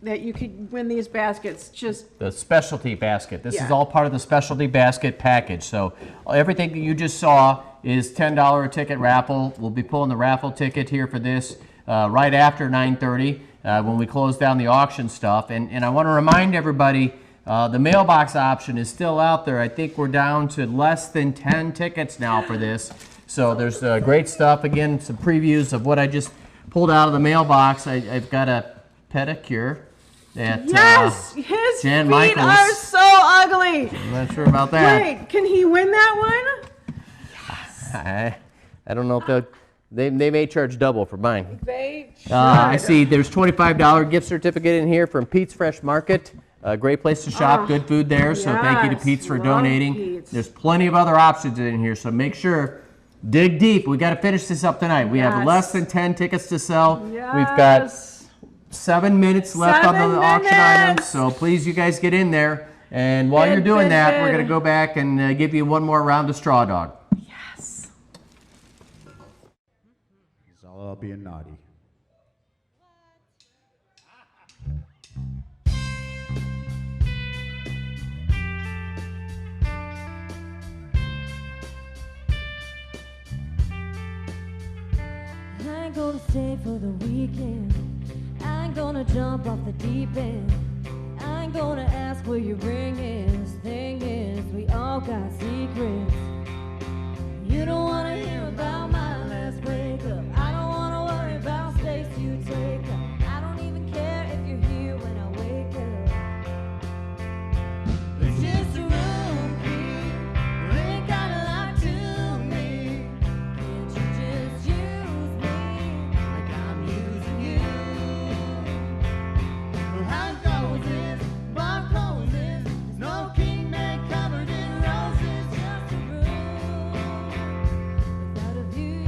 that you could win these baskets. Just the specialty basket. This is all part of the specialty basket package. So everything that you just saw is $10 a ticket raffle. We'll be pulling the raffle ticket here for this right after 9:30 when we close down the auction stuff. And I want to remind everybody, the mailbox option is still out there. I think we're down to less than 10 tickets now for this. So there's great stuff. Again, some previews of what I just pulled out of the mailbox. I've got a pedicure at yes, his Jan feet Michaels. are so ugly. I'm not sure about that. Wait, can he win that one? I don't know if they may charge double for mine. They I see there's $25 gift certificate in here from Pete's Fresh Market. A great place to shop, good food there. So thank you to Pete's for donating. Pete's. There's plenty of other options in here, so make sure, dig deep. We got to finish this up tonight. We have less than 10 tickets to sell. Yes. We've got 7 minutes left on the auction items, so please, you guys get in there. And while you're doing that, we're going to go back and give you one more round of straw dog. It's all about being naughty. I ain't gonna stay for the weekend. I ain't gonna jump off the deep end. I ain't gonna ask where your ring is. Thing is, we all got secrets. You don't wanna hear about my last breakup. I don't wanna worry about space you take up. I don't even care if you're here when I wake up. It's just a room key. You ain't gotta lie to me. Can't you just use me like I'm using you? Well, how it goes is, bar closes. There's no king bed covered in roses. Just a room without a view.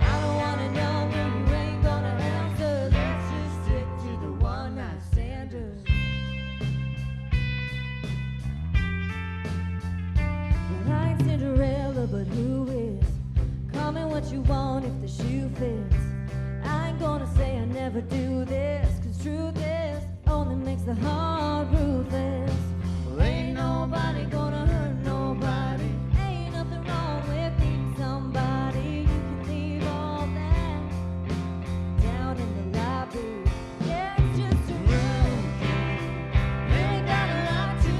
I don't wanna know, but you ain't gonna answer. Let's just stick to the one-night standards. Well, I ain't Cinderella, but who is? Call me what you want if the shoe fits. I ain't gonna say I never do this, 'cause truth is, only makes the heart ruthless. Well, ain't nobody gonna hurt nobody. Ain't nothing wrong with needing somebody. You can leave all that down in the lobby. Yeah, it's just a room. You ain't gotta lie to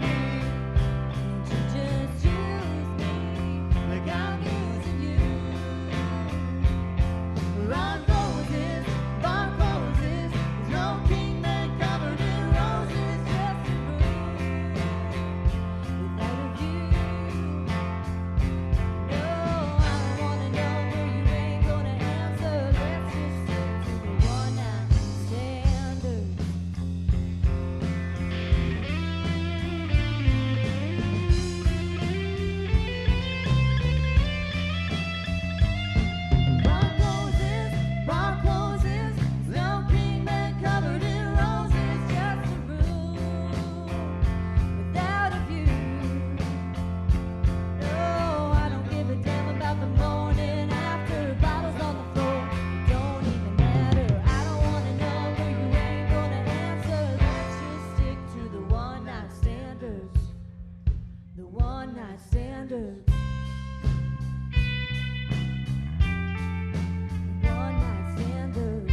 me. Can't you just use me like I'm using you? Round roses, bar closes. There's no king bed covered in roses. Just a room without a view. No, I don't wanna know, but you ain't gonna answer. Let's just stick to the one-night standards. Bar closes, no king bed covered in roses. Just a room without a view. No, I don't give a damn about the morning after. Bottles on the floor don't even matter. I don't wanna know, but you ain't gonna answer. Let's just stick to the one-night standards. The one-night standards. One-night standards.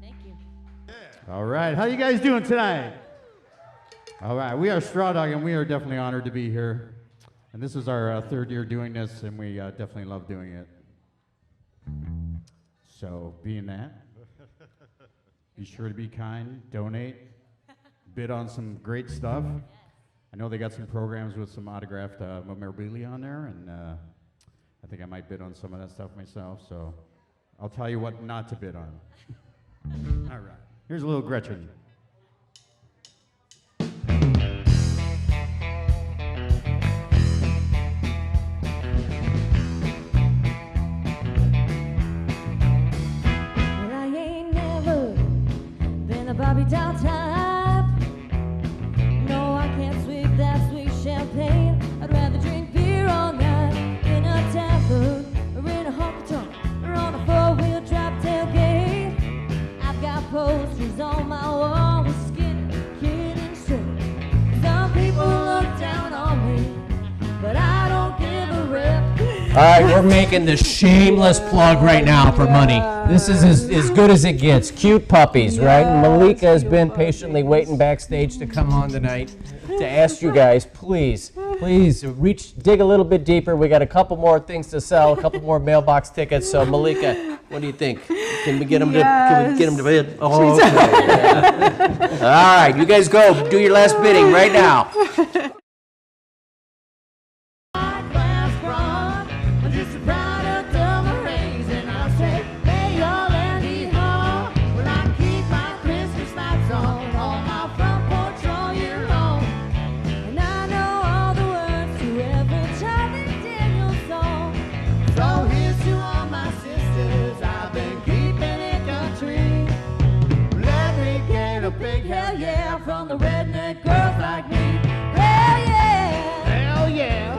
Thank you. All right, how you guys doing tonight? All right, we are Straw Dog, and we are definitely honored to be here. And this is our third year doing this, and we definitely love doing it. So, being that, be sure to be kind, donate, bid on some great stuff. I know they got some programs with some autographed memorabilia on there, and I think I might bid on some of that stuff myself, so I'll tell you what not to bid on. All right, here's a little Gretchen. Well, I ain't never been a Bobby doll type. No, I can't sweep that sweet champagne. I'd rather drink beer all night in a tavern or in a honky-tonk or on a four-wheel drive tailgate. I've got posters on my wall with skin, kid, and straight. Some people look down on me, but I don't give a rip. All right, we're making the shameless plug right now for money. This is as good as it gets. Cute puppies, right? Malika has been patiently waiting backstage to come on tonight to ask you guys, please dig a little bit deeper. We got a couple more things to sell, a couple more mailbox tickets. So Malika, what do you think? Can we get them to bid? Oh, okay. Yeah. All right, you guys go. Do your last bidding right now. I'm just a product of my raising. I'll say, hey, y'all, Andy Hall. Well, I keep my Christmas lights on my front porch all year long. And I know all the words to every Charlie Daniels song. hell yeah, from the redneck girls like me. Hell yeah, hell yeah.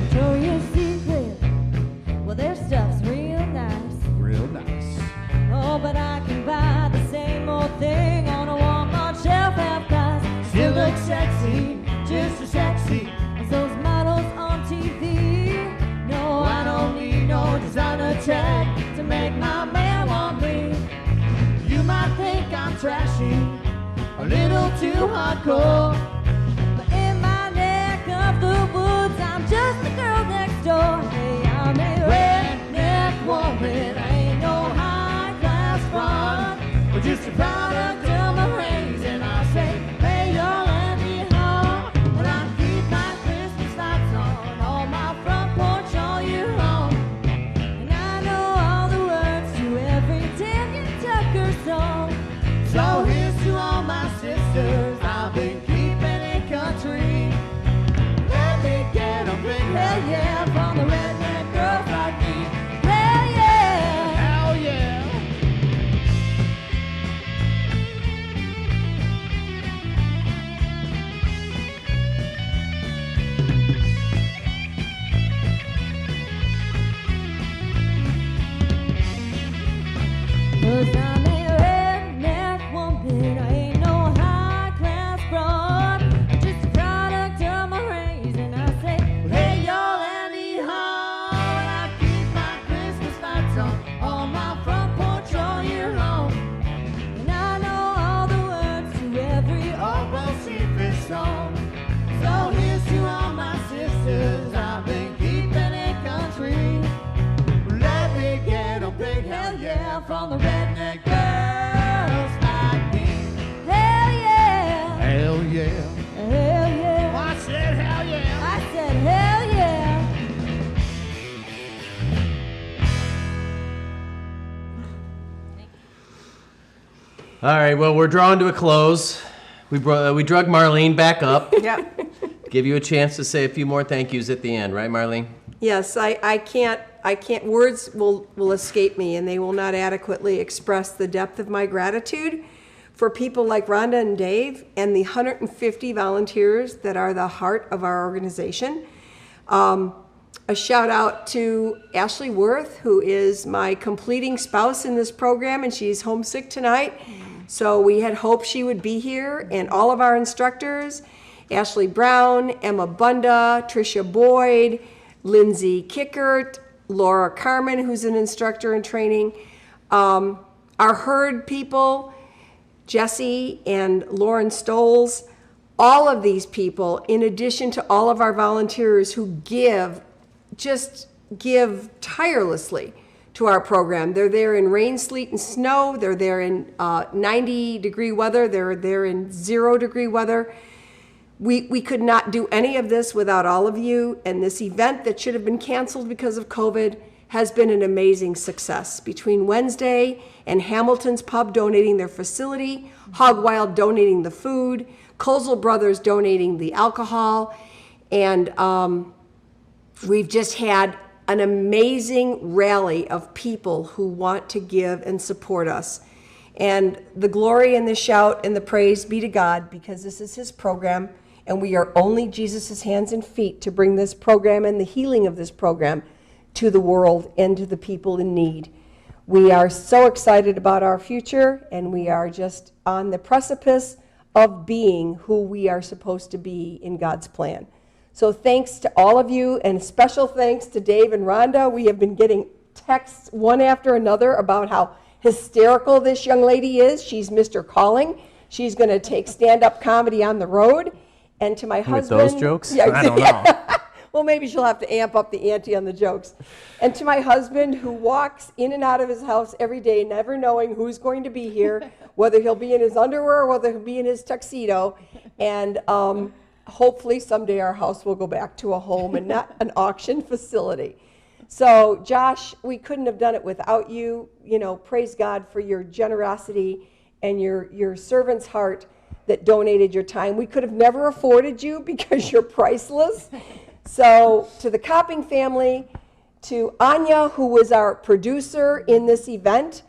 Victoria's Secret, well their stuff's real nice. Real nice. Oh, but I can buy the same old thing on a Walmart shelf half price. Still look sexy, just as sexy as those models on TV. No, I don't need no designer tag to make my man want me. You might think I'm trashy, a little too hardcore, but in my neck of the woods, I'm just the girl next door. Hey, I'm a redneck woman, I ain't no high-class broad, but just a product of my race, and I say, hey, y'all, let me home. But I keep my Christmas lights on my front porch all year long, and I know all the words to every Daniel Tucker song. So here's to all my sisters I've been keeping in country. Let me get a big hell yeah from the redneck girls like me. Hell yeah, hell yeah. Cause I'm a redneck woman, I ain't no high-class broad, just a product of my race, and I say, hey y'all, Andy Hall, I keep my Christmas lights on my front porch all year long, and I know all the words to every old Bo Seafish song. So here's to all my sisters I've been keeping in country. Let me get a big hell yeah from the redneck girls like me. Hell yeah, Hell yeah. hell yeah. I said hell yeah. I said hell yeah. All right, well, we're drawing to a close. We drug Marlene back up. Yep. Give you a chance to say a few more thank yous at the end, right, Marlene? Yes, I can't, words will escape me, and they will not adequately express the depth of my gratitude for people like Rhonda and Dave and the 150 volunteers that are the heart of our organization. A shout out to Ashley Worth, who is my completing spouse in this program, and she's homesick tonight. So we had hoped she would be here, and all of our instructors, Ashley Brown, Emma Bunda, Tricia Boyd, Lindsay Kickert, Laura Carmen, who's an instructor in training, our herd people, Jesse and Lauren Stoles, all of these people, in addition to all of our volunteers who just give tirelessly to our program. They're there in rain, sleet, and snow. They're there in 90-degree weather. They're there in 0-degree weather. We could not do any of this without all of you, and this event that should have been canceled because of COVID has been an amazing success. Between Wednesday and Hamilton's Pub donating their facility, Hog Wild donating the food, Kozel Brothers donating the alcohol, and we've just had an amazing rally of people who want to give and support us. And the glory and the shout and the praise be to God, because this is his program, and we are only Jesus' hands and feet to bring this program and the healing of this program to the world and to the people in need. We are so excited about our future, and we are just on the precipice of being who we are supposed to be in God's plan. So thanks to all of you, and special thanks to Dave and Rhonda. We have been getting texts one after another about how hysterical this young lady is. She's Mr. Calling. She's going to take stand-up comedy on the road. And to my husband... With those jokes? Yeah, I don't know. Well, maybe she'll have to amp up the ante on the jokes. And to my husband, who walks in and out of his house every day, never knowing who's going to be here, whether he'll be in his underwear or whether he'll be in his tuxedo. And hopefully someday our house will go back to a home and not an auction facility. So, Josh, we couldn't have done it without you. You know, praise God for your generosity and your servant's heart that donated your time. We could have never afforded you because you're priceless. So, to the Copping family, to Anya, who was our producer in this event,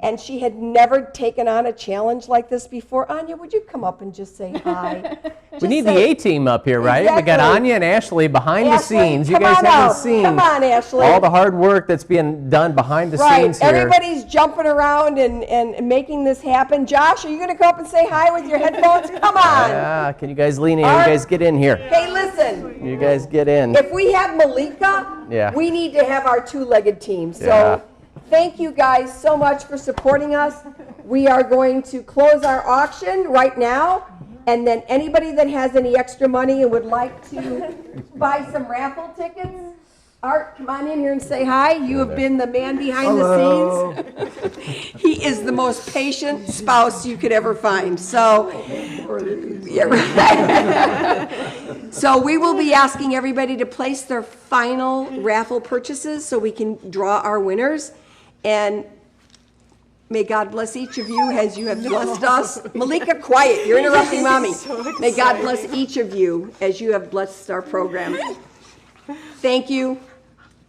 and she had never taken on a challenge like this before. Anya, would you come up and just say hi? We need the A-team up here, right? We got Exactly. Anya and Ashley behind the Ashley, scenes. You come guys on haven't out. seen Come on, Ashley. all the hard work that's being done behind the scenes here. Everybody's jumping around and making this happen. Josh, are you going to come up and say hi with your headphones? Come on. Yeah, can you guys lean in? You guys get in here. Hey, listen. You guys get in. If we have Malika, Yeah. we need to have our two-legged team. So Yeah. thank you guys so much for supporting us. We are going to close our auction right now. And then anybody that has any extra money and would like to buy some raffle tickets, Art, come on in here and say hi. You have been the man behind the scenes. He is the most patient spouse you could ever find. So, yeah, right. So we will be asking everybody to place their final raffle purchases so we can draw our winners. And may God bless each of you as you have blessed us. Malika, quiet. You're interrupting Mommy. May God bless each of you as you have blessed our program. Thank you,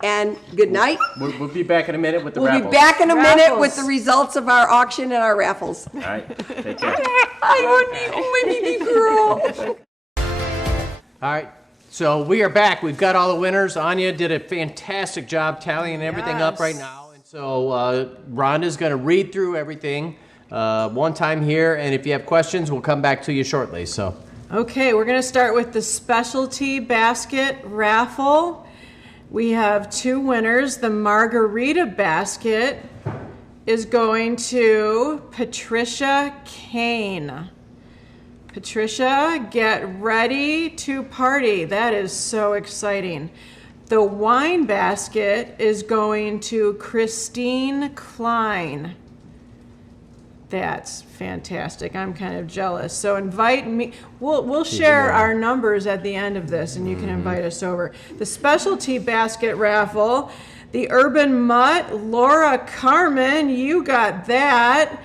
and good night. We'll be back in a minute with the We'll raffles. be back in a minute with the results of our auction and our raffles. All right, take care. I want my baby girl. All right, so we are back. We've got all the winners. Anya did a fantastic job tallying everything up right now. And so Rhonda's going to read through everything one time here. And if you have questions, we'll come back to you shortly. So. Okay, we're going to start with the specialty basket raffle. We have two winners. The margarita basket is going to Patricia Kane. Patricia, get ready to party. That is so exciting. The wine basket is going to Christine Klein. That's fantastic. I'm kind of jealous. So invite me. We'll share our numbers at the end of this, and you can invite us over. The specialty basket raffle, the Urban Mutt, Laura Carmen, you got that.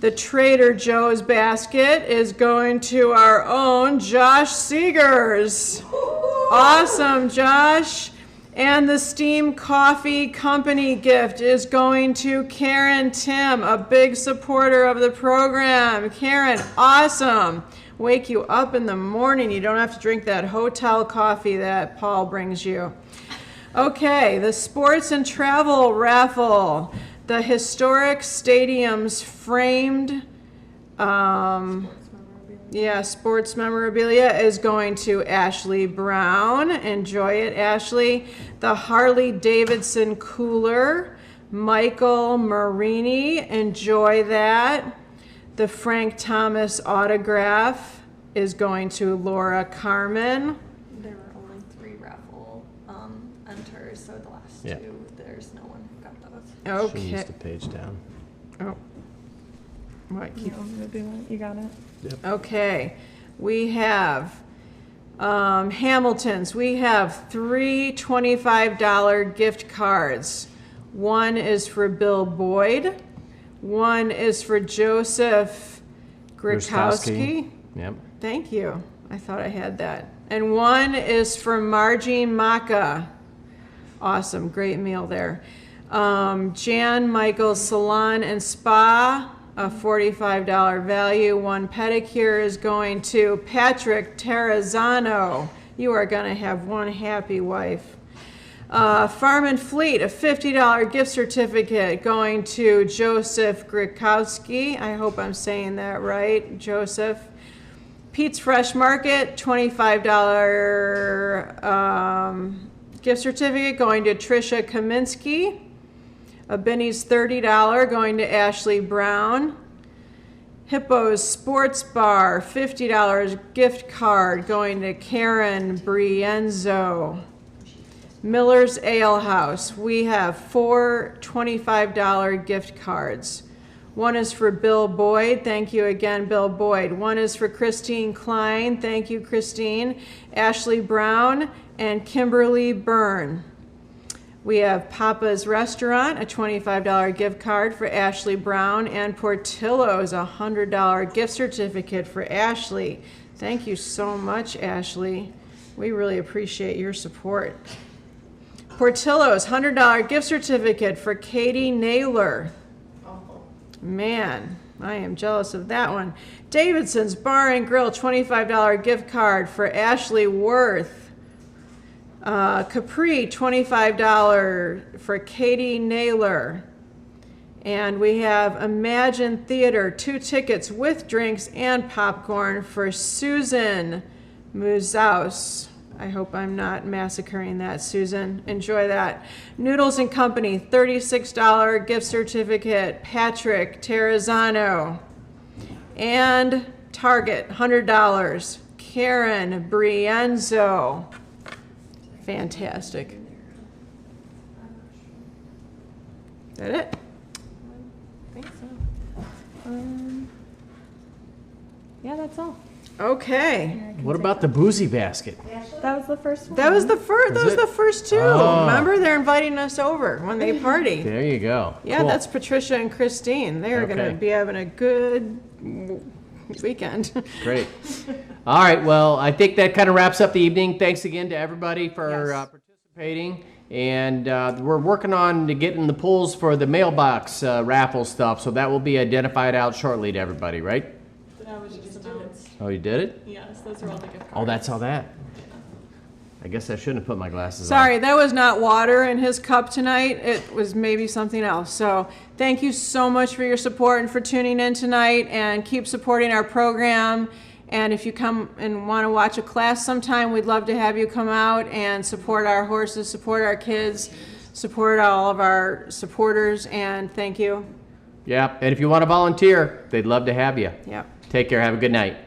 The Trader Joe's basket is going to our own Josh Seegers. Awesome, Josh. And the Steam Coffee Company gift is going to Karen Tim, a big supporter of the program. Karen, awesome. Wake you up in the morning. You don't have to drink that hotel coffee that Paul brings you. Okay, the sports and travel raffle. The historic stadiums framed sports memorabilia is going to Ashley Brown. Enjoy it, Ashley. The Harley Davidson cooler, Michael Marini. Enjoy that. The Frank Thomas autograph is going to Laura Carmen. There were only 3 raffle enters, so the last 2, there's no one who got those. Okay. She needs the page down. Oh. What? Keep... You got it? Yep. Okay, we have Hamilton's. We have 3 $25 gift cards. One is for Bill Boyd. One is for Joseph Grikowski. Yep. Thank you. I thought I had that. And one is for Margie Maka. Awesome, great meal there. Jan Michaels Salon and Spa. A $45 value. One pedicure is going to Patrick Terrazzano. You are going to have one happy wife. Farm and Fleet, a $50 gift certificate going to Joseph Grikowski. I hope I'm saying that right, Joseph. Pete's Fresh Market, $25 gift certificate going to Tricia Kaminsky. A Benny's $30 going to Ashley Brown. Hippo's Sports Bar, $50 gift card going to Karen Brienzo. Miller's Ale House, we have 4 $25 gift cards. One is for Bill Boyd. Thank you again, Bill Boyd. One is for Christine Klein. Thank you, Christine. Ashley Brown and Kimberly Byrne. We have Papa's Restaurant, a $25 gift card for Ashley Brown, and Portillo's, a $100 gift certificate for Ashley. Thank you so much, Ashley. We really appreciate your support. Portillo's, $100 gift certificate for Katie Naylor. Man, I am jealous of that one. Davidson's Bar and Grill, $25 gift card for Ashley Worth. Capri, $25 for Katie Naylor. And we have Imagine Theater, 2 tickets with drinks and popcorn for Susan Muzaus. I hope I'm not massacring that, Susan. Enjoy that. Noodles and Company, $36 gift certificate, Patrick Terrazzano. And Target, $100, Karen Brienzo. Fantastic. Is that it? I think so. Yeah, that's all. Okay. What about the boozy basket? That was the first one. That was the first. That was the first two. Oh. Remember, they're inviting us over when they party. There you go. Yeah, Cool. that's Patricia and Christine. They are going Okay. to be having a good weekend. Great. All right, well, I think that kind of wraps up the evening. Thanks again to everybody for participating. And we're working on getting the pulls for the mailbox raffle stuff, so that will be identified out shortly to everybody, right? That was just announced. Oh, you did it? Yes, those are all the gift cards. Oh, that's all that. I guess I shouldn't have put my glasses on. Sorry, that was not water in his cup tonight. It was maybe something else. So thank you so much for your support and for tuning in tonight, and keep supporting our program. And if you come and want to watch a class sometime, we'd love to have you come out and support our horses, support our kids, support all of our supporters, and thank you. Yeah, and if you want to volunteer, they'd love to have you. Yep. Take care. Have a good night.